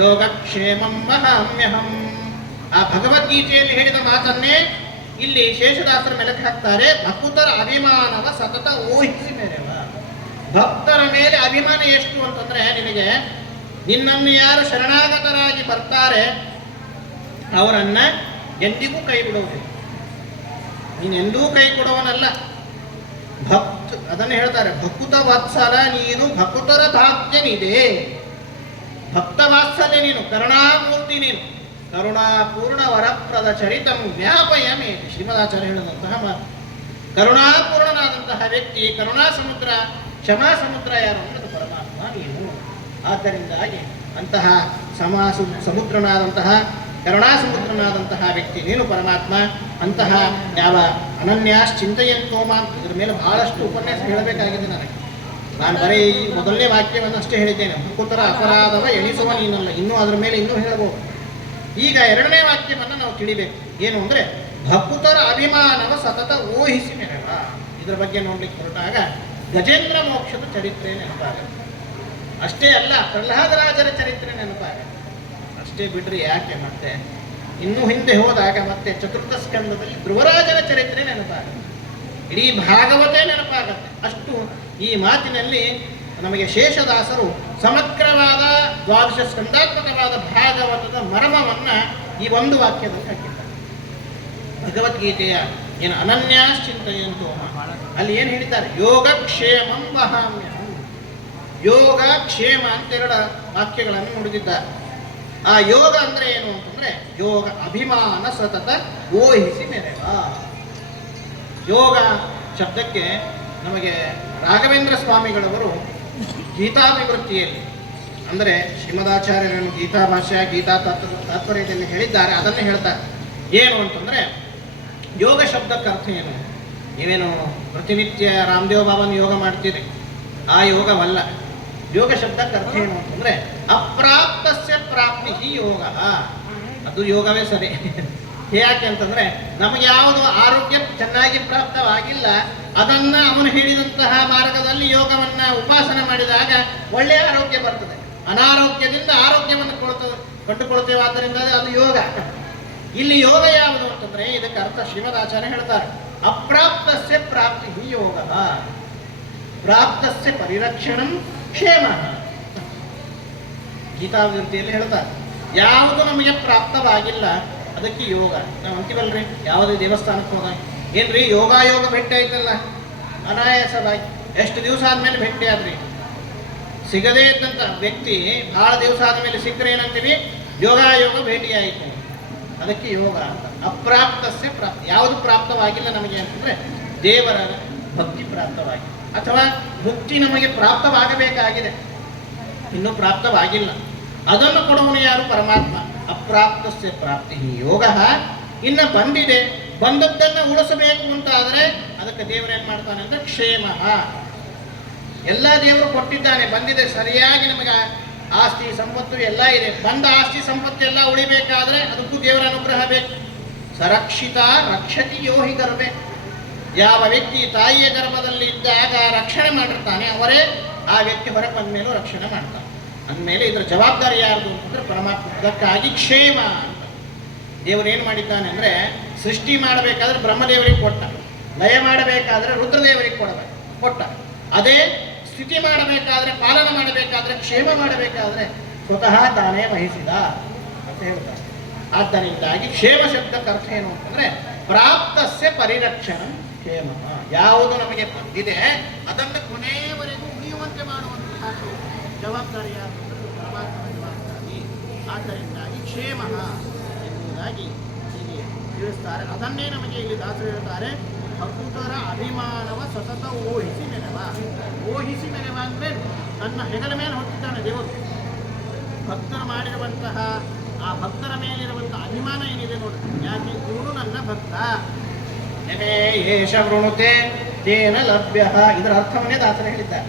ಯೋಗಕ್ಷೇಮಂ ವಹಾಮ್ಯಹಂ. ಆ ಭಗವದ್ಗೀತೆಯಲ್ಲಿ ಹೇಳಿದ ಮಾತನ್ನೇ ಇಲ್ಲಿ ಶೇಷದಾಸರ ಮೆಲುಕು ಹಾಕ್ತಾರೆ. ಭಕ್ತರ ಅಭಿಮಾನವ ಸತತ ಊಹಿಸಿ ಮೇರೆವ. ಭಕ್ತರ ಮೇಲೆ ಅಭಿಮಾನ ಎಷ್ಟು ಅಂತಂದ್ರೆ, ನಿನಗೆ ನಿನ್ನನ್ನು ಯಾರು ಶರಣಾಗತರಾಗಿ ಬರ್ತಾರೆ ಅವರನ್ನ ಎಂದಿಗೂ ಕೈ ಬಿಡುವುದಿಲ್ಲ. ನೀನೆಂದೂ ಕೈ ಕೊಡುವನಲ್ಲ. ಅದನ್ನು ಹೇಳ್ತಾರೆ, ಭಕುತ ವಾತ್ಸಲ ನೀನು ಭಕುತರ ಭಾಗ್ಯನಿದೆ. ಭಕ್ತ ವಾತ್ಸಲ್ಯ ನೀನು, ಕರುಣಾಮೂರ್ತಿ ನೀನು. ಕರುಣಾಪೂರ್ಣ ವರಪ್ರದ ಚರಿತಂ ವ್ಯಾಪಯ ಮೇ. ಶ್ರೀಮದಾಚಾರ್ಯ ಹೇಳಿದಂತಹ ಮಾತು. ಕರುಣಾಪೂರ್ಣನಾದಂತಹ ವ್ಯಕ್ತಿ, ಕರುಣಾ ಸಮುದ್ರ, ಕ್ಷಮಾ ಸಮುದ್ರ ಯಾರು ಅನ್ನೋದು ಪರಮಾತ್ಮ ನೀನು. ಆದ್ದರಿಂದಾಗಿ ಅಂತಹ ಸಮುದ್ರನಾದಂತಹ ಕರುಣಾ ಸಮುದ್ರನಾದಂತಹ ವ್ಯಕ್ತಿ ನೀನು ಪರಮಾತ್ಮ. ಅಂತಹ ಯಾವ ಅನನ್ಯಾಶ್ಚಿಂತೆಯಂತೋಮ, ಇದ್ರ ಮೇಲೆ ಬಹಳಷ್ಟು ಉಪನ್ಯಾಸ ಹೇಳಬೇಕಾಗಿದೆ ನನಗೆ. ನಾನು ಬರೀ ಈ ಮೊದಲನೇ ವಾಕ್ಯವನ್ನು ಅಷ್ಟೇ ಹೇಳಿದ್ದೇನೆ. ಭಕುತರ ಅಪರಾಧವ ಎಣಿಸುವ ನೀನಲ್ಲ, ಇನ್ನೂ ಅದರ ಮೇಲೆ ಇನ್ನೂ ಹೇಳಬಹುದು. ಈಗ ಎರಡನೇ ವಾಕ್ಯವನ್ನು ನಾವು ತಿಳಿಬೇಕು. ಏನು ಅಂದರೆ ಭಕುತರ ಅಭಿಮಾನವ ಸತತ ಊಹಿಸಿ ಮೆರವ. ಇದರ ಬಗ್ಗೆ ನೋಡ್ಲಿಕ್ಕೆ ಹೊರಟಾಗ ಗಜೇಂದ್ರ ಮೋಕ್ಷದ ಚರಿತ್ರೆ ನೆನಪಾಗುತ್ತೆ. ಅಷ್ಟೇ ಅಲ್ಲ, ಪ್ರಹ್ಲಾದರಾಜರ ಚರಿತ್ರೆ ನೆನಪಾಗುತ್ತೆ. ಅಷ್ಟೇ ಬಿಡ್ರಿ, ಯಾಕೆ ಮತ್ತೆ ಇನ್ನೂ ಹಿಂದೆ ಹೋದಾಗ ಮತ್ತೆ ಚತುರ್ಥ ಸ್ಕಂದದಲ್ಲಿ ಧ್ರುವರಾಜನ ಚರಿತ್ರೆ ನೆನಪಾಗುತ್ತೆ. ಇಡೀ ಭಾಗವತೇ ನೆನಪಾಗುತ್ತೆ. ಅಷ್ಟು ಈ ಮಾತಿನಲ್ಲಿ ನಮಗೆ ಶೇಷದಾಸರು ಸಮಗ್ರವಾದ ದ್ವಾದಶ ಸ್ಕಂದಾತ್ಮಕವಾದ ಭಾಗವತದ ಮರ್ಮವನ್ನು ಈ ಒಂದು ವಾಕ್ಯದಲ್ಲಿ ಹಾಕಿದ್ದಾರೆ. ಭಗವದ್ಗೀತೆಯ ಏನು ಅನನ್ಯಾಶ್ಚಿಂತೆಯಂತೋ, ಅಲ್ಲಿ ಏನು ಹೇಳಿದ್ದಾರೆ? ಯೋಗಕ್ಷೇಮಂ ವಹಾಮ್ಯಹಂ. ಯೋಗ ಕ್ಷೇಮ ಅಂತೆರಡು ವಾಕ್ಯಗಳನ್ನು ನುಡಿದಿದ್ದಾರೆ. ಆ ಯೋಗ ಅಂದ್ರೆ ಏನು ಅಂತಂದ್ರೆ ಯೋಗ ಅಭಿಮಾನ ಸತತ ಓಹಿಸಿ ಮೆರೆವ. ಯೋಗ ಶಬ್ದಕ್ಕೆ ನಮಗೆ ರಾಘವೇಂದ್ರ ಸ್ವಾಮಿಗಳವರು ಗೀತಾಭಿವೃತ್ತಿಯಲ್ಲಿ ಅಂದರೆ ಶ್ರೀಮದಾಚಾರ್ಯರನ್ನು ಗೀತಾ ಭಾಷ್ಯ ಗೀತಾ ತಾತ್ಪರ್ಯದಲ್ಲಿ ಹೇಳಿದ್ದಾರೆ. ಅದನ್ನು ಹೇಳ್ತಾರೆ. ಏನು ಅಂತಂದ್ರೆ ಯೋಗ ಶಬ್ದಕ್ಕೆ ಅರ್ಥ ಏನು? ನೀವೇನು ಪ್ರತಿನಿತ್ಯ ರಾಮದೇವ್ ಬಾಬಾನ ಯೋಗ ಮಾಡ್ತೀರಿ, ಆ ಯೋಗವಲ್ಲ. ಯೋಗ ಶಬ್ದಕ್ಕೆ ಅರ್ಥ ಏನು ಅಂತಂದ್ರೆ ಅಪ್ರಾಪ್ತಸ್ಯ ಪ್ರಾಪ್ತಿ ಯೋಗ. ಅದು ಯೋಗವೇ ಸರಿ. ಯಾಕೆ ಅಂತಂದ್ರೆ ನಮಗೆ ಯಾವುದು ಆರೋಗ್ಯ ಚೆನ್ನಾಗಿ ಪ್ರಾಪ್ತವಾಗಿಲ್ಲ, ಅದನ್ನ ಅವನು ಹೇಳಿದಂತಹ ಮಾರ್ಗದಲ್ಲಿ ಯೋಗವನ್ನ ಉಪಾಸನೆ ಮಾಡಿದಾಗ ಒಳ್ಳೆಯ ಆರೋಗ್ಯ ಬರ್ತದೆ. ಅನಾರೋಗ್ಯದಿಂದ ಆರೋಗ್ಯವನ್ನು ಕಂಡುಕೊಳ್ತೇವೆ. ಆದ್ದರಿಂದ ಅದು ಯೋಗ. ಇಲ್ಲಿ ಯೋಗ ಯಾವುದು ಅಂತಂದ್ರೆ ಇದಕ್ಕೆ ಅರ್ಥ ಶ್ರೀಮದಾಚಾರ್ಯ ಹೇಳ್ತಾರೆ, ಅಪ್ರಾಪ್ತಸ್ಯ ಪ್ರಾಪ್ತಿ ಯೋಗ, ಪ್ರಾಪ್ತಸ್ಯ ಪರಿರಕ್ಷಣಂ ಕ್ಷೇಮ. ಗೀತಾಭಿವೃದ್ಧಿಯಲ್ಲಿ ಹೇಳ್ತಾರೆ, ಯಾವುದು ನಮಗೆ ಪ್ರಾಪ್ತವಾಗಿಲ್ಲ ಅದಕ್ಕೆ ಯೋಗ. ನಾವು ಅಂತೀವಲ್ರಿ, ಯಾವುದೇ ದೇವಸ್ಥಾನಕ್ಕೆ ಹೋದಾಗ ಏನ್ರಿ ಯೋಗಾಯೋಗ ಭೇಟಿ ಆಯ್ತಲ್ಲ ಅನಾಯಾಸವಾಗಿ. ಎಷ್ಟು ದಿವಸ ಆದ್ಮೇಲೆ ಭೇಟಿ ಆದ್ರಿ? ಸಿಗದೇ ಇದ್ದಂತ ವ್ಯಕ್ತಿ ಬಹಳ ದಿವಸ ಆದ್ಮೇಲೆ ಸಿಕ್ಕರೆ ಏನಂತೀವಿ? ಯೋಗಾಯೋಗ ಭೇಟಿ ಆಯಿತು, ಅದಕ್ಕೆ ಯೋಗ ಅಂತ. ಅಪ್ರಾಪ್ತಸ್ಯ ಪ್ರಾಪ್ತಿ, ಯಾವುದು ಪ್ರಾಪ್ತವಾಗಿಲ್ಲ ನಮಗೆ ಅಂತಂದ್ರೆ ದೇವರ ಭಕ್ತಿ ಪ್ರಾಪ್ತವಾಗಿ, ಅಥವಾ ಮುಕ್ತಿ ನಮಗೆ ಪ್ರಾಪ್ತವಾಗಬೇಕಾಗಿದೆ, ಇನ್ನೂ ಪ್ರಾಪ್ತವಾಗಿಲ್ಲ, ಅದನ್ನು ಕೊಡುವನು ಯಾರು? ಪರಮಾತ್ಮ. ಅಪ್ರಾಪ್ತಸ್ಯ ಪ್ರಾಪ್ತಿ ಯೋಗ. ಇನ್ನು ಬಂದಿದೆ, ಬಂದದ್ದನ್ನು ಉಳಿಸಬೇಕು ಅಂತ ಆದರೆ ಅದಕ್ಕೆ ದೇವರೇನು ಮಾಡ್ತಾನೆ ಅಂದ್ರೆ ಕ್ಷೇಮ. ಎಲ್ಲ ದೇವರು ಕೊಟ್ಟಿದ್ದಾನೆ, ಬಂದಿದೆ ಸರಿಯಾಗಿ, ನಮಗೆ ಆಸ್ತಿ ಸಂಪತ್ತು ಎಲ್ಲ ಇದೆ. ಬಂದ ಆಸ್ತಿ ಸಂಪತ್ತು ಎಲ್ಲ ಉಳಿಬೇಕಾದ್ರೆ ಅದಕ್ಕೂ ದೇವರ ಅನುಗ್ರಹ ಬೇಕು. ಸರಕ್ಷಿತ ರಕ್ಷತಿ ಯೋಹಿ ಗರ್ಭೆ. ಯಾವ ವ್ಯಕ್ತಿ ತಾಯಿಯ ಗರ್ಭದಲ್ಲಿ ಇದ್ದಾಗ ರಕ್ಷಣೆ ಮಾಡಿರ್ತಾನೆ ಅವರೇ ಆ ವ್ಯಕ್ತಿ ಹೊರಗೆ ಬಂದ ಮೇಲೂ ರಕ್ಷಣೆ ಮಾಡ್ತಾನೆ. ಅಂದಮೇಲೆ ಇದರ ಜವಾಬ್ದಾರಿ ಯಾರ್ದು ಅಂತಂದ್ರೆ ಪರಮಾತ್ಮ. ಅದಕ್ಕಾಗಿ ಕ್ಷೇಮ ಅಂತ ದೇವರು ಏನು ಮಾಡಿದ್ದಾನೆ ಅಂದ್ರೆ ಸೃಷ್ಟಿ ಮಾಡಬೇಕಾದ್ರೆ ಬ್ರಹ್ಮದೇವರಿಗೆ ಕೊಟ್ಟ, ಲಯ ಮಾಡಬೇಕಾದ್ರೆ ರುದ್ರದೇವರಿಗೆ ಕೊಟ್ಟ. ಅದೇ ಸ್ಥಿತಿ ಮಾಡಬೇಕಾದ್ರೆ, ಪಾಲನ ಮಾಡಬೇಕಾದ್ರೆ, ಕ್ಷೇಮ ಮಾಡಬೇಕಾದ್ರೆ ಸ್ವತಃ ತಾನೇ ವಹಿಸಿದ ಅಂತ ಹೇಳ್ತಾರೆ. ಆದ್ದರಿಂದಾಗಿ ಕ್ಷೇಮ ಶಬ್ದಕ್ಕೆ ಅರ್ಥ ಏನು ಅಂತಂದ್ರೆ ಪ್ರಾಪ್ತಸ್ಯ ಪರಿರಕ್ಷಣ ಕ್ಷೇಮ. ಯಾವುದು ನಮಗೆ ಬಂದಿದೆ ಅದನ್ನು ಕೊನೆಯವರೆಗೂ ಉಳಿಯುವಂತೆ ಮಾಡುವಂತಹ ಜವಾಬ್ದಾರಿ ಪರಮಾತ್ಮನ ಜವಾಬ್ದಾರಿ. ಆದ್ದರಿಂದಾಗಿ ಕ್ಷೇಮ ಎಂಬುದಾಗಿ ಹೀಗೆ ತಿಳಿಸ್ತಾರೆ. ಅದನ್ನೇ ನಮಗೆ ಇಲ್ಲಿ ದಾಸರು ಹೇಳ್ತಾರೆ, ಭಕ್ತರ ಅಭಿಮಾನವ ಸತತ ಊಹಿಸಿ ಮೆರವ. ಊಹಿಸಿ ಮೆರವ ಅಂದ್ರೆ ತನ್ನ ಹೆಗಲ ಮೇಲೆ ಹೊತ್ತಿದ್ದಾನೆ ದೇವರು. ಭಕ್ತರು ಮಾಡಿರುವಂತಹ ಆ ಭಕ್ತರ ಮೇಲಿರುವಂತಹ ಅಭಿಮಾನ ಏನಿದೆ ನೋಡಿ, ಯಾಕೆ ಇವನು ನನ್ನ ಭಕ್ತ. ಏಷ ವೃಣುತೆ ತೇನ ಲಭ್ಯ. ಇದರ ಅರ್ಥವನ್ನೇ ದಾಸರು ಹೇಳಿದ್ದಾರೆ,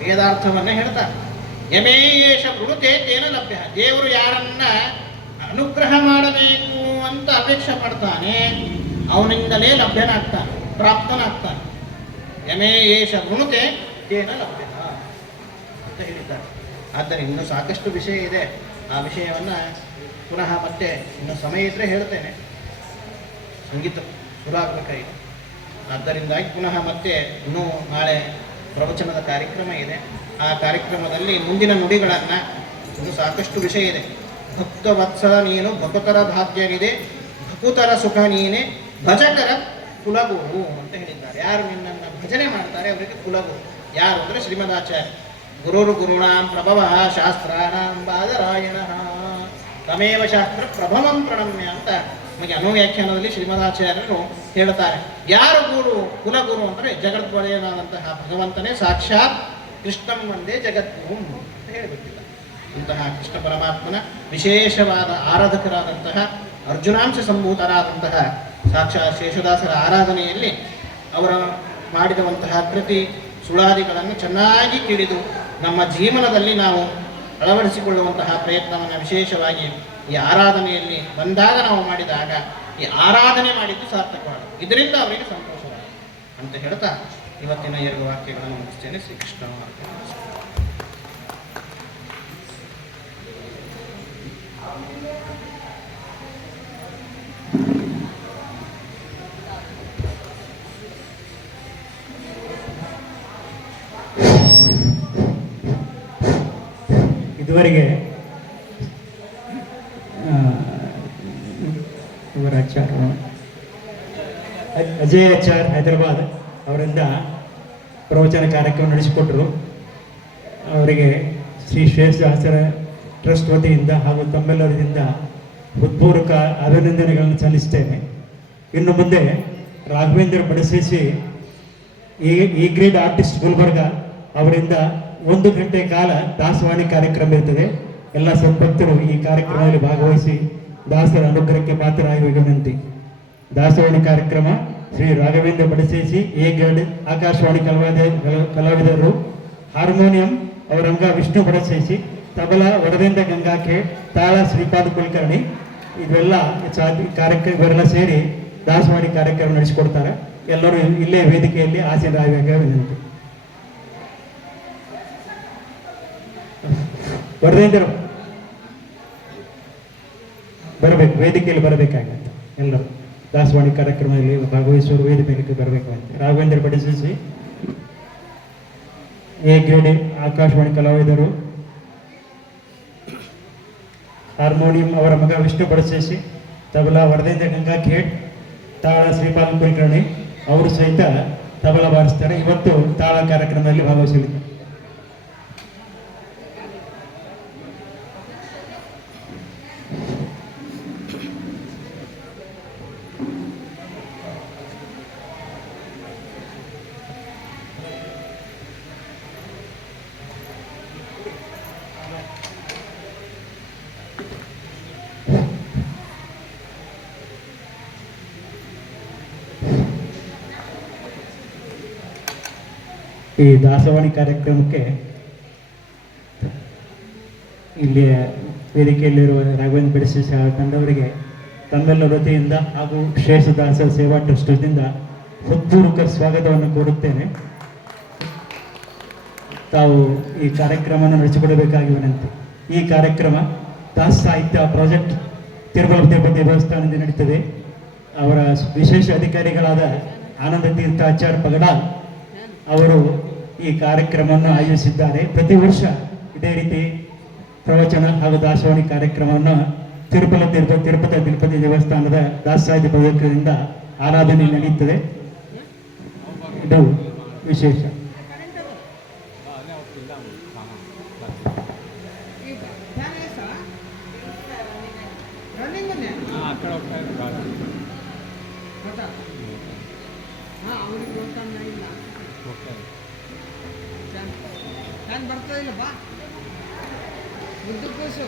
ವೇದಾರ್ಥವನ್ನೇ ಹೇಳ್ತಾರೆ. ಯಮೇ ಏಷ ವೃಣುತೆ ತೇನ ಲಭ್ಯ. ದೇವರು ಯಾರನ್ನ ಅನುಗ್ರಹ ಮಾಡಬೇಕು ಅಂತ ಅಪೇಕ್ಷೆ ಪಡ್ತಾನೆ ಅವನಿಂದಲೇ ಲಭ್ಯನಾಗ್ತಾನೆ, ಪ್ರಾಪ್ತನಾಗ್ತಾನೆ. ಯಮೇ ಏಷ ವೃಣುತೆ ತೇನ ಲಭ್ಯ ಅಂತ ಹೇಳಿದ್ದಾರೆ. ಆದ್ದರಿಂದ ಇನ್ನೂ ಸಾಕಷ್ಟು ವಿಷಯ ಇದೆ. ಆ ವಿಷಯವನ್ನು ಪುನಃ ಮತ್ತೆ ಇನ್ನು ಸಮಯ ಇದ್ದರೆ ಹೇಳ್ತೇನೆ. ಸಂಗೀತ ಶುರು ಆಗಬೇಕಾಗಿದೆ. ಆದ್ದರಿಂದಾಗಿ ಪುನಃ ಮತ್ತೆ ಇನ್ನೂ ನಾಳೆ ಪ್ರವಚನದ ಕಾರ್ಯಕ್ರಮ ಇದೆ. ಆ ಕಾರ್ಯಕ್ರಮದಲ್ಲಿ ಮುಂದಿನ ನುಡಿಗಳನ್ನು, ಇನ್ನೂ ಸಾಕಷ್ಟು ವಿಷಯ ಇದೆ. ಭಕ್ತ ವತ್ಸಲ ನೀನು, ಭಕುತರ ಭಾಗ್ಯನಿದೆ, ಭಕುತರ ಸುಖ ನೀನೆ, ಭಜಕರ ಕುಲಗುರು ಅಂತ ಹೇಳಿದ್ದಾರೆ. ಯಾರು ನಿನ್ನನ್ನು ಭಜನೆ ಮಾಡ್ತಾರೆ ಅವರಿಗೆ ಕುಲಗುರು. ಯಾರು ಅಂದರೆ ಶ್ರೀಮದಾಚಾರ್ಯ. ಗುರುರು ಗುರುಣಾಂ ಪ್ರಭವ ಶಾಸ್ತ್ರಾಣಾಂ ಬಾದರಾಯಣ ತಮೇವ ಶಾಸ್ತ್ರ ಪ್ರಭವಂ ಪ್ರಣಮ್ಯ ಅಂತ ನಮಗೆ ಅನುವ್ಯಾಖ್ಯಾನದಲ್ಲಿ ಶ್ರೀಮದಾಚಾರ್ಯರು ಹೇಳ್ತಾರೆ, ಯಾರು ಗುರು ಕುಲಗುರು ಅಂದರೆ ಜಗದ್ವಲಯನಾದಂತಹ ಭಗವಂತನೇ ಸಾಕ್ಷಾತ್ ಕೃಷ್ಣಂ ಒಂದೇ ಜಗದ್ಗುರು ಅಂತ ಹೇಳಬೇಕಿಲ್ಲ. ಅಂತಹ ಕೃಷ್ಣ ಪರಮಾತ್ಮನ ವಿಶೇಷವಾದ ಆರಾಧಕರಾದಂತಹ ಅರ್ಜುನಾಂಶ ಸಂಭೂತರಾದಂತಹ ಸಾಕ್ಷಾತ್ ಶೇಷದಾಸರ ಆರಾಧನೆಯಲ್ಲಿ ಅವರ ಮಾಡಿರುವಂತಹ ಕೃತಿ ಸುಳಾದಿಗಳನ್ನು ಚೆನ್ನಾಗಿ ತಿಳಿದು ನಮ್ಮ ಜೀವನದಲ್ಲಿ ನಾವು ಅಳವಡಿಸಿಕೊಳ್ಳುವಂತಹ ಪ್ರಯತ್ನವನ್ನು ವಿಶೇಷವಾಗಿ ಈ ಆರಾಧನೆಯಲ್ಲಿ ಬಂದಾಗ ನಾವು ಮಾಡಿದಾಗ ಈ ಆರಾಧನೆ ಮಾಡಿದ್ದು ಸಾರ್ಥಕವಾಗಿದೆ, ಇದರಿಂದ ಅವರಿಗೆ ಸಂತೋಷವಾಗಿದೆ ಅಂತ ಹೇಳ್ತಾ ಇವತ್ತಿನ 2 ವಾಕ್ಯಗಳನ್ನು ಮುಗಿಸ್ತೇನೆ. ಶ್ರೀಕೃಷ್ಣ. ಇದುವರೆಗೆ ಇವರ ಆಚಾರ್ಯ ಅಜಯ್ ಆಚಾರ್ ಹೈದರಾಬಾದ್ ಅವರಿಂದ ಪ್ರವಚನ ಕಾರ್ಯಕ್ರಮ ನಡೆಸಿಕೊಟ್ಟರು. ಅವರಿಗೆ ಶ್ರೀ ಶೇಷದಾಸರ ಟ್ರಸ್ಟ್ ವತಿಯಿಂದ ಹಾಗೂ ತಮ್ಮೆಲ್ಲರಿಂದ ಹೃತ್ಪೂರ್ವಕ ಅಭಿನಂದನೆಗಳನ್ನು ಸಲ್ಲಿಸ್ತೇನೆ. ಇನ್ನು ಮುಂದೆ ರಾಘವೇಂದ್ರ ಬಡಸೇಸಿ ಈ ಗ್ರೇಡ್ ಆರ್ಟಿಸ್ಟ್ ಗುಲ್ಬರ್ಗ ಅವರಿಂದ 1 ಗಂಟೆ ಕಾಲ ದಾಸವಾಣಿ ಕಾರ್ಯಕ್ರಮ ಇರ್ತದೆ. ಎಲ್ಲ ಸದ್ಭಕ್ತರು ಈ ಕಾರ್ಯಕ್ರಮದಲ್ಲಿ ಭಾಗವಹಿಸಿ ದಾಸರ ಅನುಗ್ರಹಕ್ಕೆ ಪಾತ್ರರಾಗುವ ವಿನಂತಿ. ದಾಸವಾಣಿ ಕಾರ್ಯಕ್ರಮ ಶ್ರೀ ರಾಘವೇಂದ್ರ ಬಡಸೇಸಿ ಎ ಗ್ರೇಡ್ ಆಕಾಶವಾಣಿ ಕಲಾವಿದರು, ಹಾರ್ಮೋನಿಯಂ ಅವರಂಗ ವಿಷ್ಣು ಬಡಸೇಸಿ, ತಬಲಾ ವರದೇಂದ್ರ ಗಂಗಾಖೆ, ತಾಳ ಶ್ರೀಪಾದ ಕುಲಕರ್ಣಿ. ಇವೆಲ್ಲ ಇವರೆಲ್ಲ ಸೇರಿ ದಾಸವಾಣಿ ಕಾರ್ಯಕ್ರಮ ನಡೆಸಿಕೊಡ್ತಾರೆ. ಎಲ್ಲರೂ ಇಲ್ಲೇ ವೇದಿಕೆಯಲ್ಲಿ ಆಸೀನರಾಗುವ ವಿನಂತಿ. ವರದೇಂದ್ರ ಬರಬೇಕು, ವೇದಿಕೆಯಲ್ಲಿ ಬರಬೇಕಾಗತ್ತೆ. ಎಲ್ಲರೂ ದಾಸವಾಣಿ ಕಾರ್ಯಕ್ರಮದಲ್ಲಿ ಭಾಗವಹಿಸುವ ವೇದಿಕೆಗೆ ಬರಬೇಕಾಗುತ್ತೆ. ರಾಘವೇಂದ್ರ ಬಡಸೇಸಿ ಎ ಗ್ರೇಡ್ ಆಕಾಶವಾಣಿ ಕಲಾವಿದರು, ಹಾರ್ಮೋನಿಯಂ ಅವರ ಮಗ ವಿಷ್ಣು ಬಡಸೇಸಿ, ತಬಲಾ ವರದೇಂದ್ರ ಗಂಗಾಖೇಡ್, ತಾಳ ಶ್ರೀಪಾದ ಕುಲಕರ್ಣಿ ಅವರು ಸಹಿತ ತಬಲಾ ಬಾರಿಸ್ತಾರೆ. ಇವತ್ತು ತಾಳ ಕಾರ್ಯಕ್ರಮದಲ್ಲಿ ಭಾಗವಹಿಸಲಿದ್ದಾರೆ. ಈ ದಾಸವಾಣಿ ಕಾರ್ಯಕ್ರಮಕ್ಕೆ ಇಲ್ಲಿ ವೇದಿಕೆಯಲ್ಲಿರುವ ರಾಘವೇಂದ್ರ ಬಡಸೇಸಿ ತಂಡವರಿಗೆ ತಮ್ಮೆಲ್ಲರ ವತಿಯಿಂದ ಹಾಗೂ ಶೇಷದಾಸ ಸೇವಾ ಟ್ರಸ್ಟ್ನಿಂದ ಹೃತ್ಪೂರ್ವಕ ಸ್ವಾಗತವನ್ನು ಕೋರುತ್ತೇನೆ. ತಾವು ಈ ಕಾರ್ಯಕ್ರಮವನ್ನು ನಡೆಸಿಕೊಡಬೇಕಾಗಿ ವಿನಂತಿ. ಈ ಕಾರ್ಯಕ್ರಮ ದಾಸ ಸಾಹಿತ್ಯ ಪ್ರಾಜೆಕ್ಟ್ ತಿರುಮಲ ತಿರುಪತಿ ದೇವಸ್ಥಾನದಿಂದ ನಡೀತದೆ. ಅವರ ವಿಶೇಷ ಅಧಿಕಾರಿಗಳಾದ ಆನಂದ ತೀರ್ಥಾಚಾರ್ಯ ಪಗಡಾಲ್ ಅವರು ಈ ಕಾರ್ಯಕ್ರಮವನ್ನು ಆಯೋಜಿಸಿದ್ದಾರೆ. ಪ್ರತಿ ವರ್ಷ ಇದೇ ರೀತಿ ಪ್ರವಚನ ಹಾಗೂ ದಾಸವಾಣಿ ಕಾರ್ಯಕ್ರಮವನ್ನು ತಿರುಪತಿ ದೇವಸ್ಥಾನದ ದಾಸ ಸಾಹಿತ್ಯ ಪ್ರಾಜೆಕ್ಟ್ನಿಂದ ಆರಾಧನೆ ನಡೆಯುತ್ತದೆ. ಇದು ವಿಶೇಷ. ನಾನು ಬರ್ತಾ ಇಲ್ಲ ಬಾ ಮುದ್ದು ಕೂಸು